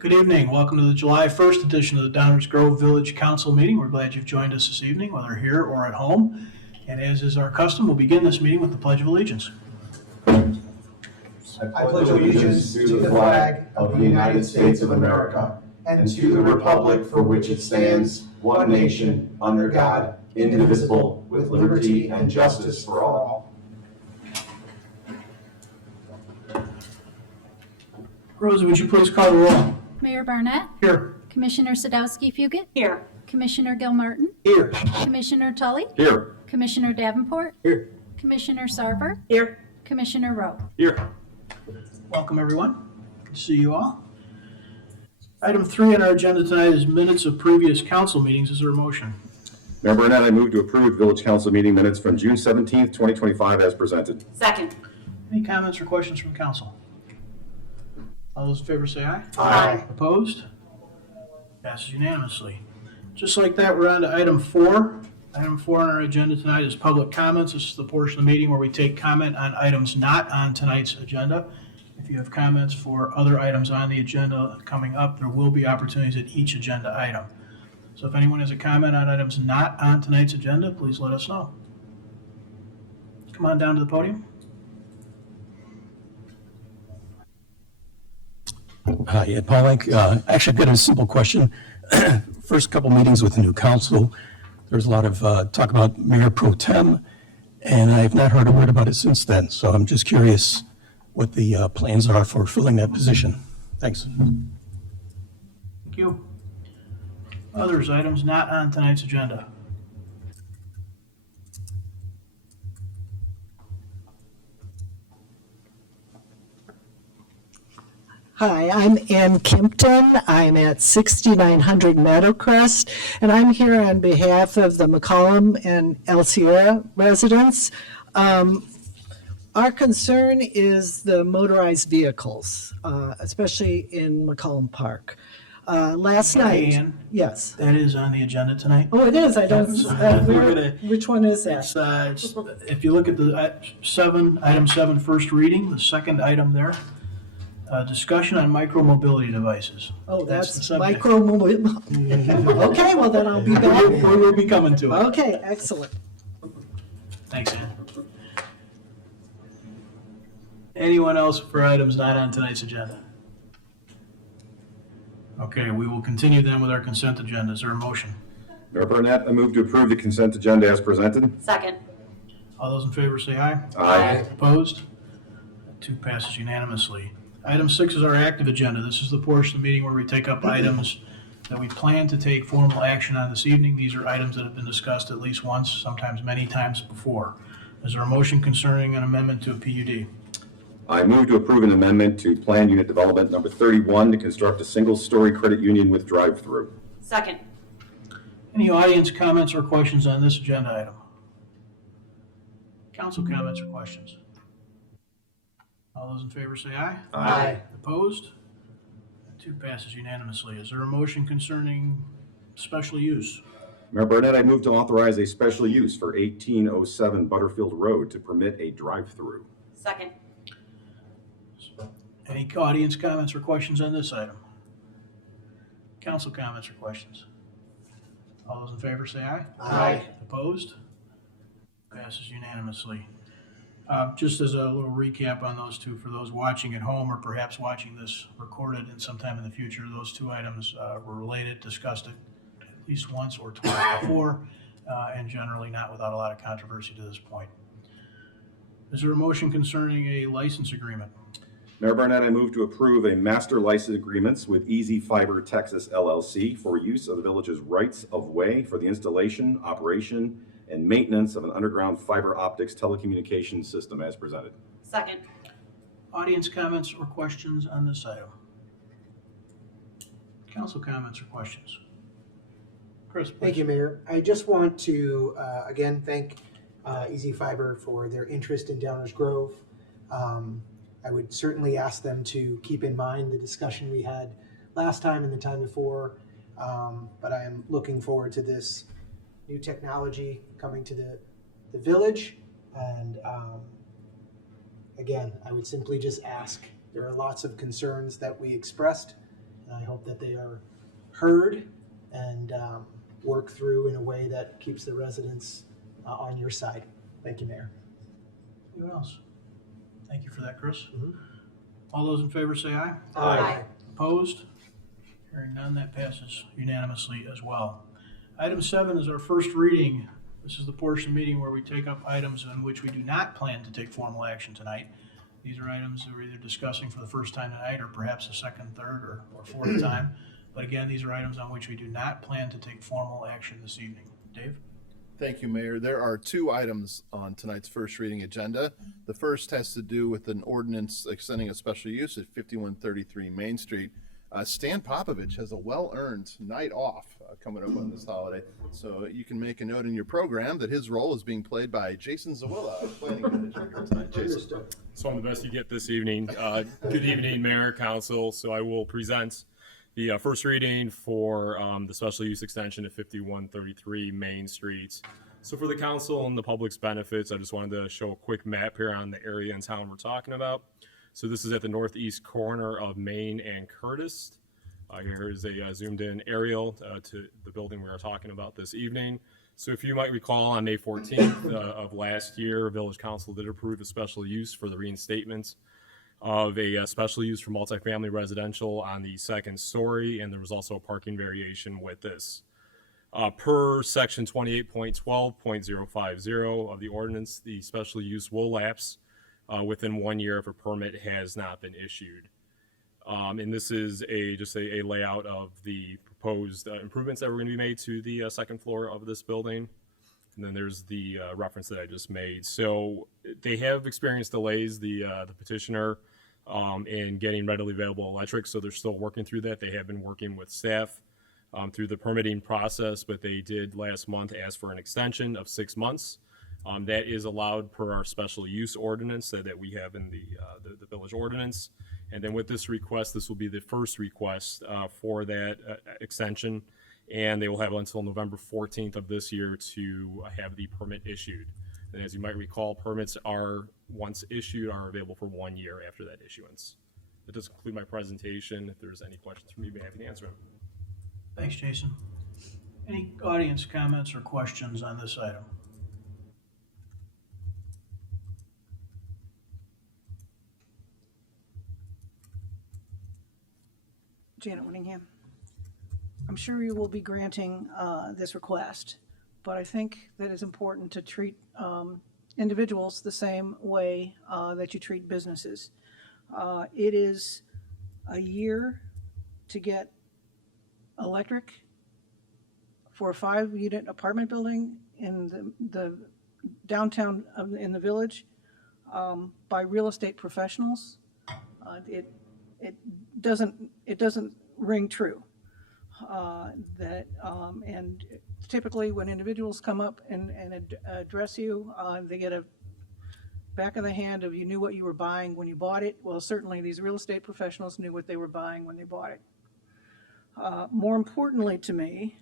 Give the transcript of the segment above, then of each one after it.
Good evening. Welcome to the July 1st edition of the Downers Grove Village Council meeting. We're glad you've joined us this evening, whether here or at home. And as is our custom, we'll begin this meeting with the Pledge of Allegiance. I pledge allegiance to the flag of the United States of America and to the republic for which it stands, one nation, under God, indivisible, with liberty and justice for all. Rosa, would you please call the roll? Mayor Barnett, Here. Commissioner Sadowski-Fugit, Here. Commissioner Gilmartin, Here. Commissioner Tully, Here. Commissioner Davenport, Here. Commissioner Sarver, Here. Commissioner Rowe. Here. Welcome, everyone. Good to see you all. Item 3 on our agenda tonight is minutes of previous council meetings. Is there a motion? Mayor Burnett, I move to approve Village Council meeting minutes from June 17th, 2025 as presented. Second. Any comments or questions from council? All those in favor say aye. Aye. Opposed? Passes unanimously. Just like that, we're on to item 4. Item 4 on our agenda tonight is public comments. This is the portion of the meeting where we take comment on items not on tonight's agenda. If you have comments for other items on the agenda coming up, there will be opportunities at each agenda item. So if anyone has a comment on items not on tonight's agenda, please let us know. Come on down to the podium. Hi, Ed Pollock. Actually, I've got a simple question. First couple meetings with the new council, there's a lot of talk about Mayor Pro Tem, and I've not heard a word about it since then. So I'm just curious what the plans are for filling that position. Thanks. Thank you. Others, items not on tonight's agenda. Hi, I'm Ann Kimpton. I'm at 6900 Meadowcrest, and I'm here on behalf of the McCollum and El Sierra residents. Our concern is the motorized vehicles, especially in McCollum Park. Last night, Ann, yes. that is on the agenda tonight. Oh, it is. I don't. We're gonna- Which one is that? It's, if you look at the item 7, first reading, the second item there, discussion on micro-mobility devices. Oh, the that's subject. micro. Okay, well then I'll be back. We'll be coming to it. Okay, excellent. Thanks, Ann. Anyone else for items not on tonight's agenda? Okay, we will continue then with our consent agenda. Is there a motion? Mayor Burnett, I move to approve the consent agenda as presented. Second. All those in favor say aye. Aye. Opposed? That too passes unanimously. Item 6 is our active agenda. This is the portion of the meeting where we take up items that we plan to take formal action on this evening. These are items that have been discussed at least once, sometimes many times before. Is there a motion concerning an amendment to a PUD? I move to approve an amendment to Plan Unit Development Number 31 to construct a single-story credit union with drive-through. Second. Any audience comments or questions on this agenda item? Council comments or questions? All those in favor say aye. Aye. Opposed? That too passes unanimously. Is there a motion concerning special use? Mayor Burnett, I move to authorize a special use for 1807 Butterfield Road to permit a drive-through. Second. Any audience comments or questions on this item? Council comments or questions? All those in favor say aye. Aye. Opposed? Passes unanimously. Just as a little recap on those two, for those watching at home or perhaps watching this recorded in sometime in the future, those two items were related, discussed at least once or twice before, and generally not without a lot of controversy to this point. Is there a motion concerning a license agreement? Mayor Burnett, I move to approve a master license agreements with Easy Fiber Texas LLC for use of the village's rights of way for the installation, operation, and maintenance of an underground fiber optics telecommunications system as presented. Second. Audience comments or questions on this item? Council comments or questions? Chris, please. Thank you, Mayor. I just want to, again, thank Easy Fiber for their interest in Downers Grove. I would certainly ask them to keep in mind the discussion we had last time and the time before, but I am looking forward to this new technology coming to the village. And again, I would simply just ask, there are lots of concerns that we expressed I hope that they are heard and work through in a way that keeps the residents on your side. Thank you, Mayor. Anyone else? Thank you for that, Chris. Mhm. All those in favor say aye. Aye. Opposed? Hearing none, that passes unanimously as well. Item 7 is our first reading. This is the portion of the meeting where we take up items on which we do not plan to take formal action tonight. These are items that we're either discussing for the first time tonight or perhaps the second, third, or fourth time. But again, these are items on which we do not plan to take formal action this evening. Dave? Thank you, Mayor. There are 2 items on tonight's first reading agenda. The first has to do with an ordinance extending a special use at 5133 Main Street. Stan Popovich has a well-earned night off coming up on this holiday, so you can make a note in your program that his role is being played by Jason Zawilla, planning manager tonight. Jason. So I'm the best you get this evening. Good evening, Mayor, Council. So I will present the first reading for the special use extension at 5133 Main Street. So for the council and the public's benefits, I just wanted to show a quick map here on the area and town we're talking about. So this is at the northeast corner of Main and Curtis. Here is a zoomed in aerial to the building we are talking about this evening. So if you might recall, on May 14th of last year, Village Council did approve a special use for the reinstatement of a special use for multifamily residential on the second story, and there was also a parking variation with this. Per section 28.12.050 of the ordinance, the special use will lapse within 1 year if a permit has not been issued. And this is just a layout of the proposed improvements that were going to be made to the second floor of this building. And then there's the reference that I just made. So they have experienced delays, the petitioner, in getting readily available electric. So they're still working through that. They have been working with staff through the permitting process, but they did last month ask for an extension of 6 months. That is allowed per our special use ordinance that we have in the village ordinance. And then with this request, this will be the first request for that extension. And they will have until November 14th of this year to have the permit issued. And as you might recall, permits are, once issued, are available for 1 year after that issuance. That does conclude my presentation. If there's any questions for me, I'd be happy to answer them. Thanks, Jason. Any audience comments or questions on this item? Janet Winningham. I'm sure you will be granting this request, but I think that it's important to treat individuals the same way that you treat businesses. It is a year to get electric for a 5-unit apartment building in the downtown in the village by real estate professionals. It doesn't ring true. And typically when individuals come up and address you, they get a back of the hand of you knew what you were buying when you bought it. Well, certainly these real estate professionals knew what they were buying when they bought it. More importantly to me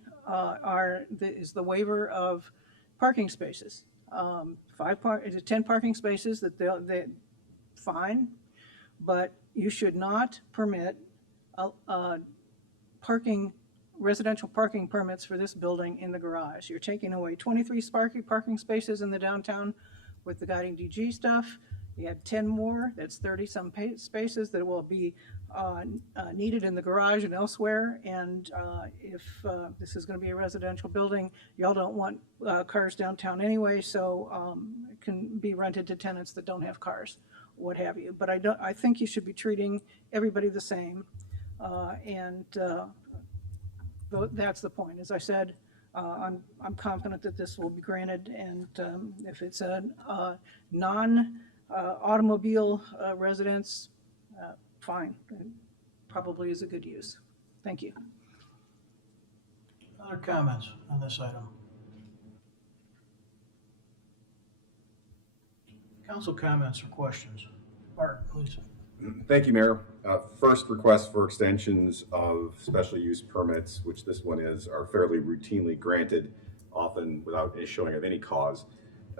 is the waiver of parking spaces. 10 parking spaces that fine, but you should not permit residential parking permits for this building in the garage. You're taking away 23 parking spaces in the downtown with the guiding DG stuff. You had 10 more, that's 30 some spaces that will be needed in the garage and elsewhere. And if this is gonna be a residential building, y'all don't want cars downtown anyway, so it can be rented to tenants that don't have cars, what have you. But I think you should be treating everybody the same. That's the point. As I said, I'm confident that this will be granted, and if it's a non-automobile residence, fine. It probably is a good use. Thank you. Other comments on this item? Council comments or questions? Bart, please. Thank you, Mayor. First request for extensions of special use permits, which this one is, are fairly routinely granted, often without any showing of any cause.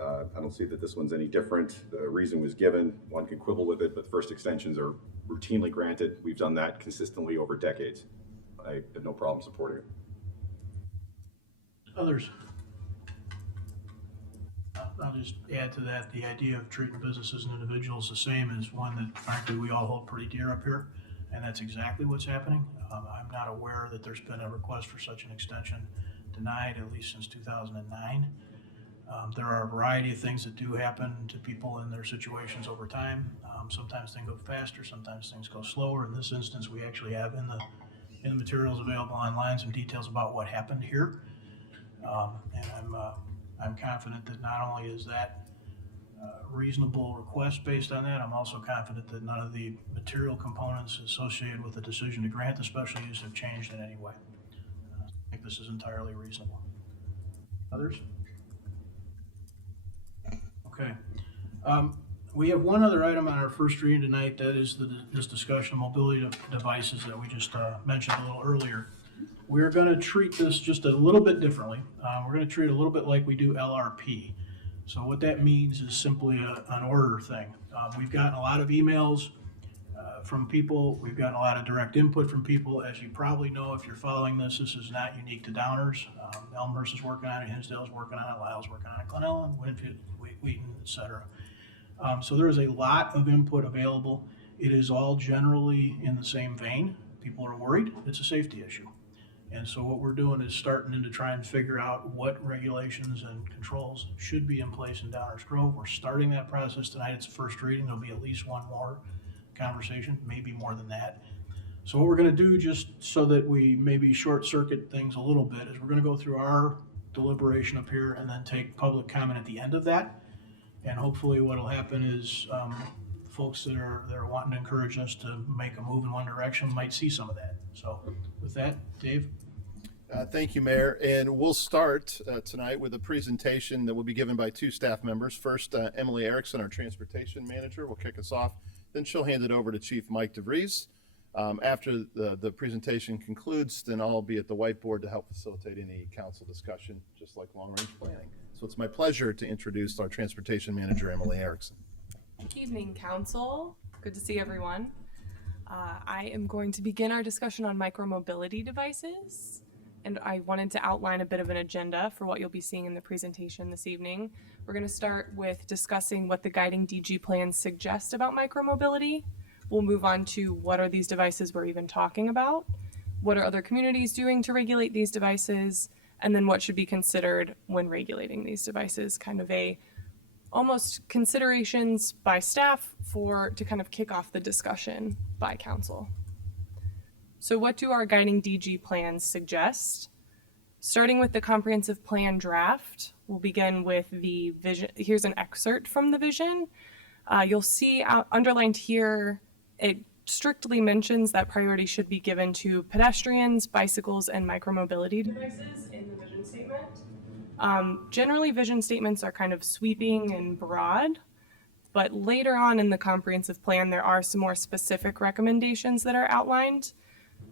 I don't see that this one's any different. The reason was given. One can quibble with it, but the first extensions are routinely granted. We've done that consistently over decades. I have no problem supporting it. Others? I'll just add to that, the idea of treating businesses and individuals the same is one that frankly we all hold pretty dear up here, and that's exactly what's happening. I'm not aware that there's been a request for such an extension denied, at least since 2009. There are a variety of things that do happen to people in their situations over time. Sometimes things go faster, sometimes things go slower. In this instance, we actually have in the materials available online some details about what happened here. And I'm confident that not only is that a reasonable request based on that, I'm also confident that none of the material components associated with the decision to grant the special use have changed in any way. I think this is entirely reasonable. Others? Okay. We have one other item on our first reading tonight, that is this discussion of mobility devices that we just mentioned a little earlier. We're going to treat this just a little bit differently. We're going to treat it a little bit like we do LRP. So what that means is simply an order thing. We've gotten a lot of emails from people. We've gotten a lot of direct input from people. As you probably know, if you're following this is not unique to Downers. Elmhurst is working on it, Hinsdale's working on it, Lyle's working on it, Glen Ellen, Winfield, Wheaton, etc. So there is a lot of input available. It is all generally in the same vein. People are worried. It's a safety issue. And so what we're doing is starting to try and figure out what regulations and controls should be in place in Downers Grove. We're starting that process tonight. It's the first reading. There'll be at least one more conversation, maybe more than that. So what we're going to do, just so that we maybe short circuit things a little bit, is we're going to go through our deliberation up here and then take public comment at the end of that. And hopefully what'll happen is folks that are wanting to encourage us to make a move in one direction might see some of that. So with that, Dave. Thank you, Mayor. And we'll start tonight with a presentation that will be given by two staff members. First, Emily Erickson, our transportation manager, will kick us off. Then she'll hand it over to Chief Mike DeVries. After the presentation concludes, then I'll be at the whiteboard to help facilitate any council discussion, just like long-range planning. So it's my pleasure to introduce our transportation manager, Emily Erickson. Good evening, Council. Good to see everyone. I am going to begin our discussion on micromobility devices, and I wanted to outline a bit of an agenda for what you'll be seeing in the presentation this evening. We're going to start with discussing what the guiding DG plans suggest about micromobility. We'll move on to what are these devices we're even talking about, what are other communities doing to regulate these devices, and then what should be considered when regulating these devices, kind of almost considerations by staff to kind of kick off the discussion by council. So what do our guiding DG plans suggest? Starting with the comprehensive plan draft, we'll begin with the vision. Here's an excerpt from the vision. You'll see underlined here, it strictly mentions that priority should be given to pedestrians, bicycles, and micromobility devices in the vision statement. Generally, vision statements are kind of sweeping and broad, but later on in the comprehensive plan, there are some more specific recommendations that are outlined.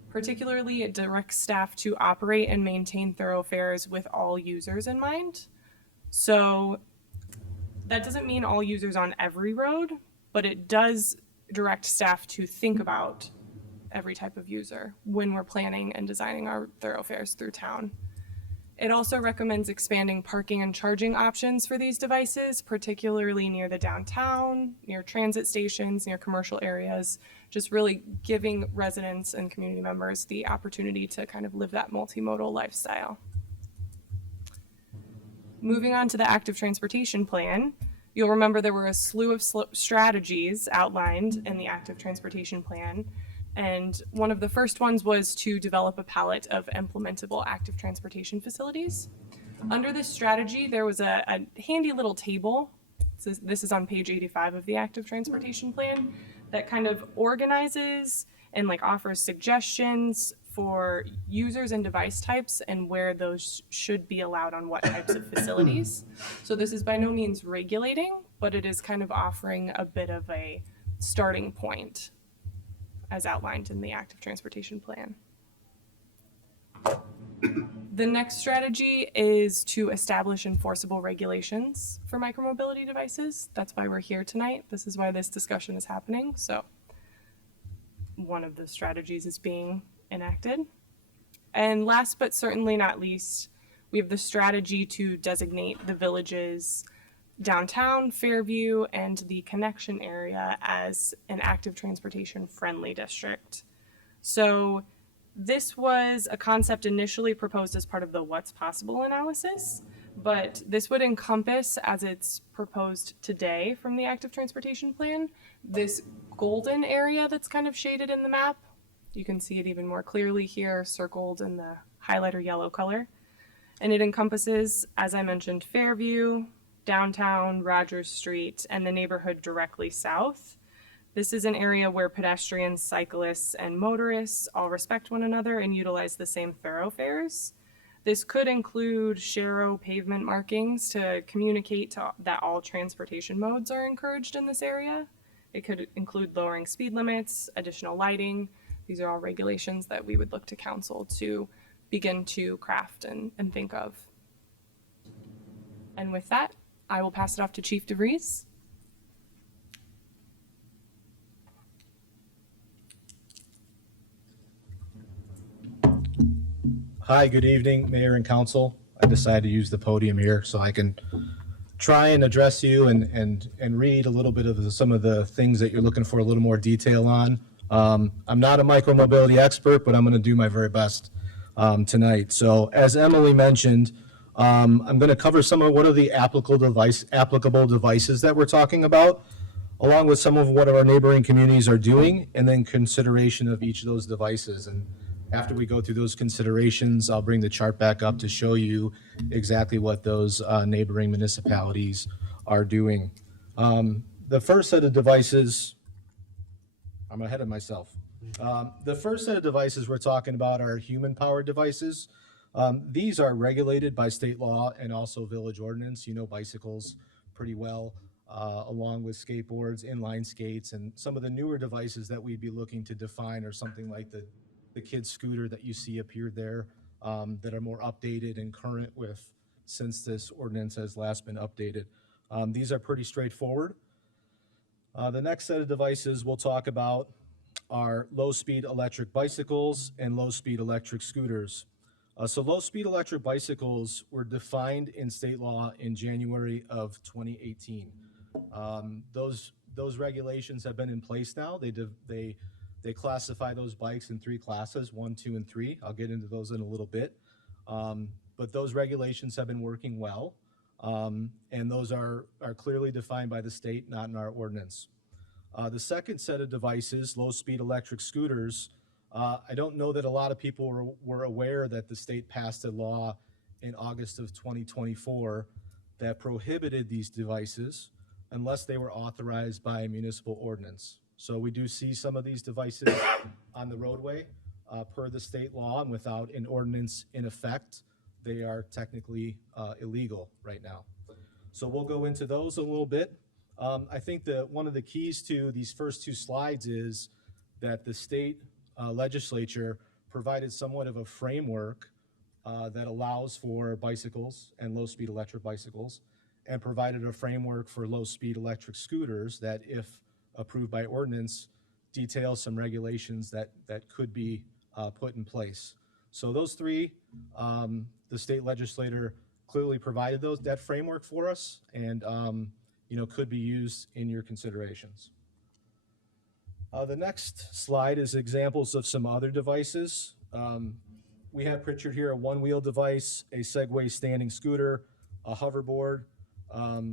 Particularly, it directs staff to operate and maintain thoroughfares with all users in mind. So that doesn't mean all users on every road, but it does direct staff to think about every type of user when we're planning and designing our thoroughfares through town. It also recommends expanding parking and charging options for these devices, particularly near the downtown, near transit stations, near commercial areas, just really giving residents and community members the opportunity to kind of live that multimodal lifestyle. Moving on to the active transportation plan, you'll remember there were a slew of strategies outlined in the active transportation plan. And one of the first ones was to develop a palette of implementable active transportation facilities. Under this strategy, there was a handy little table. This is on page 85 of the active transportation plan that kind of organizes and offers suggestions for users and device types and where those should be allowed on what types of facilities. So this is by no means regulating, but it is kind of offering a bit of a starting point as outlined in the active transportation plan. The next strategy is to establish enforceable regulations for micromobility devices. That's why we're here tonight. This is why this discussion is happening. So one of the strategies is being enacted. And last but certainly not least, we have the strategy to designate the village's downtown, Fairview, and the connection area as an active transportation friendly district. So this was a concept initially proposed as part of the What's Possible analysis, but this would encompass, as it's proposed today from the active transportation plan, this golden area that's kind of shaded in the map. You can see it even more clearly here, circled in the highlighter yellow color. And it encompasses, as I mentioned, Fairview, downtown, Rogers Street, and the neighborhood directly south. This is an area where pedestrians, cyclists, and motorists all respect one another and utilize the same thoroughfares. This could include sharrow pavement markings to communicate that all transportation modes are encouraged in this area. It could include lowering speed limits, additional lighting. These are all regulations that we would look to council to begin to craft and think of. And with that, I will pass it off to Chief DeVries. Hi, good evening, Mayor and Council. I decided to use the podium here so I can try and address you and read a little bit of some of the things that you're looking for a little more detail on. I'm not a micromobility expert, but I'm going to do my very best tonight. So as Emily mentioned, I'm going to cover some of what are the applicable devices that we're talking about, along with some of what our neighboring communities are doing, and then consideration of each of those devices. And after we go through those considerations, I'll bring the chart back up to show you exactly what those neighboring municipalities are doing. The first set of devices, I'm ahead of myself. The first set of devices we're talking about are human-powered devices. These are regulated by state law and also village ordinance. You know bicycles pretty well, along with skateboards, inline skates, and some of the newer devices that we'd be looking to define are something like the kid's scooter that you see appeared there, that are more updated and current with since this ordinance has last been updated. These are pretty straightforward. The next set of devices we'll talk about are low-speed electric bicycles and low-speed electric scooters. So low-speed electric bicycles were defined in state law in January of 2018. Those regulations have been in place now. They classify those bikes in 3 classes, 1, 2, and 3. I'll get into those in a little bit. But those regulations have been working well, and those are clearly defined by the state, not in our ordinance. The second set of devices, low-speed electric scooters, I don't know that a lot of people were aware that the state passed a law in August of 2024 that prohibited these devices unless they were authorized by a municipal ordinance. So we do see some of these devices on the roadway per the state law, and without an ordinance in effect, they are technically illegal right now. So we'll go into those a little bit. I think that one of the keys to these first 2 slides is that the state legislature provided somewhat of a framework that allows for bicycles and low-speed electric bicycles, and provided a framework for low-speed electric scooters that, if approved by ordinance, details some regulations that could be put in place. So those 3, the state legislator clearly provided that framework for us, and could be used in your considerations. The next slide is examples of some other devices. We have pictured here a one-wheel device, a Segway standing scooter, a hoverboard.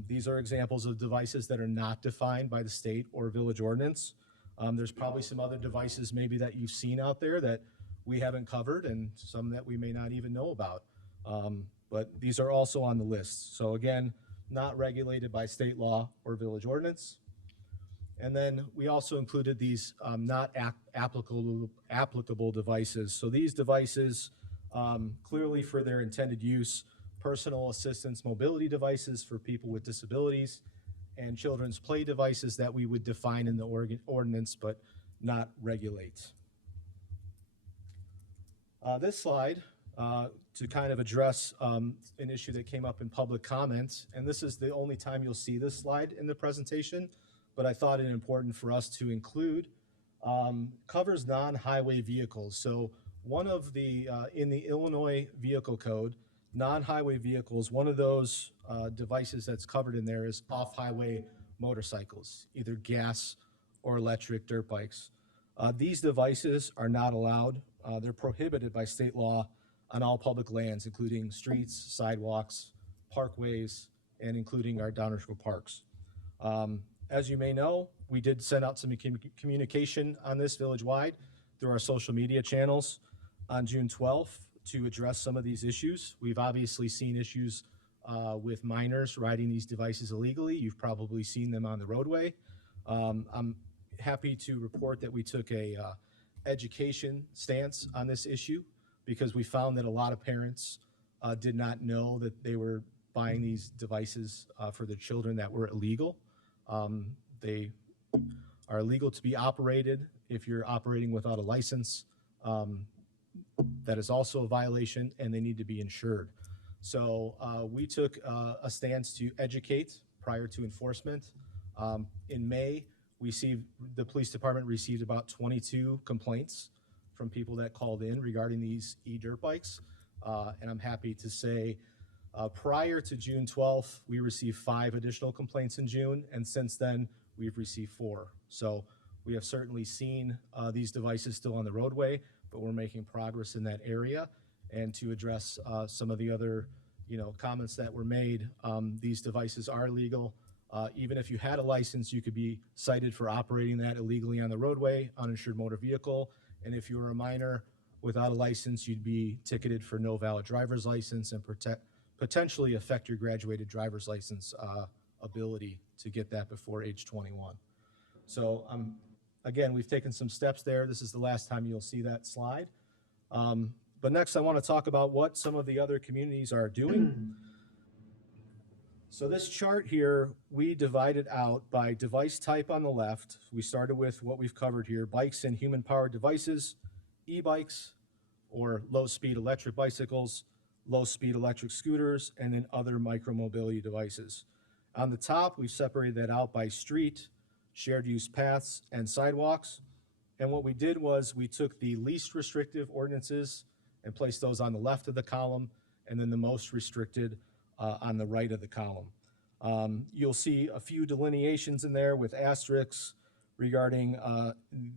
These are examples of devices that are not defined by the state or village ordinance. There's probably some other devices maybe that you've seen out there that we haven't covered, and some that we may not even know about. But these are also on the list. So again, not regulated by state law or village ordinance. And then we also included these not applicable devices. So these devices, clearly for their intended use, personal assistance mobility devices for people with disabilities, and children's play devices that we would define in the ordinance but not regulate. This slide, to kind of address an issue that came up in public comment, and this is the only time you'll see this slide in the presentation, but I thought it important for us to include covers non-highway vehicles. So one of the, in the Illinois Vehicle Code, non-highway vehicles, one of those devices that's covered in there is off-highway motorcycles, either gas or electric dirt bikes. These devices are not allowed. They're prohibited by state law on all public lands, including streets, sidewalks, parkways, and including our Downers Grove parks. As you may know, we did send out some communication on this village-wide through our social media channels on June 12th to address some of these issues. We've obviously seen issues with minors riding these devices illegally. You've probably seen them on the roadway. I'm happy to report that we took a education stance on this issue because we found that a lot of parents did not know that they were buying these devices for their children that were illegal. They are illegal to be operated if you're operating without a license. That is also a violation, and they need to be insured. So we took a stance to educate prior to enforcement. In May, the police department received about 22 complaints from people that called in regarding these e-dirt bikes. And I'm happy to say prior to June 12th, we received 5 additional complaints in June, and since then, we've received 4. So we have certainly seen these devices still on the roadway, but we're making progress in that area. And to address some of the other, comments that were made, these devices are illegal. Even if you had a license, you could be cited for operating that illegally on the roadway, uninsured motor vehicle. And if you were a minor without a license, you'd be ticketed for no valid driver's license and potentially affect your graduated driver's license ability to get that before age 21. So again, we've taken some steps there. This is the last time you'll see that slide. But next I want to talk about what some of the other communities are doing. So this chart here, we divided out by device type on the left. We started with what we've covered here, bikes and human-powered devices, e-bikes or low-speed electric bicycles, low-speed electric scooters, and then other micromobility devices. On the top, we've separated that out by street, shared use paths, and sidewalks. And what we did was we took the least restrictive ordinances and placed those on the left of the column, and then the most restricted on the right of the column. You'll see a few delineations in there with asterisks regarding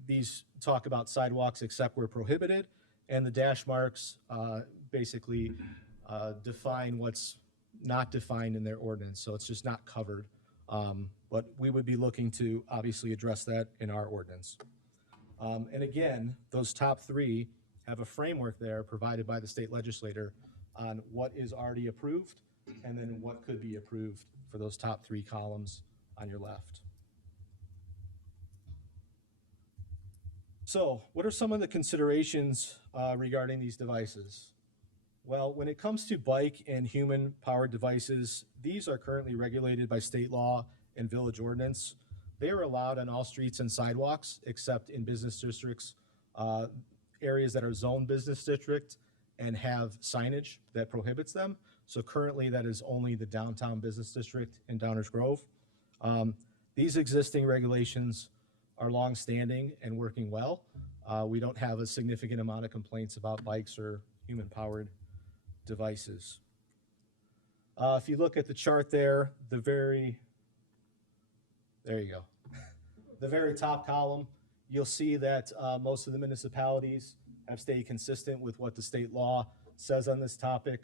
these talk about sidewalks except where prohibited, and the dash marks basically define what's not defined in their ordinance, so it's just not covered. But we would be looking to obviously address that in our ordinance. And again, those top 3 have a framework there provided by the state legislator on what is already approved and then what could be approved for those top 3 columns on your left. So what are some of the considerations regarding these devices? Well, when it comes to bike and human-powered devices, these are currently regulated by state law and village ordinance. They are allowed on all streets and sidewalks except in business districts, areas that are zoned business district and have signage that prohibits them. So currently that is only the downtown business district in Downers Grove. These existing regulations are long-standing and working well. We don't have a significant amount of complaints about bikes or human-powered devices. If you look at the chart there, there you go. The very top column, you'll see that most of the municipalities have stayed consistent with what the state law says on this topic,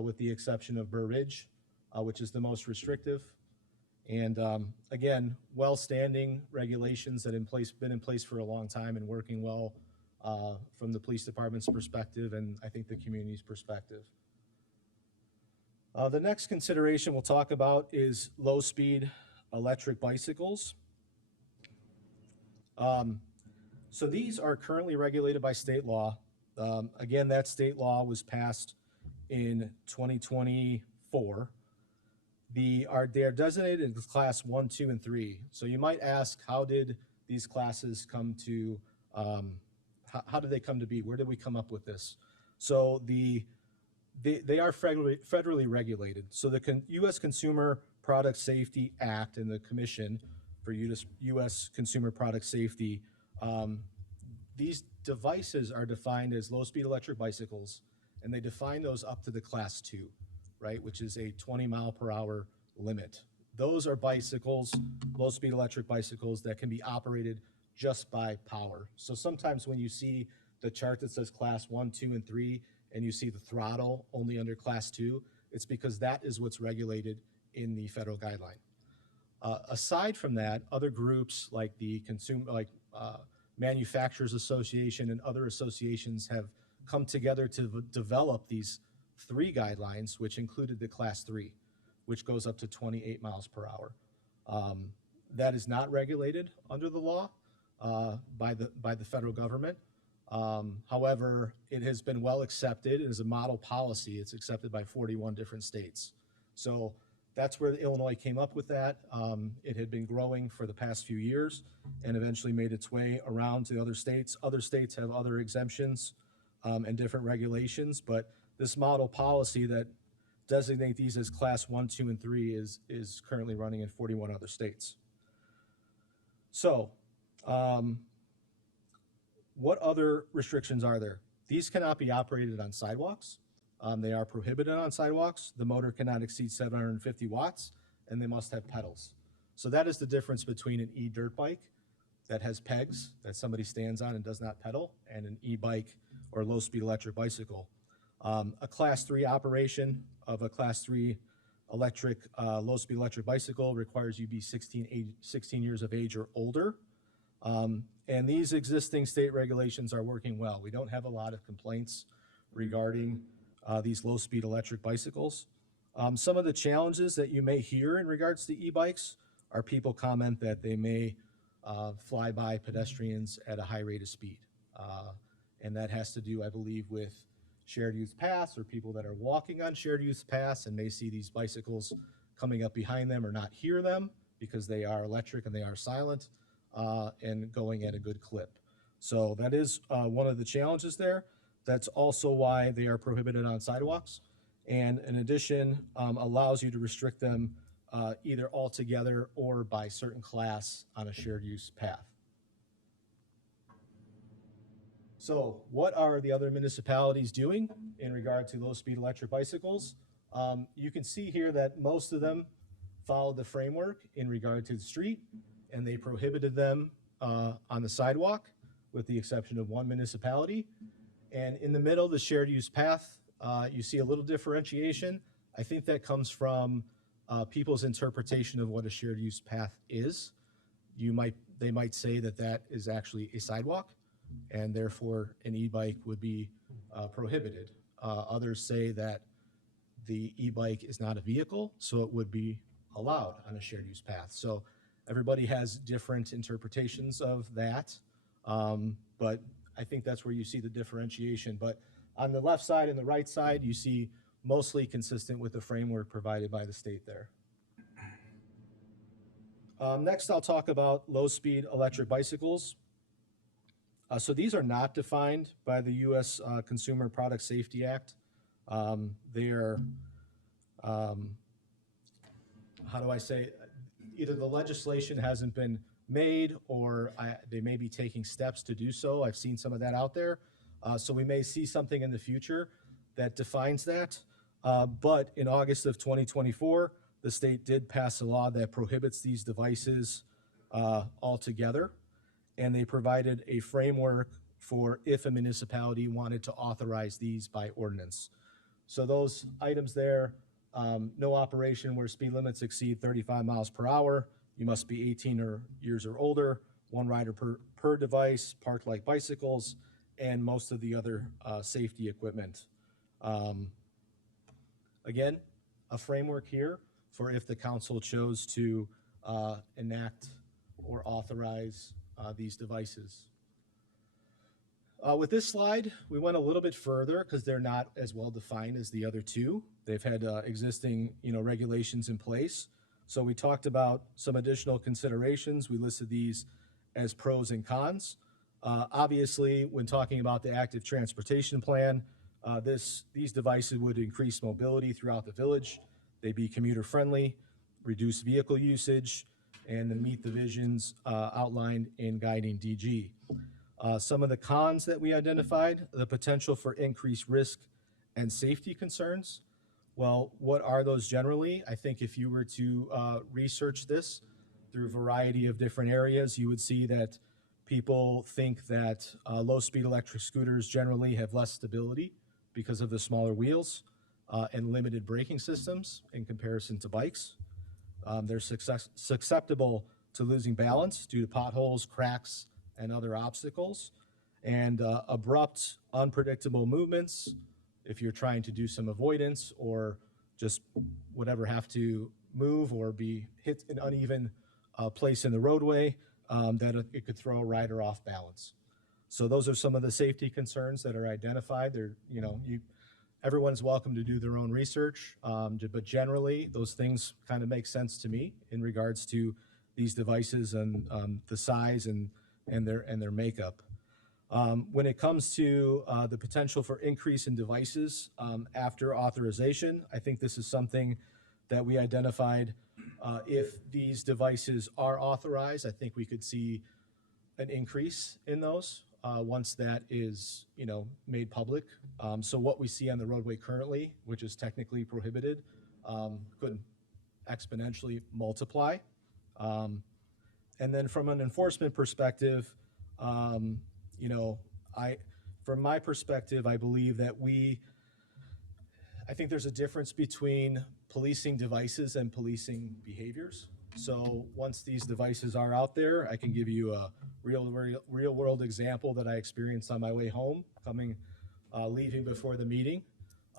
with the exception of Burr Ridge, which is the most restrictive. And again, well-standing regulations that been in place for a long time and working well from the police department's perspective and I think the community's perspective. The next consideration we'll talk about is low-speed electric bicycles. So these are currently regulated by state law. Again, that state law was passed in 2024. They are designated as class 1, 2, and 3. So you might ask, how did these classes come to, how did they come to be? Where did we come up with this? So they are federally regulated. So the U.S. Consumer Product Safety Act and the Commission for U.S. Consumer Product Safety These devices are defined as low-speed electric bicycles, and they define those up to the class 2, right, which is a 20-mile-per-hour limit. Those are bicycles, low-speed electric bicycles that can be operated just by power. So sometimes when you see the chart that says class 1, 2, and 3, and you see the throttle only under class 2, it's because that is what's regulated in the federal guideline. Aside from that, other groups like the Manufacturers Association and other associations have come together to develop these 3 guidelines, which included the class 3, which goes up to 28 miles per hour. That is not regulated under the law by the federal government. However, it has been well accepted as a model policy. It's accepted by 41 different states. So that's where Illinois came up with that. It had been growing for the past few years and eventually made its way around to other states. Other states have other exemptions and different regulations, but this model policy that designate these as class 1, 2, and 3 is currently running in 41 other states. So, what other restrictions are there? These cannot be operated on sidewalks. They are prohibited on sidewalks. The motor cannot exceed 750 watts, and they must have pedals. So that is the difference between an e-dirt bike that has pegs that somebody stands on and does not pedal, and an e-bike or low-speed electric bicycle. A class 3 operation of a class 3 electric, low-speed electric bicycle requires you be 16 years of age or older. And these existing state regulations are working well. We don't have a lot of complaints regarding these low-speed electric bicycles. Some of the challenges that you may hear in regards to e-bikes are people comment that they may fly by pedestrians at a high rate of speed. And that has to do, I believe, with shared use paths or people that are walking on shared use paths and may see these bicycles coming up behind them or not hear them because they are electric and they are silent and going at a good clip. So that is one of the challenges there. That's also why they are prohibited on sidewalks. And in addition, allows you to restrict them either altogether or by certain class on a shared use path. So what are the other municipalities doing in regard to low-speed electric bicycles? You can see here that most of them followed the framework in regard to the street, and they prohibited them on the sidewalk, with the exception of one municipality. And in the middle, the shared use path, you see a little differentiation. I think that comes from people's interpretation of what a shared use path is. They might say that that is actually a sidewalk, and therefore an e-bike would be prohibited. Others say that the e-bike is not a vehicle, so it would be allowed on a shared use path. So everybody has different interpretations of that, but I think that's where you see the differentiation. But on the left side and the right side, you see mostly consistent with the framework provided by the state there. Next, I'll talk about low-speed electric bicycles. So these are not defined by the U.S. Consumer Product Safety Act. They are, how do I say, either the legislation hasn't been made or they may be taking steps to do so. I've seen some of that out there. So we may see something in the future that defines that. But in August of 2024, the state did pass a law that prohibits these devices altogether. And they provided a framework for if a municipality wanted to authorize these by ordinance. So those items there, no operation where speed limits exceed 35 miles per hour. You must be 18 years or older, one rider per device, parked like bicycles, and most of the other safety equipment. Again, a framework here for if the council chose to enact or authorize these devices. With this slide, we went a little bit further because they're not as well defined as the other two. They've had existing, regulations in place. So we talked about some additional considerations. We listed these as pros and cons. Obviously, when talking about the active transportation plan, these devices would increase mobility throughout the village. They'd be commuter friendly, reduce vehicle usage, and to meet the visions outlined in guiding DG. Some of the cons that we identified, the potential for increased risk and safety concerns. Well, what are those generally? I think if you were to research this through a variety of different areas, you would see that people think that low-speed electric scooters generally have less stability because of the smaller wheels and limited braking systems in comparison to bikes. They're susceptible to losing balance due to potholes, cracks, and other obstacles, and abrupt, unpredictable movements if you're trying to do some avoidance or just whatever, have to move or be hit an uneven place in the roadway, that it could throw a rider off balance. So those are some of the safety concerns that are identified. They're, everyone's welcome to do their own research, but generally those things kind of make sense to me in regards to these devices and the size and their makeup. When it comes to the potential for increase in devices after authorization, I think this is something that we identified. If these devices are authorized, I think we could see an increase in those once that is, made public. So what we see on the roadway currently, which is technically prohibited, could exponentially multiply. And then from an enforcement perspective, from my perspective, I believe that I think there's a difference between policing devices and policing behaviors. So once these devices are out there, I can give you a real world example that I experienced on my way home, leaving before the meeting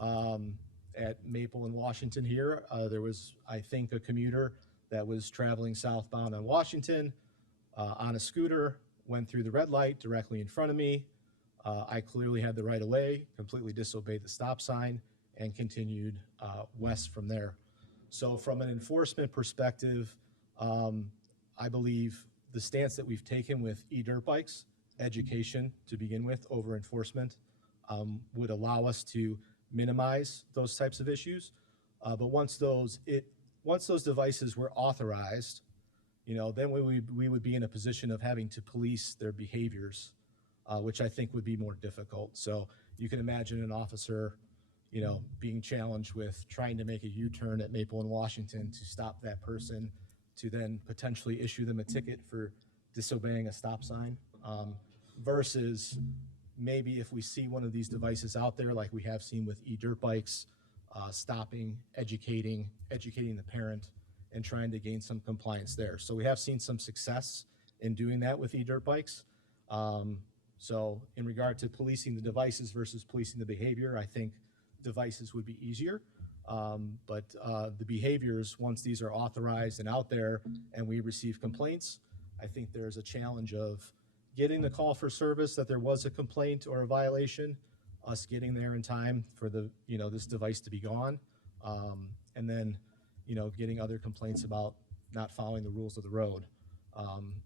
at Maple and Washington here. There was, I think, a commuter that was traveling southbound on Washington on a scooter, went through the red light directly in front of me. I clearly had the right of way, completely disobeyed the stop sign, and continued west from there. So from an enforcement perspective, I believe the stance that we've taken with e-dirt bikes, education to begin with over enforcement, would allow us to minimize those types of issues. But once those devices were authorized, then we would be in a position of having to police their behaviors, which I think would be more difficult. So you can imagine an officer, being challenged with trying to make a U-turn at Maple and Washington to stop that person, to then potentially issue them a ticket for disobeying a stop sign, versus maybe if we see one of these devices out there, like we have seen with e-dirt bikes, stopping, educating the parent, and trying to gain some compliance there. So we have seen some success in doing that with e-dirt bikes. So in regard to policing the devices versus policing the behavior, I think devices would be easier. But the behaviors, once these are authorized and out there and we receive complaints, I think there's a challenge of getting the call for service that there was a complaint or a violation, us getting there in time for this device to be gone, and then getting other complaints about not following the rules of the road.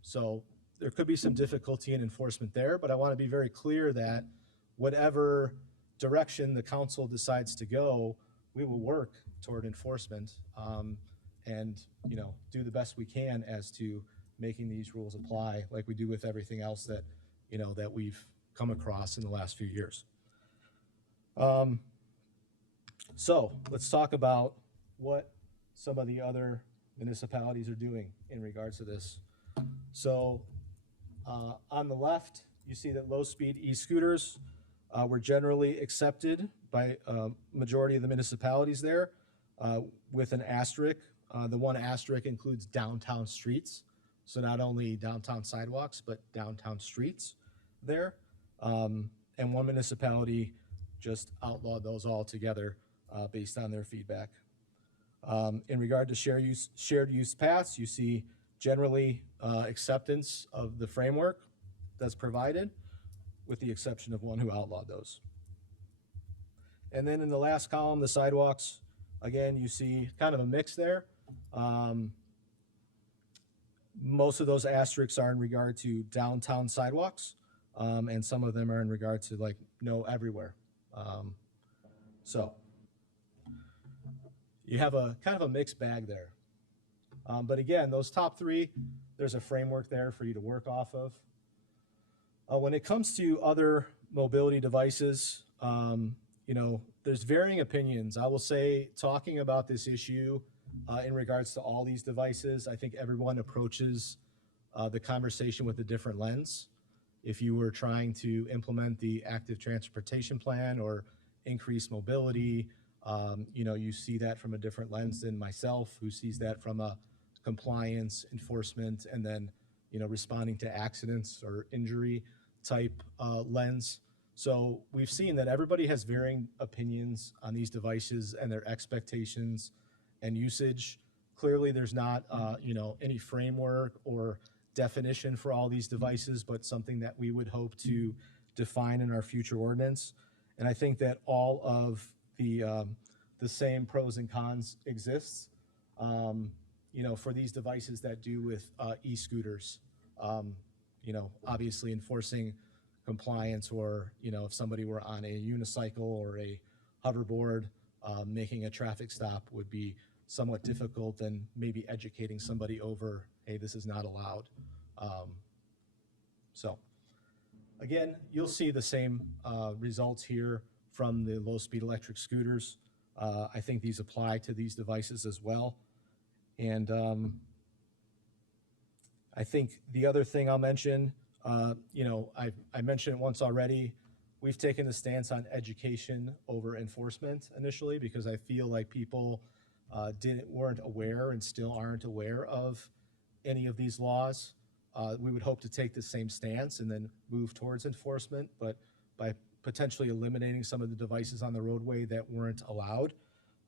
So there could be some difficulty in enforcement there, but I want to be very clear that whatever direction the council decides to go, we will work toward enforcement, and do the best we can as to making these rules apply, like we do with everything else that that we've come across in the last few years. So let's talk about what some of the other municipalities are doing in regards to this. So on the left, you see that low-speed e-scooters were generally accepted by majority of the municipalities there, with an asterisk. The one asterisk includes downtown streets. So not only downtown sidewalks, but downtown streets there. And one municipality just outlawed those altogether based on their feedback. In regard to shared use paths, you see generally acceptance of the framework that's provided, with the exception of one who outlawed those. And then in the last column, the sidewalks, again, you see kind of a mix there. Most of those asterisks are in regard to downtown sidewalks, and some of them are in regard to like no everywhere. So you have a kind of a mixed bag there. But again, those top three, there's a framework there for you to work off of. When it comes to other mobility devices, there's varying opinions. I will say, talking about this issue in regards to all these devices, I think everyone approaches the conversation with a different lens. If you were trying to implement the active transportation plan or increase mobility, you see that from a different lens than myself, who sees that from a compliance, enforcement, and then, responding to accidents or injury type lens. So we've seen that everybody has varying opinions on these devices and their expectations and usage. Clearly, there's not, any framework or definition for all these devices, but something that we would hope to define in our future ordinance. And I think that all of the same pros and cons exists, for these devices that do with e-scooters. Obviously enforcing compliance, or, if somebody were on a unicycle or a hoverboard, making a traffic stop would be somewhat difficult, and maybe educating somebody over, hey, this is not allowed. So again, you'll see the same results here from the low-speed electric scooters. I think these apply to these devices as well. And I think the other thing I'll mention, I mentioned it once already, we've taken a stance on education over enforcement initially, because I feel like people weren't aware and still aren't aware of any of these laws. We would hope to take the same stance and then move towards enforcement, but by potentially eliminating some of the devices on the roadway that weren't allowed.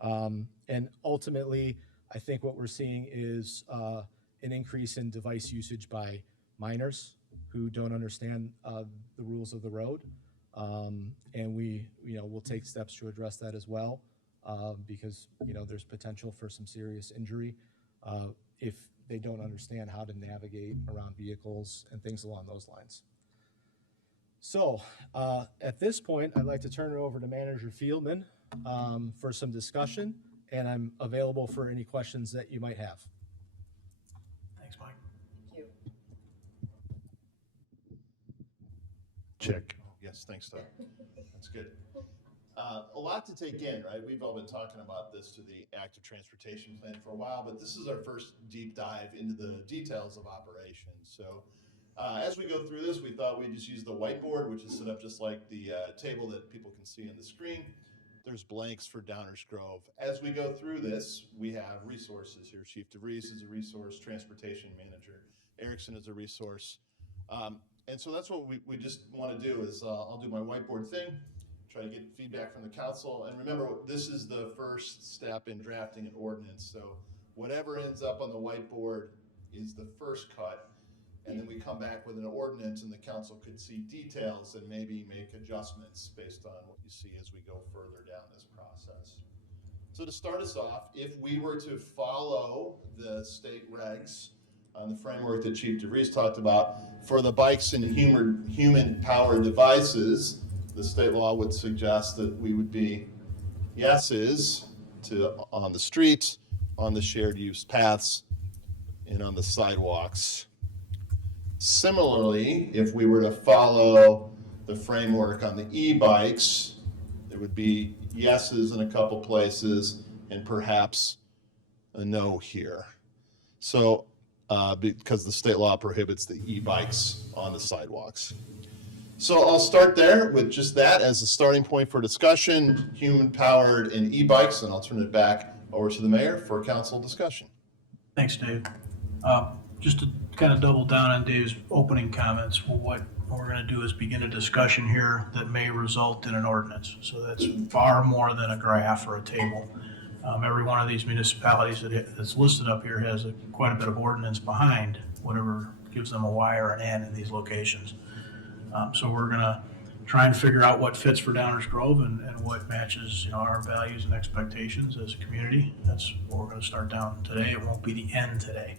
And ultimately, I think what we're seeing is an increase in device usage by minors who don't understand the rules of the road. And we'll take steps to address that as well, because, there's potential for some serious injury if they don't understand how to navigate around vehicles and things along those lines. So at this point, I'd like to turn it over to Manager Fieldman for some discussion, and I'm available for any questions that you might have. Thanks, Mike. Check. Yes, thanks, Doug. That's good. A lot to take in, right? We've all been talking about this to the active transportation plan for a while, but this is our first deep dive into the details of operations. So as we go through this, we thought we'd just use the whiteboard, which is set up just like the table that people can see on the screen. There's blanks for Downers Grove. As we go through this, we have resources here. Chief DeVries is a resource, transportation manager. Erickson is a resource. And so that's what we just want to do is I'll do my whiteboard thing, try to get feedback from the council. And remember, this is the first step in drafting an ordinance. So whatever ends up on the whiteboard is the first cut. And then we come back with an ordinance, and the council could see details and maybe make adjustments based on what you see as we go further down this process. So to start us off, if we were to follow the state regs on the framework that Chief DeVries talked about, for the bikes and human-powered devices, the state law would suggest that we would be yeses to on the street, on the shared use paths, and on the sidewalks. Similarly, if we were to follow the framework on the e-bikes, there would be yeses in a couple places and perhaps a no here. So, because the state law prohibits the e-bikes on the sidewalks. So I'll start there with just that as a starting point for discussion, human-powered and e-bikes, and I'll turn it back over to the mayor for council discussion. Thanks, Dave. Just to kind of double down on Dave's opening comments, what we're going to do is begin a discussion here that may result in an ordinance. So that's far more than a graph or a table. Every one of these municipalities that's listed up here has quite a bit of ordinance behind whatever gives them a Y or an N in these locations. So we're going to try and figure out what fits for Downers Grove and what matches our values and expectations as a community. That's what we're going to start down today. It won't be the end today.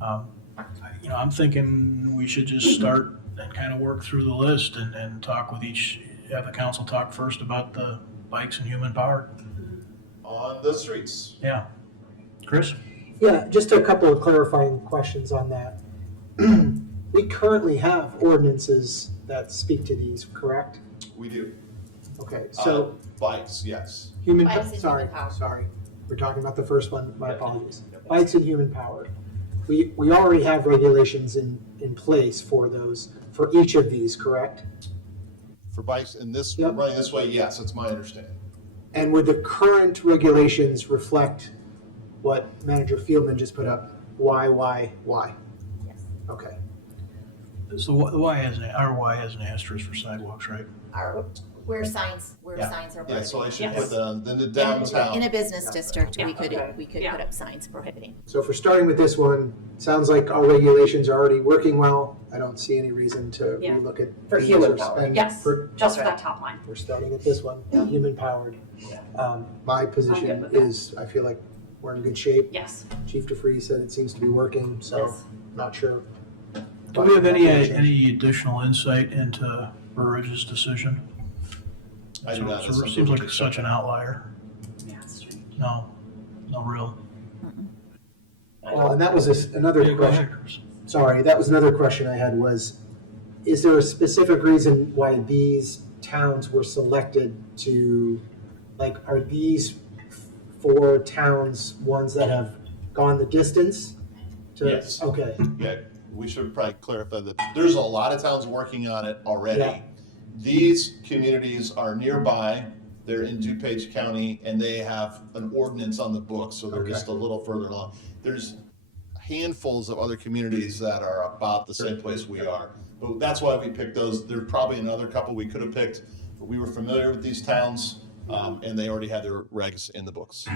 I'm thinking we should just start and kind of work through the list and talk with have the council talk first about the bikes and human powered. On the streets. Yeah. Chris? Yeah, just a couple of clarifying questions on that. We currently have ordinances that speak to these, correct? We do. Okay, so Bikes, yes. human, Bikes and sorry, human power. sorry. We're talking about the first one, my apologies. Yep. Bikes and human powered. We already have regulations in place for those, for each of these, correct? For bikes, and this, Yep. running this way, yes, that's my understanding. And would the current regulations reflect what Manager Fieldman just put up? Why? Yes. Okay. So the Y has our Y has an asterisk for sidewalks, right? Where signs Yeah. are Yeah, so I should prohibited. put then the In downtown. a business district, we could Yeah. put up signs prohibiting. So if we're starting with this one, sounds like our regulations are already working well. I don't see any reason to Yeah. relook at. For these human or power. spend Yes, for- just for that top line. We're starting at this one, human powered. My I'm position good with that. is, I feel like we're in good shape. Yes. Chief DeFreeze said it seems to be working, so Yes. not sure. Do we have any additional insight into Burridge's decision? I do not. So it seems like such an outlier. Yeah, it's strange. No real. Well, and that was another Yeah, go question. ahead, Chris. Sorry, that was another question I had was, is there a specific reason why these towns were selected to, like, are these 4 towns ones that have gone the distance? Yes. Okay, Yeah, we should probably clarify that there's a lot of towns working on it already. Yeah. These communities are nearby, they're in DuPage County, and they have an ordinance on the books, so they're just a little further along. There's handfuls of other communities that are about the same place we are. But that's why we picked those. There's probably another couple we could have picked, but we were familiar with these towns, and they already had their regs in the books.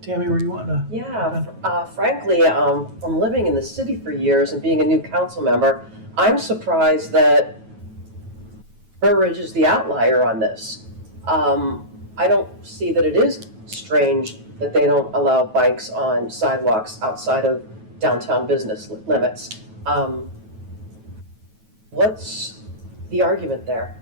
Tammy, where you want to? Yeah, frankly, from living in the city for years and being a new council member, I'm surprised that Burridge is the outlier on this. I don't see that it is strange that they don't allow bikes on sidewalks outside of downtown business limits. What's the argument there?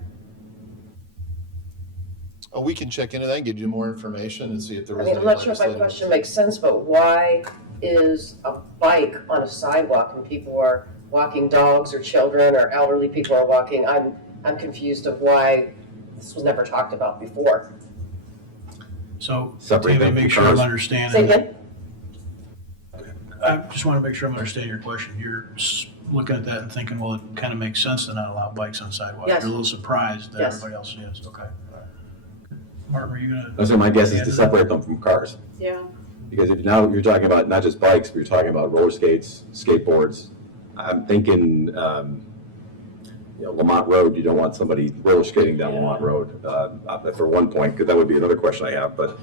Oh, we can check into that and give you more information and see if there I was mean, any I'm not sure if my legislative- question makes sense, but why is a bike on a sidewalk when people are walking dogs or children or elderly people are walking? I'm confused of why this was never talked about before. So, Separate Tammy, them make from sure I'm cars. Say understanding. again? I just want to make sure I'm understanding your question. You're looking at that and thinking, well, it kind of makes sense to not allow bikes on sidewalks. Yes. You're a little surprised that Yes. everybody else is. Okay. Martin, are you gonna? So my guess is to separate them from cars. Yeah. Because if now you're talking about not just bikes, but you're talking about roller skates, skateboards. I'm thinking, Lamont Road, you don't want somebody roller skating down Lamont Road, for one point, because that would be another question I have, but,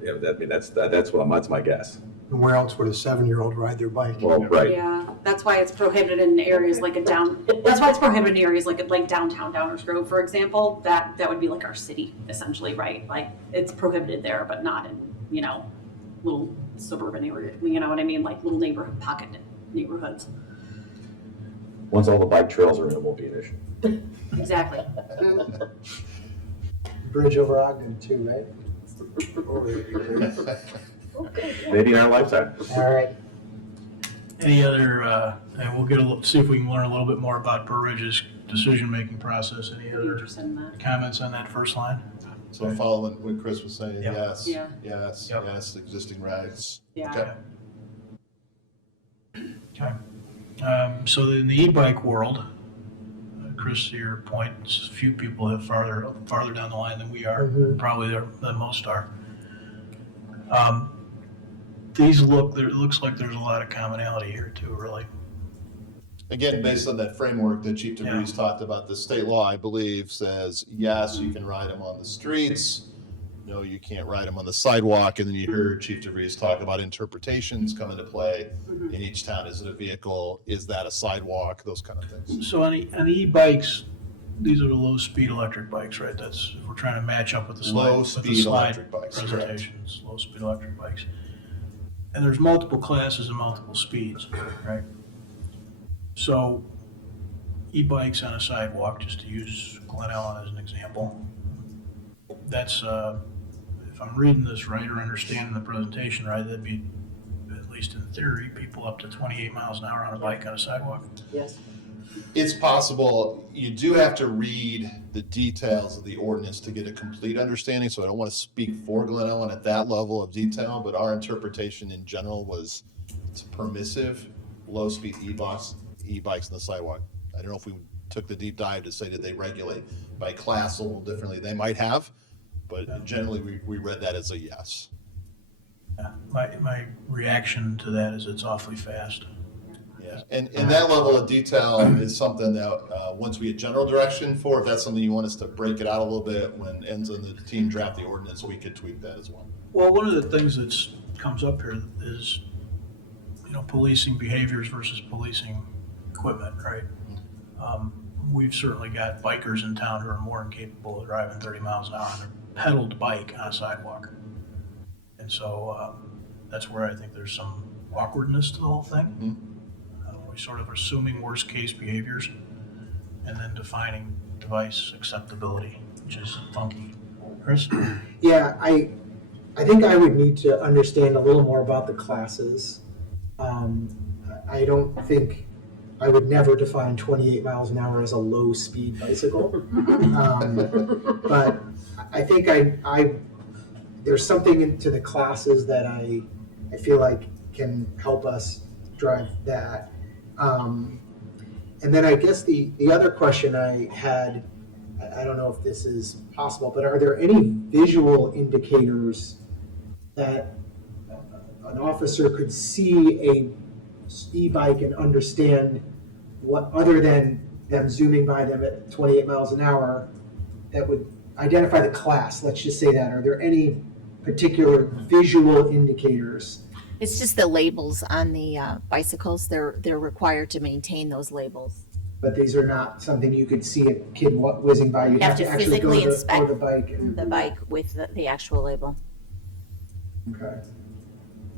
that's my guess. and where else would a 7-year-old ride their bike? Well, right, Yeah, that's why it's prohibited in areas like that's why it's prohibited in areas like downtown Downers Grove, for example. That would be like our city, essentially, right? Like, it's prohibited there, but not in, little suburban area, you know what I mean? Like little pocket neighborhoods. once all the bike trails are in, it won't be an issue. Exactly. Bridge over Ogden too, right? Maybe in our lifetime. All right. Any other, and we'll see if we can learn a little bit more about Burridge's decision-making process. Any I'd be other interested in that. comments on that first line? So following what Chris was saying, Yep. yes, Yeah. yes, Yep. yes, existing regs. Yeah. Okay. Okay. So in the e-bike world, Chris, to your point, a few people have farther down the line than we are, Mhm. probably than most are. It looks like there's a lot of commonality here too, really. Again, based on that framework that Chief DeVries talked about, the state law, I believe, says, yes, you can ride them on the streets. No, you can't ride them on the sidewalk. And then you heard Chief DeVries talk about interpretations come into play in each town. Is it a vehicle? Is that a sidewalk? Those kind of things. So on the e-bikes, these are the low-speed electric bikes, right? That's, if we're trying to match up with the slide. Low-speed electric bikes, correct. presentations, low-speed electric bikes. And there's multiple classes and multiple speeds, right? So e-bikes on a sidewalk, just to use Glen Ellen as an example, that's, if I'm reading this right or understanding the presentation right, that'd be, at least in theory, people up to 28 miles an hour on a bike on a sidewalk. Yes. It's possible. You do have to read the details of the ordinance to get a complete understanding, so I don't want to speak for Glen Ellen at that level of detail, but our interpretation in general was it's permissive, low-speed e-bikes on the sidewalk. I don't know if we took the deep dive to say that they regulate by class a little differently. They might have, but generally we read that as a yes. Yeah, my reaction to that is it's awfully fast. Yeah, and that level of detail is something that, once we get general direction for, if that's something you want us to break it out a little bit, when Enzo and the team draft the ordinance, we could tweak that as well. Well, one of the things that comes up here is, policing behaviors versus policing equipment, right? We've certainly got bikers in town who are more than capable of driving 30 miles an hour on a pedaled bike on a sidewalk. And so that's where I think there's some awkwardness to the whole thing. We're sort of assuming worst case behaviors and then defining device acceptability, which is funky. Chris? Yeah, I think I would need to understand a little more about the classes. I don't think, I would never define 28 miles an hour as a low-speed bicycle. But I think there's something into the classes that I feel like can help us drive that. And then I guess the other question I had, I don't know if this is possible, but are there any visual indicators that an officer could see a e-bike and understand what, other than them zooming by them at 28 miles an hour, that would identify the class? Let's just say that. Are there any particular visual indicators? It's just the labels on the bicycles. They're required to maintain those labels. But these are not something you could see a kid whizzing by. You'd You have to actually go physically to inspect the bike. And, the bike with the actual label. okay.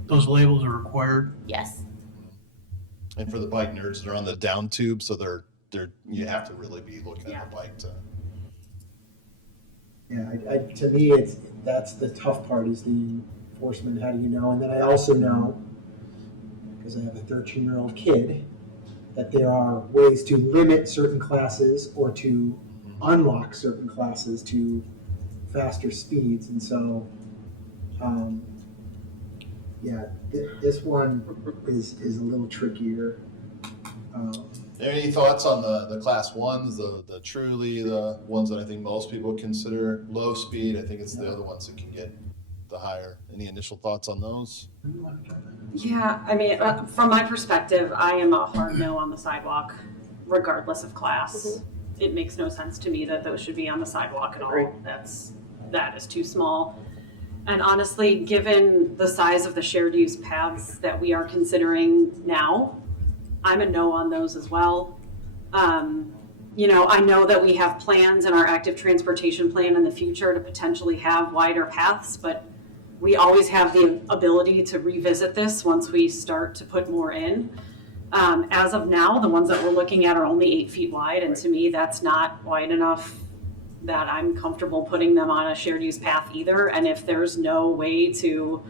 Those labels are required. Yes. And for the bike nerds, they're on the down tube, so they're you have to really be looking at the bike to. Yeah, to me, that's the tough part, is the enforcement. How do you know? And then I also know, because I have a 13-year-old kid, that there are ways to limit certain classes or to unlock certain classes to faster speeds. And so, this one is a little trickier. Any thoughts on the class ones, the truly the ones that I think most people consider low speed? I think it's the other ones that can get the higher. Any initial thoughts on those? Yeah, I mean, from my perspective, I am a hard no on the sidewalk, regardless of class. It makes no sense to me that those should be on the sidewalk at all. That is too small. And honestly, given the size of the shared use paths that we are considering now, I'm a no on those as well. I know that we have plans in our active transportation plan in the future to potentially have wider paths, but we always have the ability to revisit this once we start to put more in. As of now, the ones that we're looking at are only 8 feet wide, and to me, that's not wide enough that I'm comfortable putting them on a shared use path either. And if there's no way to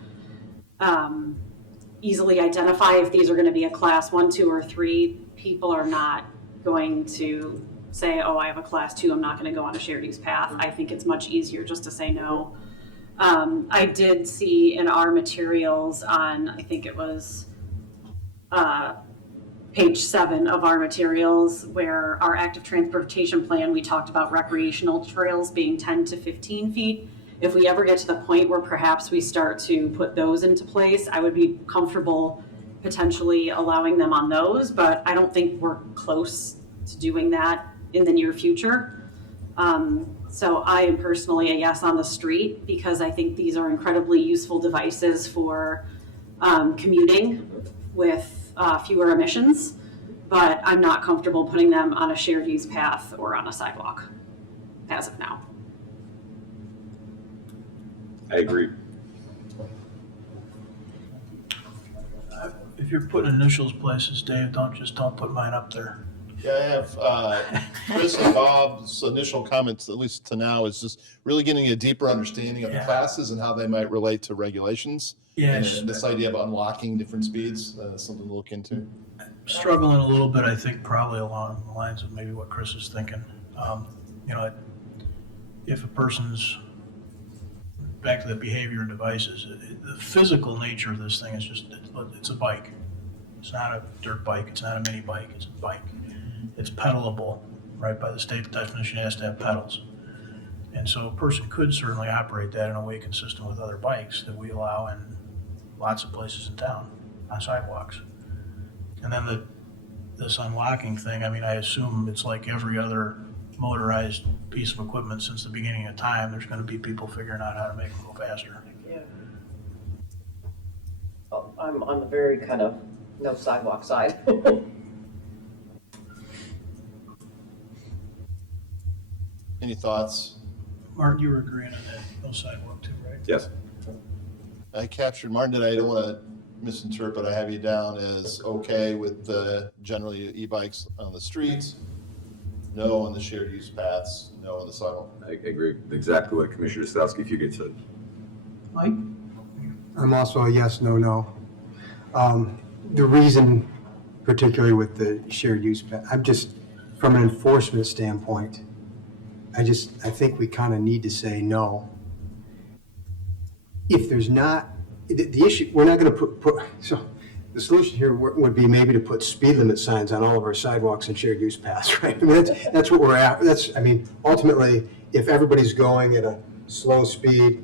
easily identify if these are going to be a class 1, 2, or 3, people are not going to say, oh, I have a class 2, I'm not going to go on a shared use path. I think it's much easier just to say no. I did see in our materials on, I think it was page 7 of our materials, where our active transportation plan, we talked about recreational trails being 10 to 15 feet. If we ever get to the point where perhaps we start to put those into place, I would be comfortable potentially allowing them on those, but I don't think we're close to doing that in the near future. So I am personally a yes on the street, because I think these are incredibly useful devices for commuting with fewer emissions, but I'm not comfortable putting them on a shared use path or on a sidewalk as of now. I agree. If you're putting initials places, Dave, don't put mine up there. Yeah, I have, Chris and Bob's initial comments, at least to now, is just really getting a deeper understanding of the classes and how they might relate to regulations. Yes. And this idea of unlocking different speeds, something to look into. Struggling a little bit, I think, probably along the lines of maybe what Chris is thinking. You know, if a person's, back to the behavior and devices, the physical nature of this thing is just, it's a bike. It's not a dirt bike, it's not a mini bike, it's a bike. It's pedalable, right? By the state definition, it has to have pedals. And so a person could certainly operate that in a way consistent with other bikes that we allow in lots of places in town, on sidewalks. And then this unlocking thing, I mean, I assume it's like every other motorized piece of equipment since the beginning of time. There's gonna be people figuring out how to make them go faster. Yeah. I'm on the very kind of no sidewalk side. Any thoughts? Martin, you were agreeing on that, no sidewalk too, right? Yes. I captured, Martin, I don't want to misinterpret, I have you down as okay with generally e-bikes on the streets, no on the shared use paths, no on the sidewalk. I agree with exactly what Commissioner Stowski, if you could said. Mike? I'm also a yes, no, no. The reason, particularly with the shared use, I'm just, from an enforcement standpoint, I think we kind of need to say no. If there's not, the issue, we're not going to so the solution here would be maybe to put speed limit signs on all of our sidewalks and shared use paths, right? I mean, that's what we're at. Ultimately, if everybody's going at a slow speed,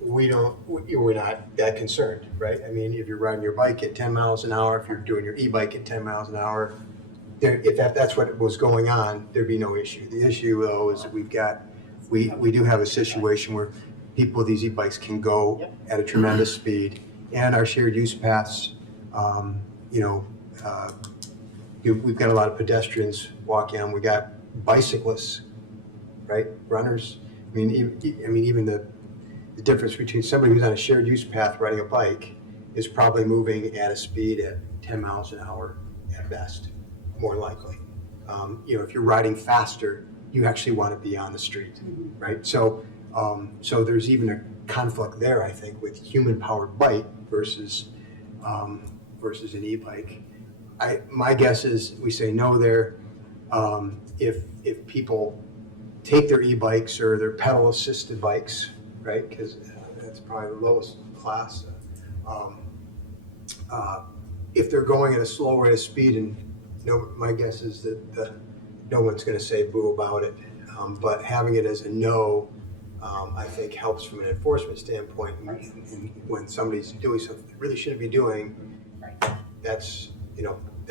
we're not that concerned, right? I mean, if you're riding your bike at 10 miles an hour, if you're doing your e-bike at 10 miles an hour, if that's what was going on, there'd be no issue. The issue, though, is that we do have a situation where people with these e-bikes can go at a tremendous speed, and our shared use paths, we've got a lot of pedestrians walking on. We got bicyclists, right? Runners. I mean, even the difference between somebody who's on a shared use path riding a bike is probably moving at a speed at 10 miles an hour at best, more likely. If you're riding faster, you actually want to be on the street, right? So there's even a conflict there, I think, with human-powered bike versus an e-bike. My guess is we say no there. If people take their e-bikes or their pedal-assisted bikes, right? Because that's probably the lowest class. If they're going at a slow rate of speed, and my guess is that no one's going to say boo about it. But having it as a no, I think helps from an enforcement standpoint. And when somebody's doing something they really shouldn't be doing, that's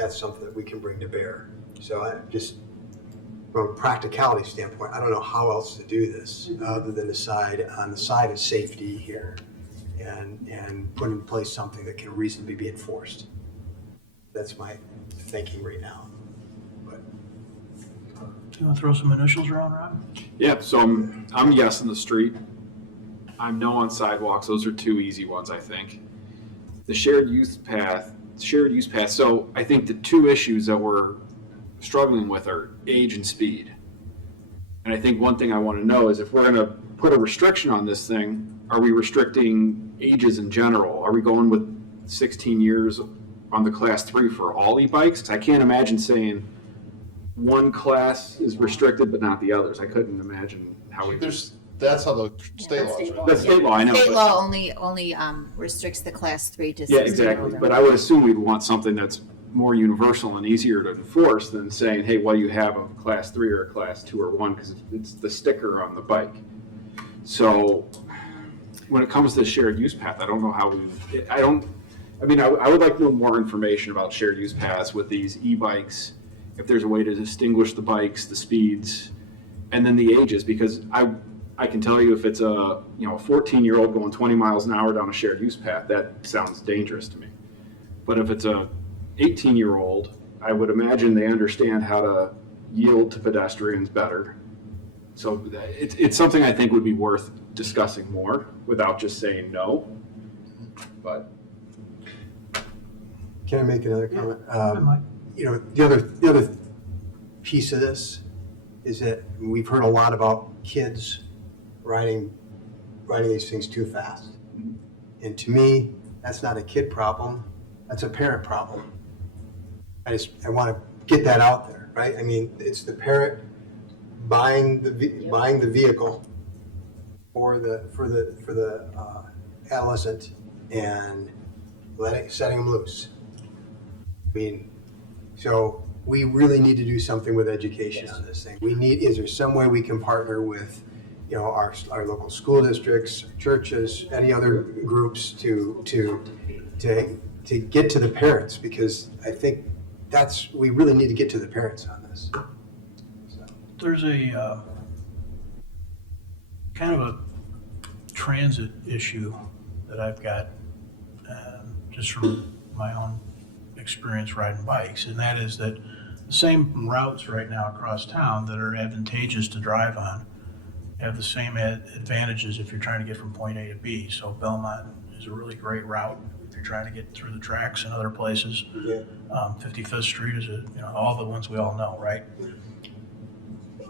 something that we can bring to bear. So I just, from a practicality standpoint, I don't know how else to do this other than decide on the side of safety here and put in place something that can reasonably be enforced. That's my thinking right now. Do you want to throw some initials around, Rob? Yeah, so I'm yes in the street. I'm no on sidewalks. Those are two easy ones, I think. The shared use path. So I think the two issues that we're struggling with are age and speed. And I think one thing I want to know is if we're going to put a restriction on this thing, are we restricting ages in general? Are we going with 16 years on the class 3 for all e-bikes? 'Cause I can't imagine saying one class is restricted but not the others. I couldn't imagine how we. That's how the state law is. That's state law, I know. State but- law only restricts the class 3 to 16 Yeah, and exactly. older. But I would assume we'd want something that's more universal and easier to enforce than saying, hey, what do you have of class 3 or a class 2 or 1? Because it's the sticker on the bike. So when it comes to shared use path, I don't know how I would like to know more information about shared use paths with these e-bikes, if there's a way to distinguish the bikes, the speeds, and then the ages, because I can tell you if it's a 14-year-old going 20 miles an hour down a shared use path, that sounds dangerous to me. But if it's a 18-year-old, I would imagine they understand how to yield to pedestrians better. So it's something I think would be worth discussing more without just saying no. But Can I make another comment? The other piece of this is that we've heard a lot about kids riding these things too fast. And to me, that's not a kid problem, that's a parent problem. I want to get that out there, right? I mean, it's the parent buying the vehicle for the adolescent and setting them loose. I mean, so we really need to do something with education on this thing. Is there some way we can partner with, our local school districts, churches, any other groups to get to the parents? Because I think we really need to get to the parents on this. There's a kind of a transit issue that I've got just from my own experience riding bikes, and that is that the same routes right now across town that are advantageous to drive on have the same advantages if you're trying to get from point A to B. So Belmont is a really great route if you're trying to get through the tracks and other places. Yeah. 55th Street is all the ones we all know, right?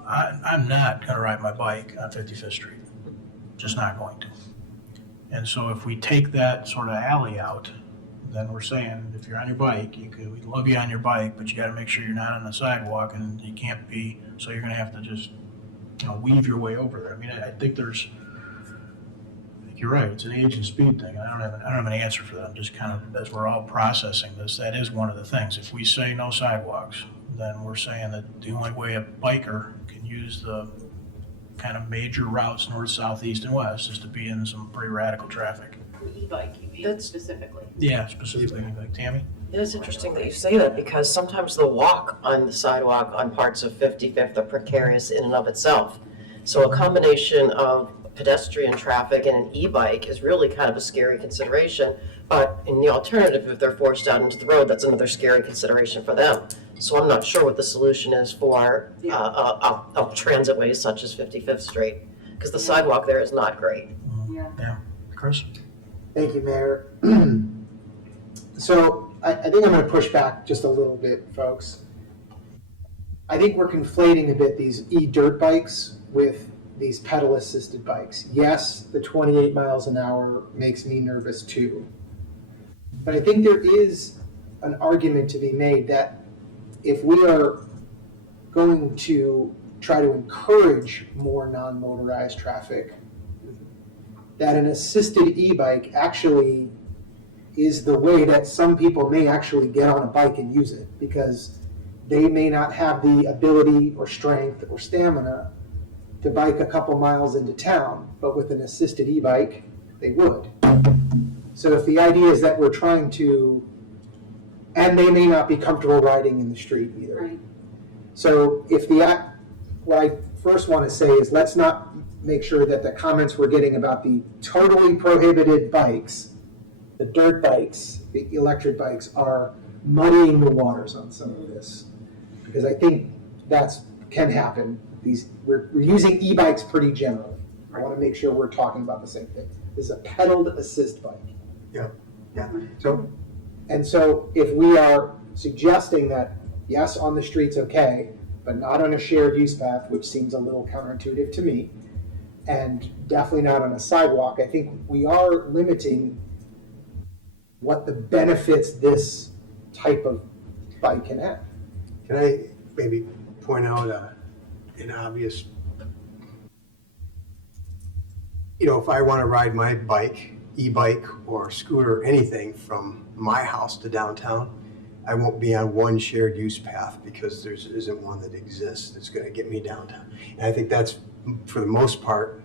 I'm not going to ride my bike on 55th Street. Just not going to. And so if we take that sort of alley out, then we're saying if you're on your bike, we love you on your bike, but you got to make sure you're not on the sidewalk, and you can't be. So you're going to have to just weave your way over there. I mean, I think you're right. It's an age and speed thing. I don't have an answer for that. I'm just kind of, as we're all processing this, that is one of the things. If we say no sidewalks, then we're saying that the only way a biker can use the kind of major routes north, south, east, and west is to be in some pretty radical traffic. E-bike, you mean, specifically? Yeah, specifically. Like Tammy? It is interesting that you say that, because sometimes the walk on the sidewalk on parts of 55th are precarious in and of itself. So a combination of pedestrian traffic and an e-bike is really kind of a scary consideration. But in the alternative, if they're forced out into the road, that's another scary consideration for them. So I'm not sure what the solution is for a transit ways such as 55th Street, because the sidewalk there is not great. Yeah. Chris? Thank you, Mayor. So I think I'm going to push back just a little bit, folks. I think we're conflating a bit these e-dirt bikes with these pedal-assisted bikes. Yes, the 28 miles an hour makes me nervous too. But I think there is an argument to be made that if we are going to try to encourage more non-motorized traffic, that an assisted e-bike actually is the way that some people may actually get on a bike and use it, because they may not have the ability or strength or stamina to bike a couple miles into town, but with an assisted e-bike, they would. So if the idea is that we're trying to, and they may not be comfortable riding in the street either. Right. So what I first want to say is, let's not make sure that the comments we're getting about the totally prohibited bikes, the dirt bikes, the electric bikes, are muddying the waters on some of this. Because I think can happen. We're using e-bikes pretty generally. I want to make sure we're talking about the same thing. This is a pedaled assist bike. Yeah. So if we are suggesting that, yes, on the street's okay, but not on a shared use path, which seems a little counterintuitive to me, and definitely not on a sidewalk, I think we are limiting what the benefits this type of bike can have. Can I maybe point out an obvious, if I want to ride my bike, e-bike or scooter, anything from my house to downtown, I won't be on one shared use path because there isn't one that exists that's going to get me downtown. And I think that's, for the most part,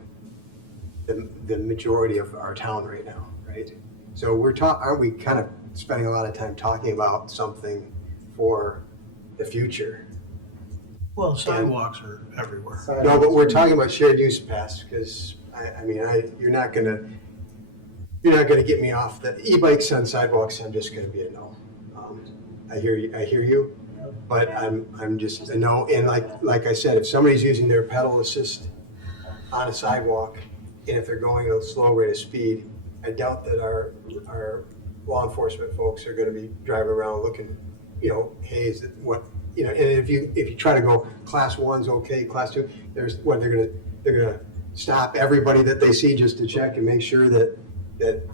the majority of our town right now, right? So aren't we kind of spending a lot of time talking about something for the future? Well, sidewalks are everywhere. No, but we're talking about shared use paths, because you're not gonna get me off the e-bikes on sidewalks. I'm just gonna be a no. I hear you, but I'm just a no. And like I said, if somebody's using their pedal assist on a sidewalk, and if they're going at a slow rate of speed, I doubt that our law enforcement folks are going to be driving around looking, hey, you know, and if you try to go class one's okay, class two, they're gonna stop everybody that they see just to check and make sure that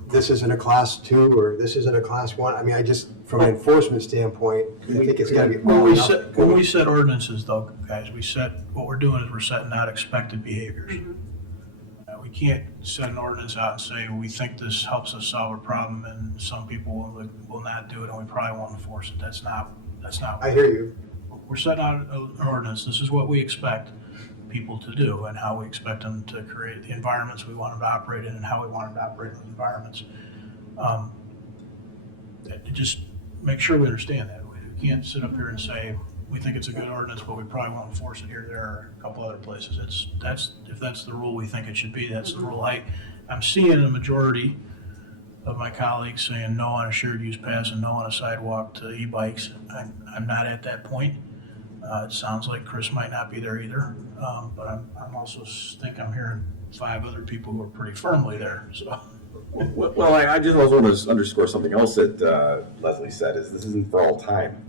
this isn't a class two or this isn't a class one. I mean, from an enforcement standpoint, I think it's gotta be. When we set ordinances though, guys, what we're doing is we're setting out expected behaviors. We can't set an ordinance out and say, we think this helps us solve a problem, and some people will not do it, and we probably won't enforce it. That's not. I hear you. We're setting out an ordinance. This is what we expect people to do and how we expect them to create the environments we want them to operate in and how we want them to operate in those environments. Just make sure we understand that. We can't sit up here and say, we think it's a good ordinance, but we probably won't enforce it here, there, or a couple other places. If that's the rule we think it should be, that's the rule. I'm seeing a majority of my colleagues saying no on a shared use pass and no on a sidewalk to e-bikes. I'm not at that point. It sounds like Chris might not be there either, but I'm also think I'm hearing 5 other people who are pretty firmly there, so. Well, I just also want to underscore something else that Leslie said, is this isn't for all time.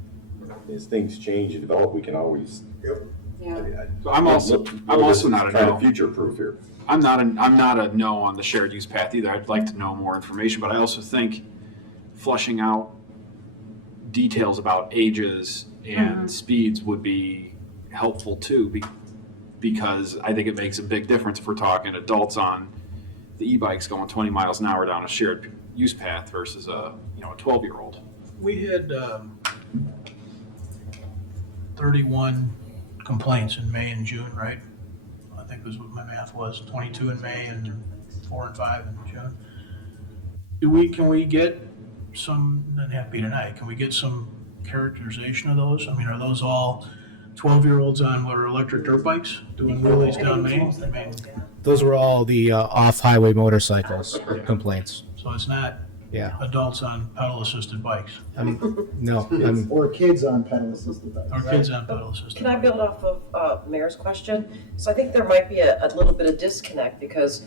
As things change and develop, we can always. Yeah. So I'm also not a kind no. of future-proof here. I'm not a no on the shared use path either. I'd like to know more information, but I also think flushing out details about ages and speeds would be helpful too, because I think it makes a big difference if we're talking adults on the e-bikes going 20 miles an hour down a shared use path versus a 12-year-old. We had 31 complaints in May and June, right? I think was what my math was, 22 in May and 4 and 5 in June. Can we get some, doesn't have to be tonight, can we get some characterization of those? I mean, are those all 12-year-olds on what are electric dirt bikes doing wheelies down Main? Those were all the off-highway motorcycles complaints. So it's not Yeah. adults on pedal-assisted bikes? No. Or kids on pedal-assisted bikes. Or kids on pedal-assisted. Can I build off of Mayor's question? So I think there might be a little bit of disconnect because,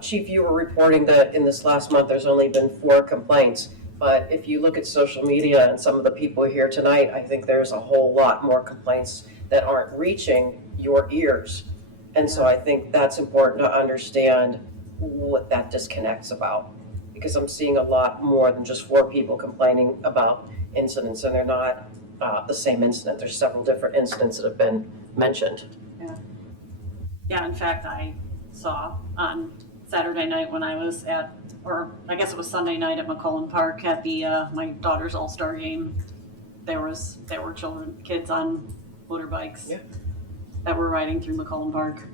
Chief, you were reporting that in this last month, there's only been 4 complaints. But if you look at social media and some of the people here tonight, I think there's a whole lot more complaints that aren't reaching your ears. And so I think that's important to understand what that disconnect's about. Because I'm seeing a lot more than just 4 people complaining about incidents, and they're not the same incident. There's several different incidents that have been mentioned. Yeah, in fact, I saw on Saturday night when I was at, or I guess it was Sunday night at McCollum Park at the my daughter's All-Star game, there were kids on motorbikes that were riding through McCollum Park.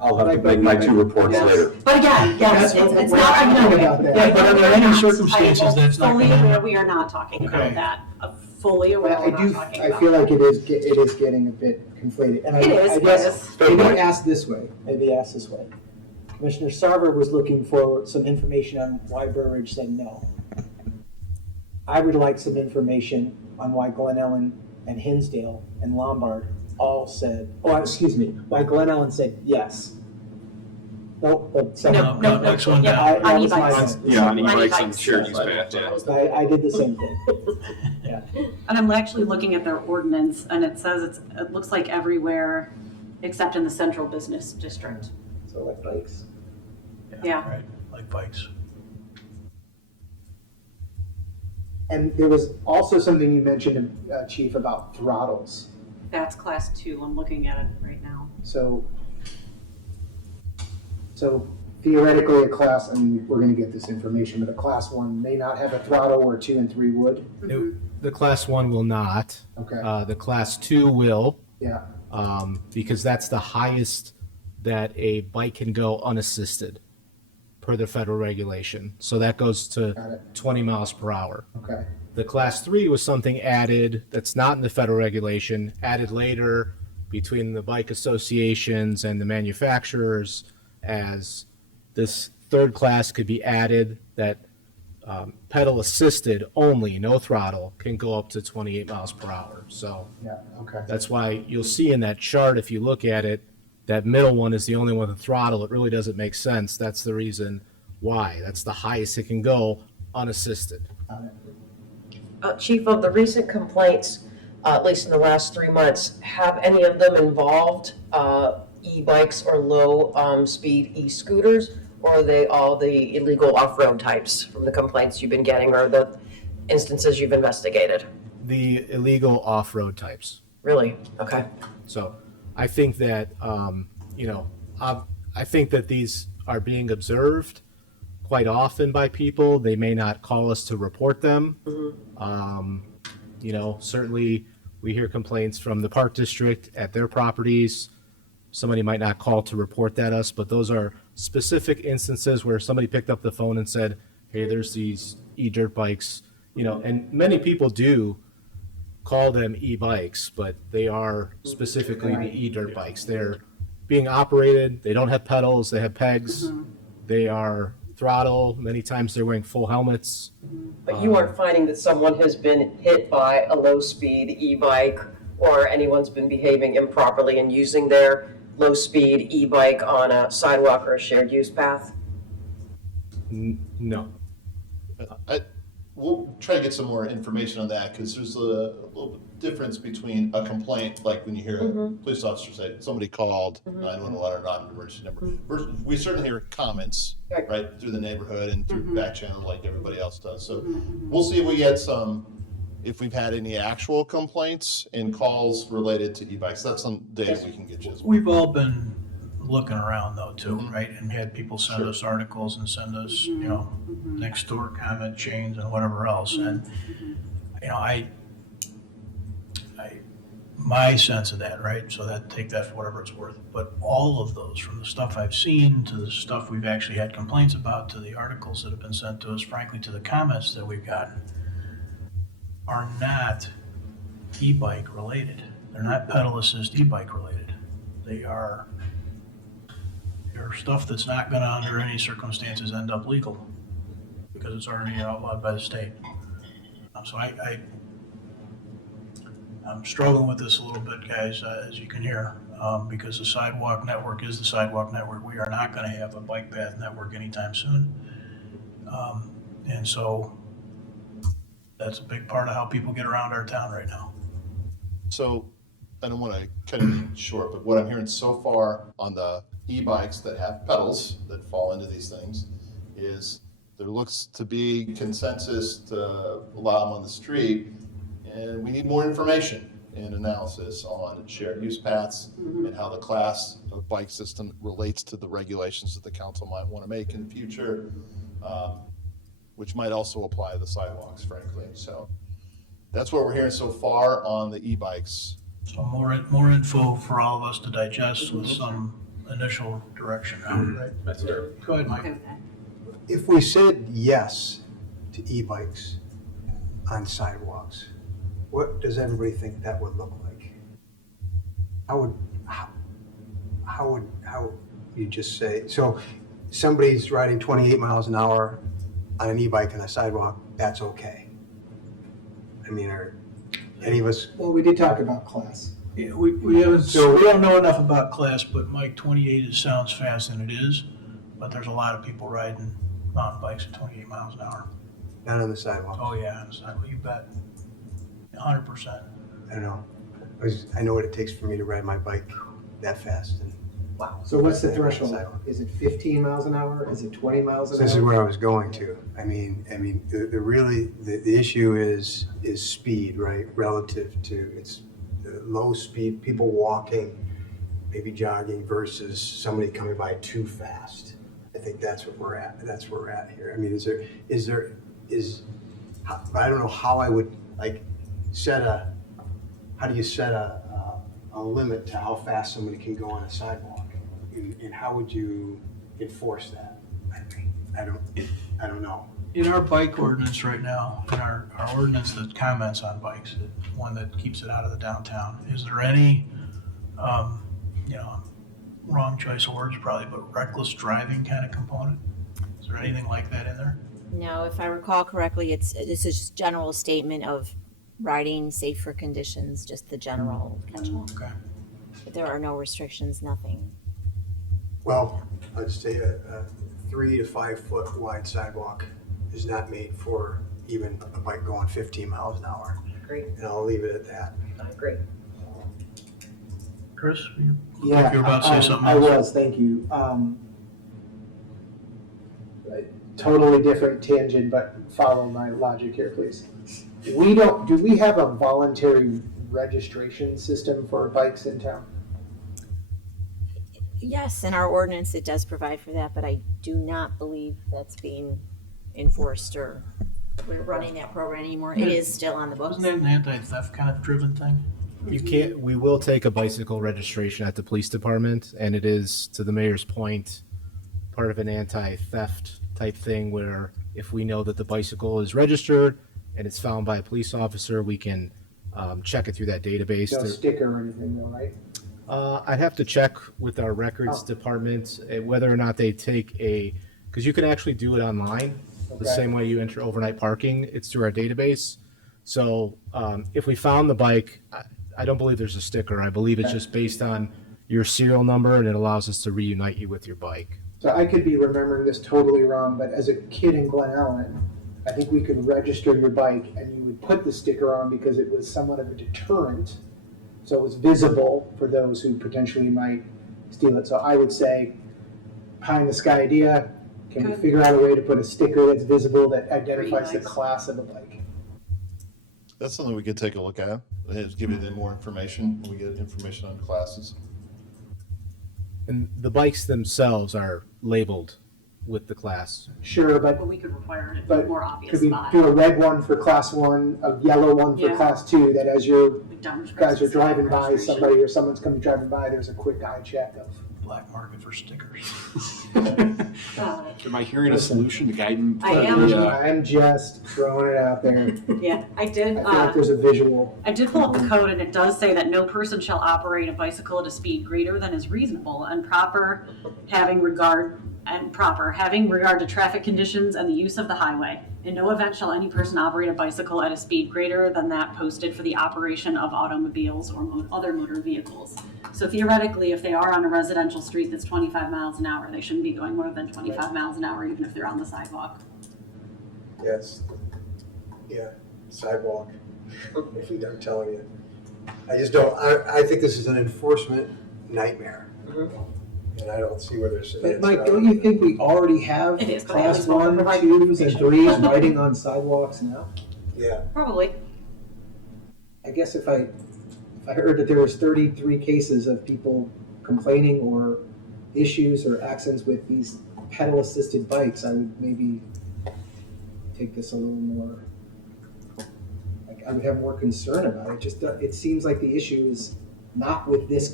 I'll have to make my 2 reports later. But again, yes, it's not, I'm not. Yeah, but under any circumstances, that's not Fully gonna aware, happen. we are not talking Okay. about that. Fully aware, Well, we're not talking about I feel like it is getting a bit conflated. And It is, I guess, yes. maybe asked this way. Commissioner Sarver was looking for some information on why Burridge said no. I would like some information on why Glen Ellen and Hinsdale and Lombard all said, why Glen Ellen said yes. Nope, but second. No, next one down. That on was my e-bikes. mistake. Yeah, on e-bikes and e-bikes. shared use path, yeah. I did the same thing. And I'm actually looking at their ordinance, and it says it looks like everywhere except in the central business district. So like bikes. Yeah. Right, like bikes. And there was also something you mentioned, Chief, about throttles. That's class 2. I'm looking at it right now. So theoretically, a class, I mean, we're gonna get this information, but a class 1 may not have a throttle where 2 and 3 would. The class 1 will not. Okay. The class 2 will. Yeah. Because that's the highest that a bike can go unassisted per the federal regulation. So that goes to 20 miles per hour. Okay. The class 3 was something added that's not in the federal regulation, added later between the bike associations and the manufacturers, as this 3rd class could be added that pedal assisted only, no throttle, can go up to 28 miles per hour. So Yeah, okay. that's why you'll see in that chart, if you look at it, that middle one is the only one with throttle. It really doesn't make sense. That's the reason why. That's the highest it can go unassisted. Chief, of the recent complaints, at least in the last 3 months, have any of them involved e-bikes or low-speed e-scooters? Or are they all the illegal off-road types from the complaints you've been getting or the instances you've investigated? The illegal off-road types. Really? Okay. So I think that, I think that these are being observed quite often by people. They may not call us to report them. Certainly we hear complaints from the park district at their properties. Somebody might not call to report that us, but those are specific instances where somebody picked up the phone and said, hey, there's these e-dirt bikes, and many people do call them e-bikes, but they are specifically the e-dirt bikes. They're being operated, they don't have pedals, they have pegs, they are throttle, many times they're wearing full helmets. But you aren't finding that someone has been hit by a low-speed e-bike or anyone's been behaving improperly and using their low-speed e-bike on a sidewalk or a shared use path? No. We'll try to get some more information on that, because there's a little difference between a complaint, like when you hear a police officer say, somebody called 911 or non-emergency number. We certainly hear comments, right, through the neighborhood and through back channel like everybody else does. So we'll see if we get if we've had any actual complaints and calls related to e-bikes. That's some data we can get you as well. We've all been looking around though too, right? And had people send us articles and send us, next door comment chains and whatever else. And, my sense of that, right? So take that for whatever it's worth. But all of those, from the stuff I've seen to the stuff we've actually had complaints about, to the articles that have been sent to us, frankly, to the comments that we've gotten, are not e-bike related. They're not pedal assist e-bike related. They're stuff that's not gonna under any circumstances end up legal because it's already outlawed by the state. So I'm struggling with this a little bit, guys, as you can hear, because the sidewalk network is the sidewalk network. We are not gonna have a bike path network anytime soon. And so that's a big part of how people get around our town right now. So I don't want to cut it short, but what I'm hearing so far on the e-bikes that have pedals that fall into these things is there looks to be consensus to allow them on the street, and we need more information and analysis on shared use paths and how the class of bike system relates to the regulations that the council might want to make in the future, which might also apply to the sidewalks, frankly. So that's what we're hearing so far on the e-bikes. So more info for all of us to digest with some initial direction now, right? That's fair. Go ahead, Mike. If we said yes to e-bikes on sidewalks, what does everybody think that would look like? How would you just say, so somebody's riding 28 miles an hour on an e-bike on a sidewalk, that's okay? I mean, are any of us? Well, we did talk about class. Yeah, we haven't, so we don't know enough about class, but Mike, 28 sounds fast and it is, but there's a lot of people riding mountain bikes at 28 miles an hour. Not on the sidewalk. Oh yeah, on the sidewalk, you bet. 100%. I don't know. I know what it takes for me to ride my bike that fast. And wow. So what's the threshold? Is it 15 miles an hour? Is it 20 miles an hour? This is where I was going to. I mean, the issue is speed, right? Relative to it's low speed, people walking, maybe jogging versus somebody coming by too fast. I think that's what we're at. That's where we're at here. I mean, I don't know how I would how do you set a limit to how fast somebody can go on a sidewalk? And how would you enforce that? I don't know. In our bike ordinance right now, in our ordinance that comments on bikes, the one that keeps it out of the downtown, is there any, wrong choice of words probably, but reckless driving kind of component? Is there anything like that in there? No, if I recall correctly, this is just general statement of riding safer conditions, just the general catch-all. Okay. But there are no restrictions, nothing. Well, I'd say a 3 to 5 foot wide sidewalk is not made for even a bike going 15 miles an hour. Great. And I'll leave it at that. Great. Chris, you look Yeah, like you were about to say something I else. was, thank you. Totally different tangent, but follow my logic here, please. Do we have a voluntary registration system for bikes in town? Yes, in our ordinance, it does provide for that, but I do not believe that's being enforced or we're running that program anymore. It is still on the books. Wasn't that an anti-theft kind of driven thing? You can't, we will take a bicycle registration at the police department, and it is, to the mayor's point, part of an anti-theft type thing where if we know that the bicycle is registered and it's found by a police officer, we can check it through that database. No sticker or anything though, right? I'd have to check with our records department whether or not they take because you can actually do it online, the Okay. same way you enter overnight parking, it's through our database. So if we found the bike, I don't believe there's a sticker. I believe it's just based on your serial number, and it allows us to reunite you with your bike. So I could be remembering this totally wrong, but as a kid in Glen Ellen, I think we could register your bike and you would put the sticker on because it was somewhat of a deterrent. So it was visible for those who potentially might steal it. So I would say, pie in the sky idea, can we figure out a way to put a sticker that's visible that identifies the class of a bike? That's something we could take a look at. Is give you the more information. We get information on classes. And the bikes themselves are labeled with the class. Sure, But we could require it in a but more obvious could we spot. do a red one for class 1, a yellow one for Yeah. class 2, that as you Downers guys are Grove driving by registration. somebody or someone's coming driving by, there's a quick eye check of Black market for stickers. Am I hearing a solution to guidance? I am. I'm just throwing it out there. Yeah, I did. I feel like there's a visual. I did pull up the code, and it does say that no person shall operate a bicycle at a speed greater than is reasonable and having regard to traffic conditions and the use of the highway. In no event shall any person operate a bicycle at a speed greater than that posted for the operation of automobiles or other motor vehicles. So theoretically, if they are on a residential street that's 25 miles an hour, they shouldn't be going more than 25 miles an hour, even if they're on the sidewalk. Yes. Yeah, sidewalk. I'm telling you. I just don't, I think this is an enforcement nightmare. And I don't see where there's. But Mike, don't you think we already have It is, but at class least we'll 1, provide 2s, and information. 3s riding on sidewalks now? Yeah. Probably. I guess if I heard that there was 33 cases of people complaining or issues or accidents with these pedal-assisted bikes, I would maybe take this a little more, like, I would have more concern about it. Just, it seems like the issue is not with this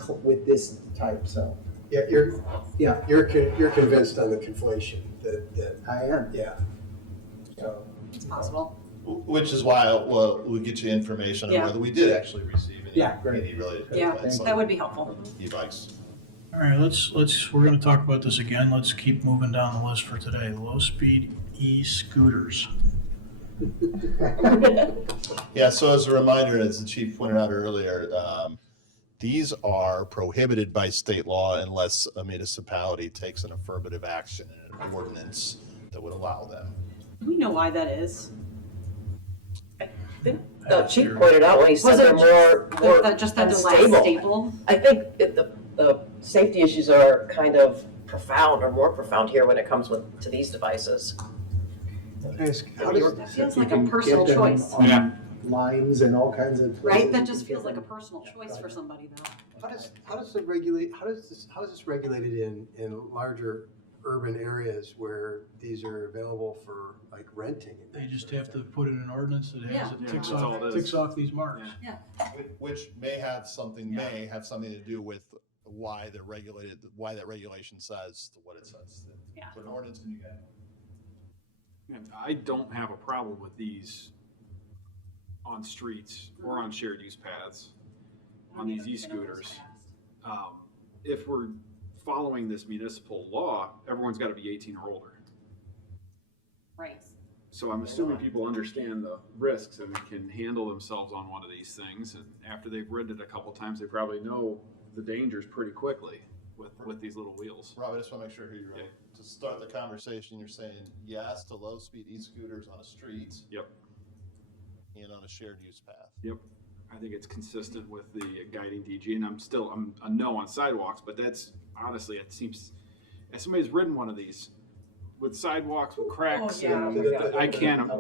type, so. Yeah, you're convinced on the conflation that. I am. Yeah. So. It's possible. Which is why we'll get you information on Yeah. whether we did actually receive any great. related Yeah, complaints that would be helpful. on e-bikes. All right, we're gonna talk about this again. Let's keep moving down the list for today. Low-speed e-scooters. Yeah, so as a reminder, as the chief pointed out earlier, these are prohibited by state law unless a municipality takes an affirmative action in an ordinance that would allow them. Do we know why that is? The chief pointed out when he said Was they're it more just that they're less unstable. stable? I think the safety issues are kind of profound or more profound here when it comes to these devices. That feels like a personal Get them choice, on lines and all kinds of. right? That just feels like a personal choice for somebody, though. How does this regulated in larger urban areas where these are available for like renting? They just have to put in an ordinance that Yeah. has, it ticks that's all it is. ticks off these marks. Which may have something to do with why that regulation says what it says. Yeah. Put an ordinance and you got it. And I don't have a problem with these on streets or on shared use paths, on these e-scooters. If we're following this municipal law, everyone's gotta be 18 or older. Right. So I'm assuming people understand the risks and can handle themselves on one of these things. And after they've ridden it a couple times, they probably know the dangers pretty quickly with these little wheels. Rob, I just want to make sure who you're right. To start the conversation, you're saying yes to low-speed e-scooters on a street. Yep. And on a shared use path. Yep. I think it's consistent with the guiding DG, and I'm a no on sidewalks, but that's honestly, it seems, as somebody's ridden one of these with sidewalks with cracks, yeah. and I can't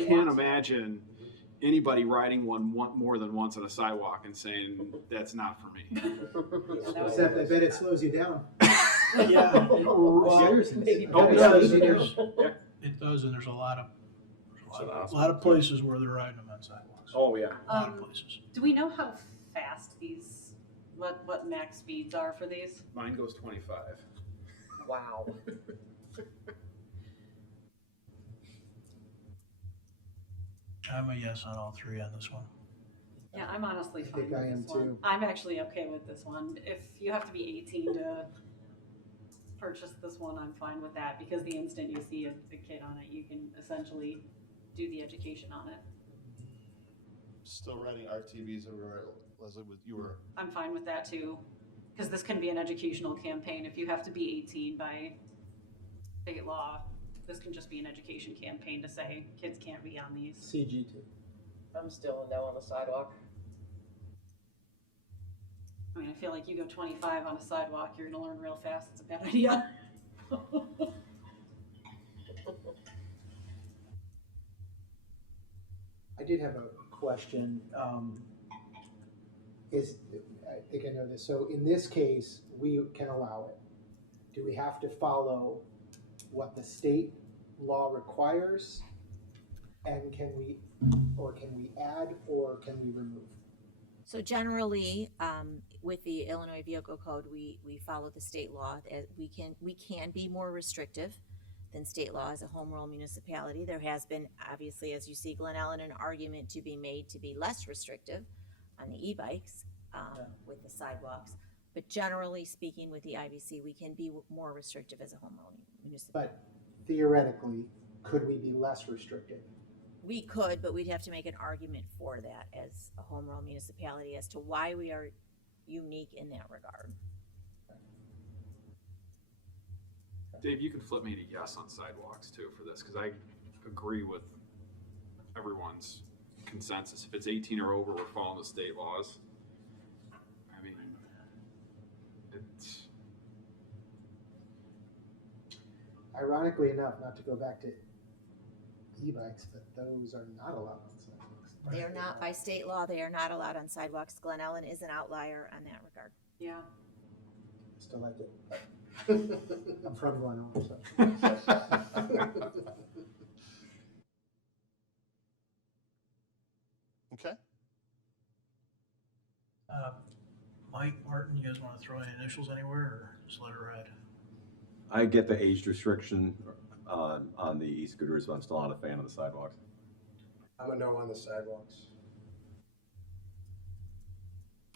even imagine anybody riding one more than once on a sidewalk and saying that's not for me. Except I bet it slows you down. Yeah. Seriously. Oh, It yeah. does, Yeah. it does, and there's a lot of places where they're riding them on sidewalks. Oh, yeah. A lot of places. Do we know how fast these, what max speeds are for these? Mine goes 25. Wow. I'm a yes on all three on this one. Yeah, I'm honestly I fine think with I am this one. too. I'm actually okay with this one. If you have to be 18 to purchase this one, I'm fine with that, because the instant you see a kid on it, you can essentially do the education on it. Still writing RTVs everywhere. Leslie, you were. I'm fine with that too, because this can be an educational campaign. If you have to be 18 by state law, this can just be an education campaign to say kids can't be on these. CG too. I'm still a no on the sidewalk. I mean, I feel like you go 25 on a sidewalk, you're gonna learn real fast. It's a bad idea. I did have a question. I think I know this. So in this case, we can allow it. Do we have to follow what the state law requires? And can we add, or can we remove? So generally, with the Illinois Vehicle Code, we follow the state law. We can be more restrictive than state law as a home rule municipality. There has been, obviously, as you see, Glen Ellen, an argument to be made to be less restrictive on the e-bikes with the sidewalks. But generally speaking, with the IVC, we can be more restrictive as a home rule municipality. But theoretically, could we be less restrictive? We could, but we'd have to make an argument for that as a home rule municipality as to why we are unique in that regard. Dave, you can flip me to yes on sidewalks too for this, because I agree with everyone's consensus. If it's 18 or over, we're following the state laws. I mean, it's, Ironically enough, not to go back to e-bikes, but those are not allowed on sidewalks. They are not, by state law, they are not allowed on sidewalks. Glen Ellen is an outlier on that regard. Yeah. Still like it. I'm from Glen Ellen, so. Okay. Mike, Martin, you guys want to throw any initials anywhere, or just let it ride? I get the age restriction on the e-scooters, but I'm still not a fan of the sidewalks. I'm a no on the sidewalks.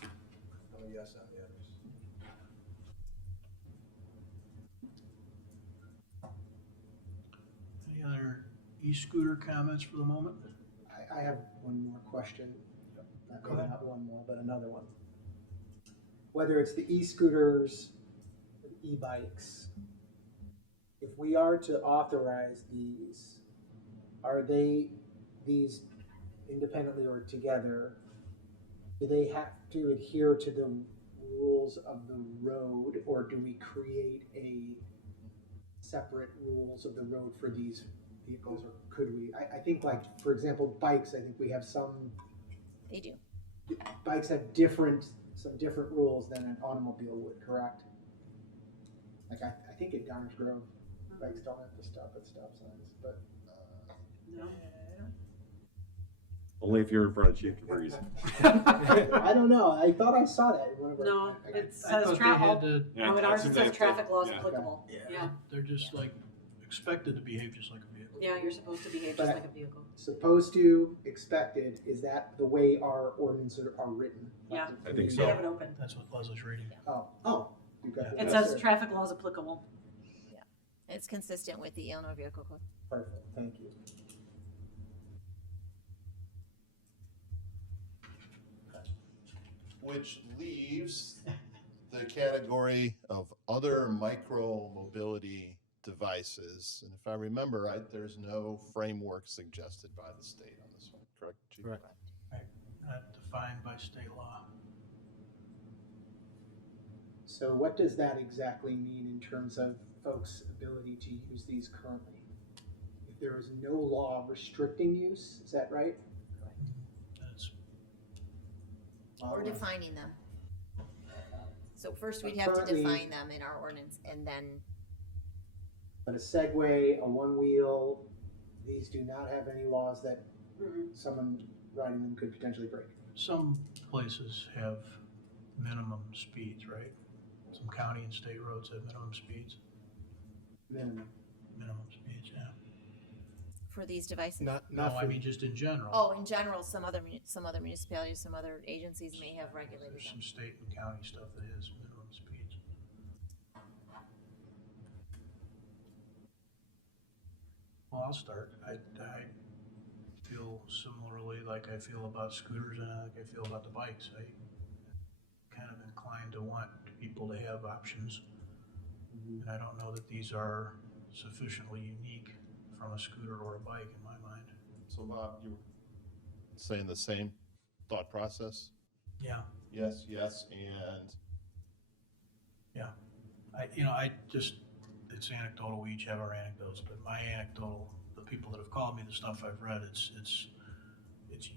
I'm a yes on the others. Any other e-scooter comments for the moment? I have one more question. Go ahead. Not one more, but another one. Whether it's the e-scooters, or the e-bikes, if we are to authorize these, are these independently or together, do they have to adhere to the rules of the road, or do we create a separate rules of the road for these vehicles, or could we? I think, like, for example, bikes, I think we have some. They do. Bikes have some different rules than an automobile would, correct? Like, I think at Downers Grove, bikes don't have to stop at stop signs, but. No. Only if you're in front of Chief DeVries. I don't know, I thought I saw that in one of our. No, it I says thought they had to- no, in ours it says traffic laws applicable. Yeah. They're just like expected to behave just like a vehicle. Yeah, you're supposed to behave But just like a vehicle. Supposed to, expected, is that the way our ordinances are written? Yeah. I think They so. have it open. That's what Leslie's reading. Oh, you got It says traffic laws applicable. It's consistent with the Illinois Vehicle Code. Perfect, thank you. Which leaves the category of other micro mobility devices. And if I remember right, there's no framework suggested by the state on this one, correct, Chief? Right. Not defined by state law. So what does that exactly mean in terms of folks' ability to use these currently? If there is no law restricting use, is that right? That's, Or defining them. So first we'd have to Currently- define them in our ordinance and then, But a Segway, a one-wheel, these do not have any laws that someone riding them could potentially break. some places have minimum speeds, right? Some county and state roads have minimum speeds. Minimum. Minimum speeds, yeah. for these devices. No, I mean just in general. Oh, in general, some other municipalities, some other agencies may have regulated There's them. some state and county stuff that is minimum speeds. Well, I'll start. I feel similarly like I feel about scooters and like I feel about the bikes. I kind of inclined to want people to have options. And I don't know that these are sufficiently unique from a scooter or a bike in my mind. So Bob, you were saying the same thought process? Yeah. Yes, yes, and Yeah. It's anecdotal, we each have our anecdotes, but my anecdotal, the people that have called me, the stuff I've read, it's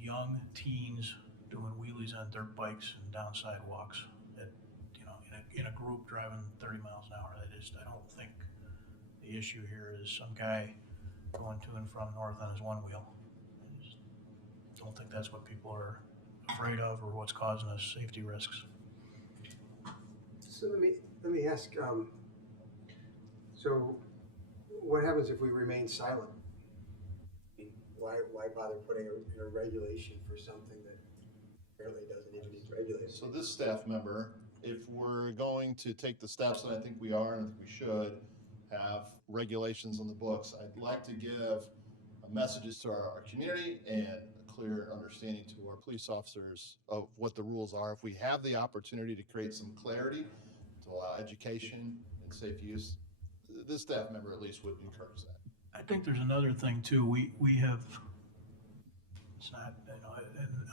young teens doing wheelies on dirt bikes and down sidewalks at, in a group driving 30 miles an hour. I don't think the issue here is some guy going to and from north on his one wheel. I just don't think that's what people are afraid of or what's causing us safety risks. So let me ask, so what happens if we remain silent? Why bother putting a regulation for something that apparently doesn't even need regulated? so this staff member, if we're going to take the steps, and I think we are, and I think we should, have regulations on the books, I'd like to give messages to our community and a clear understanding to our police officers of what the rules are. If we have the opportunity to create some clarity, to allow education and safe use, this staff member at least would encourage that. I think there's another thing too. We have, it's not,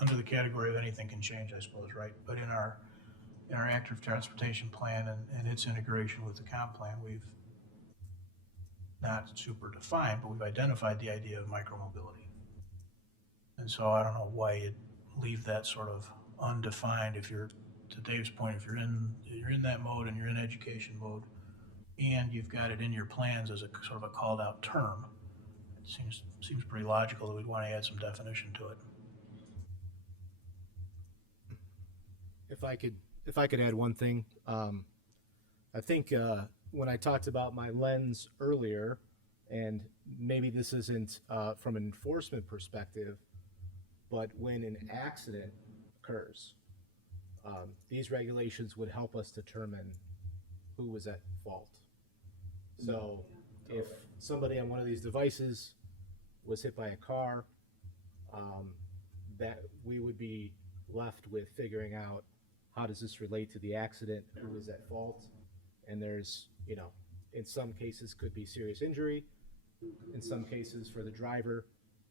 under the category of anything can change, I suppose, right? But in our active transportation plan and its integration with the comp plan, we've not super defined, but we've identified the idea of micromobility. And so I don't know why you'd leave that sort of undefined if you're, to Dave's point, if you're in that mode and you're in education mode, and you've got it in your plans as a sort of a called out term, it seems pretty logical that we'd want to add some definition to it. If I could add one thing, I think when I talked about my lens earlier, and maybe this isn't from an enforcement perspective, but when an accident occurs, these regulations would help us determine who was at fault. So if somebody on one of these devices was hit by a car, that we would be left with figuring out how does this relate to the accident, who is at fault, and there's, in some cases could be serious injury, in some cases for the driver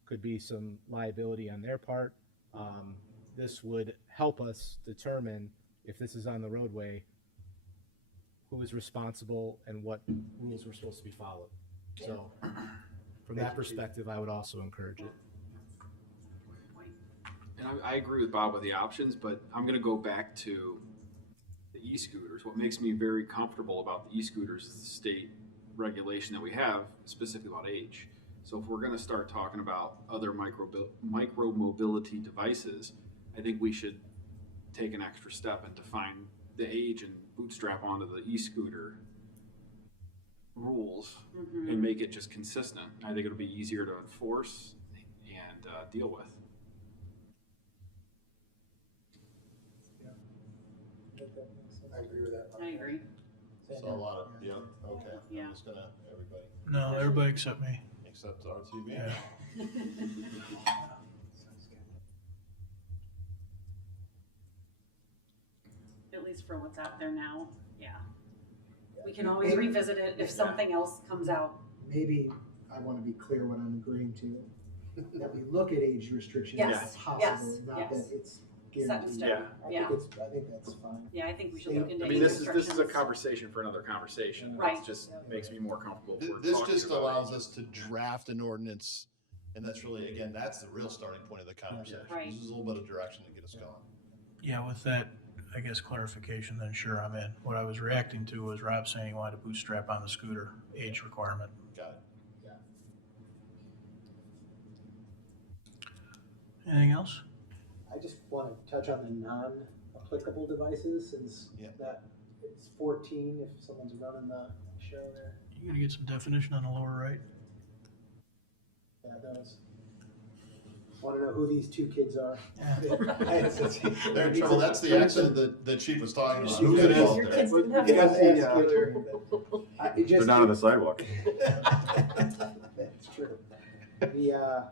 could be some liability on their part. This would help us determine if this is on the roadway, who is responsible and what rules were supposed to be followed. So from that perspective, I would also encourage it. And I agree with Bob with the options, but I'm going to go back to the e-scooters. What makes me very comfortable about the e-scooters is the state regulation that we have, specifically about age. So if we're going to start talking about other micro mobility devices, I think we should take an extra step and define the age and bootstrap onto the e-scooter rules and make it just consistent. I think it'll be easier to enforce and deal with. I agree with that. I agree. So a lot of, yeah, okay. Yeah. I'm just gonna, everybody, No, everybody except me. except RTV. Yeah. At least for what's out there now, yeah. We can always revisit it if something else comes out. Maybe I want to be clear what I'm agreeing to, that we look at age restrictions Yes, as possible, yes, not yes. that it's Set in stone. Yeah. I think that's fine. Yeah, I think we should look into I any mean, this is a restrictions. conversation for another conversation. Right. It just makes me more comfortable. if we're This talking just about it. allows us to draft an ordinance, and that's really, again, that's the real starting point of the conversation. Right. This is a little bit of direction to get us going. Yeah, with that, I guess clarification, then sure, I'm in. What I was reacting to was Rob saying he wanted to bootstrap on the scooter age requirement. Got it. Anything else? I just want to touch on the non-applicable devices, since that it's 14 if someone's running the show there. You gonna get some definition on the lower right? Yeah, it does. Want to know who these two kids are? They're in trouble. That's the accident that Chief was talking about. Who's Your involved kids there? didn't have to ask Taylor, but it They're just- not on the sidewalk. That's true. The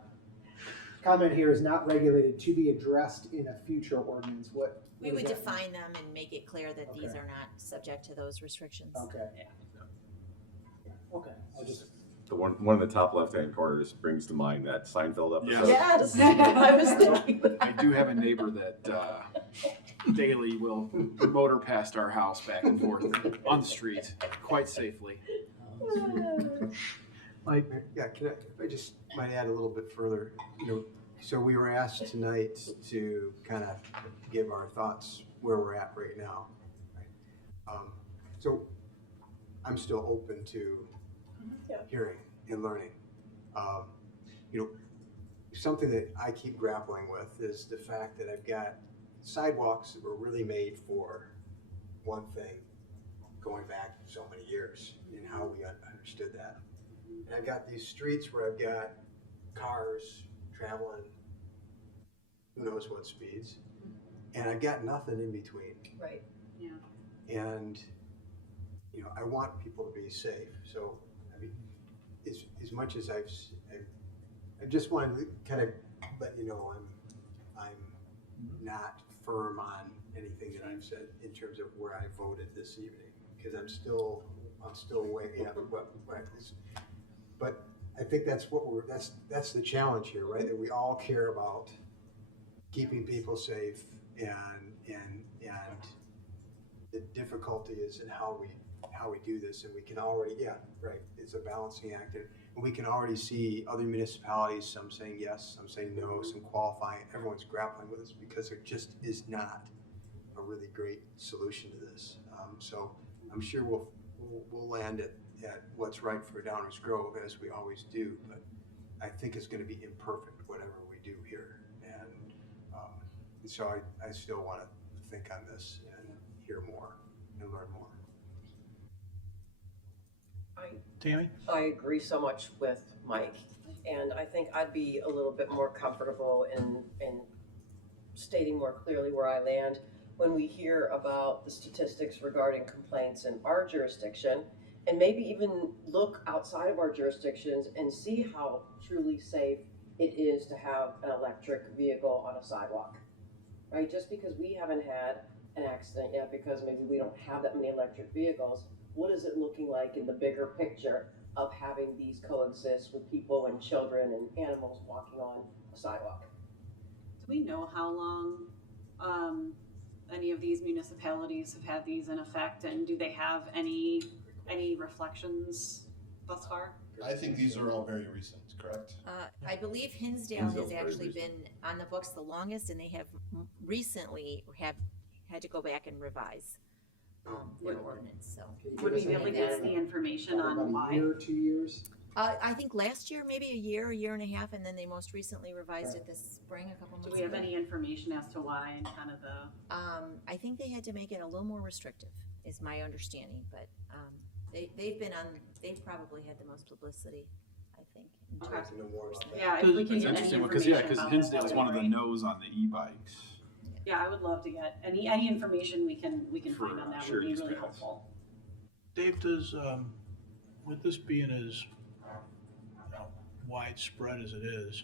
comment here is not regulated, to be addressed in a future ordinance. What We does would that mean? define them and make it clear that these Okay. are not subject to those restrictions. Okay. Okay, I just. The one in the top left-hand corner just brings to mind that Seinfeld episode. Yes, I was thinking. I do have a neighbor that daily will motor past our house back and forth on the street quite safely. Mike? Yeah, if I just might add a little bit further, so we were asked tonight to kind of give our thoughts where we're at right now. So I'm still open to hearing and learning. Something that I keep grappling with is the fact that I've got sidewalks that were really made for one thing going back so many years and how we understood that. And I've got these streets where I've got cars traveling who knows what speeds, and I've got nothing in between. Right. Yeah. And, I want people to be safe. So, I mean, as much as I just wanted to kind of let you know I'm not firm on anything that I've said in terms of where I voted this evening, because I'm still weighing up but I think that's that's the challenge here, right? That we all care about keeping people safe, and the difficulty is in how we do this, and we can already, it's a balancing act, and we can already see other municipalities, some saying yes, some saying no, some qualifying. Everyone's grappling with this because there just is not a really great solution to this. So I'm sure we'll land at what's right for Downers Grove, as we always do, but I think it's going to be imperfect whatever we do here, and so I still want to think on this and hear more and learn more. Tammy? I agree so much with Mike, and I think I'd be a little bit more comfortable in stating more clearly where I land when we hear about the statistics regarding complaints in our jurisdiction, and maybe even look outside of our jurisdictions and see how truly safe it is to have an electric vehicle on a sidewalk, right? Just because we haven't had an accident yet, because maybe we don't have that many electric vehicles, what is it looking like in the bigger picture of having these coexist with people and children and animals walking on a sidewalk? Do we know how long any of these municipalities have had these in effect, and do they have any reflections thus far? I think these are all very recent, correct? I believe Hinsdale Hinsdale's has very actually recent. been on the books the longest, and they have recently had to go back and revise their ordinance, so. Would we be able to get the information on About a why? year or 2 years? I think last year, maybe a year and a half, and then they most recently revised it this spring, a couple months Do ago. we have any information as to why and kind of the? I think they had to make it a little more restrictive, is my understanding, but they've probably had the most publicity, I think. in Okay. terms of enforcement. Yeah, if we can It's get any interesting information because about Hinsdale's that, one of the that'd be no's on the e-bikes. great. Yeah, I would love to get any information we can For, find on that shared would be use really paths. helpful. Dave, does, with this being as widespread as it is,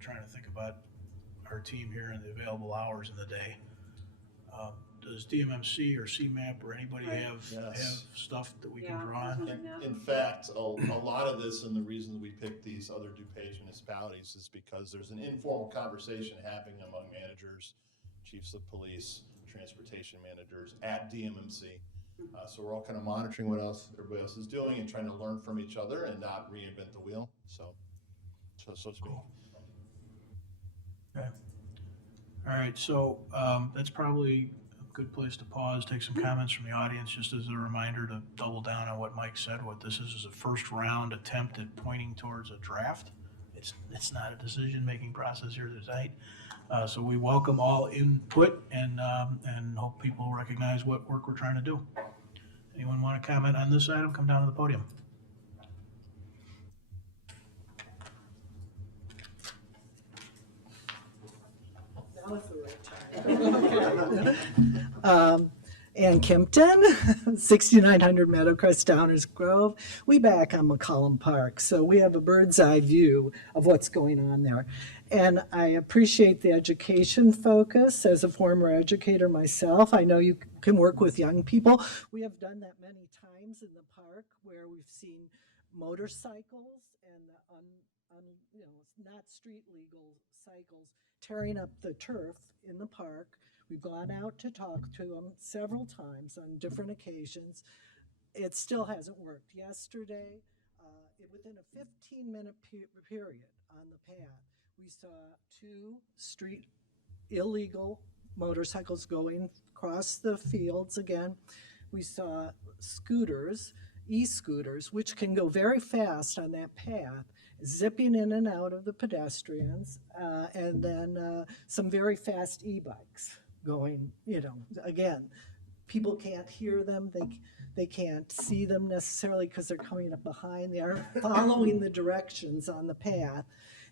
trying to think about our team here and the available hours in the day, does DMMC or CMAP or anybody Right. have stuff that we can Yeah, draw on? In fact, a lot of this and the reason we picked these other DuPage municipalities is because there's an informal conversation happening among managers, chiefs of police, transportation managers at DMMC. So we're all kind of monitoring what everybody else is doing and trying to learn from each other and not reinvent the wheel. So to speak. Okay. All right, so that's probably a good place to pause, take some comments from the audience, just as a reminder to double down on what Mike said. What this is a first round attempt at pointing towards a draft. It's not a decision-making process here tonight. So we welcome all input and hope people recognize what work we're trying to do. Anyone want to comment on this item? Come down to the podium. Ann Kimpton, 6900 Meadowcrest, Downers Grove. We back on McCollum Park, so we have a bird's eye view of what's going on there. And I appreciate the education focus. As a former educator myself, I know you can work with young people. We have done that many times in the park where we've seen motorcycles and not street legal cycles tearing up the turf in the park. We've gone out to talk to them several times on different occasions. It still hasn't worked. Yesterday, within a 15-minute period on the path, we saw 2 street illegal motorcycles going across the fields again. We saw scooters, e-scooters, which can go very fast on that path, zipping in and out of the pedestrians, and then some very fast e-bikes going, again, people can't hear them, they can't see them necessarily because they're coming up behind, they aren't following the directions on the path.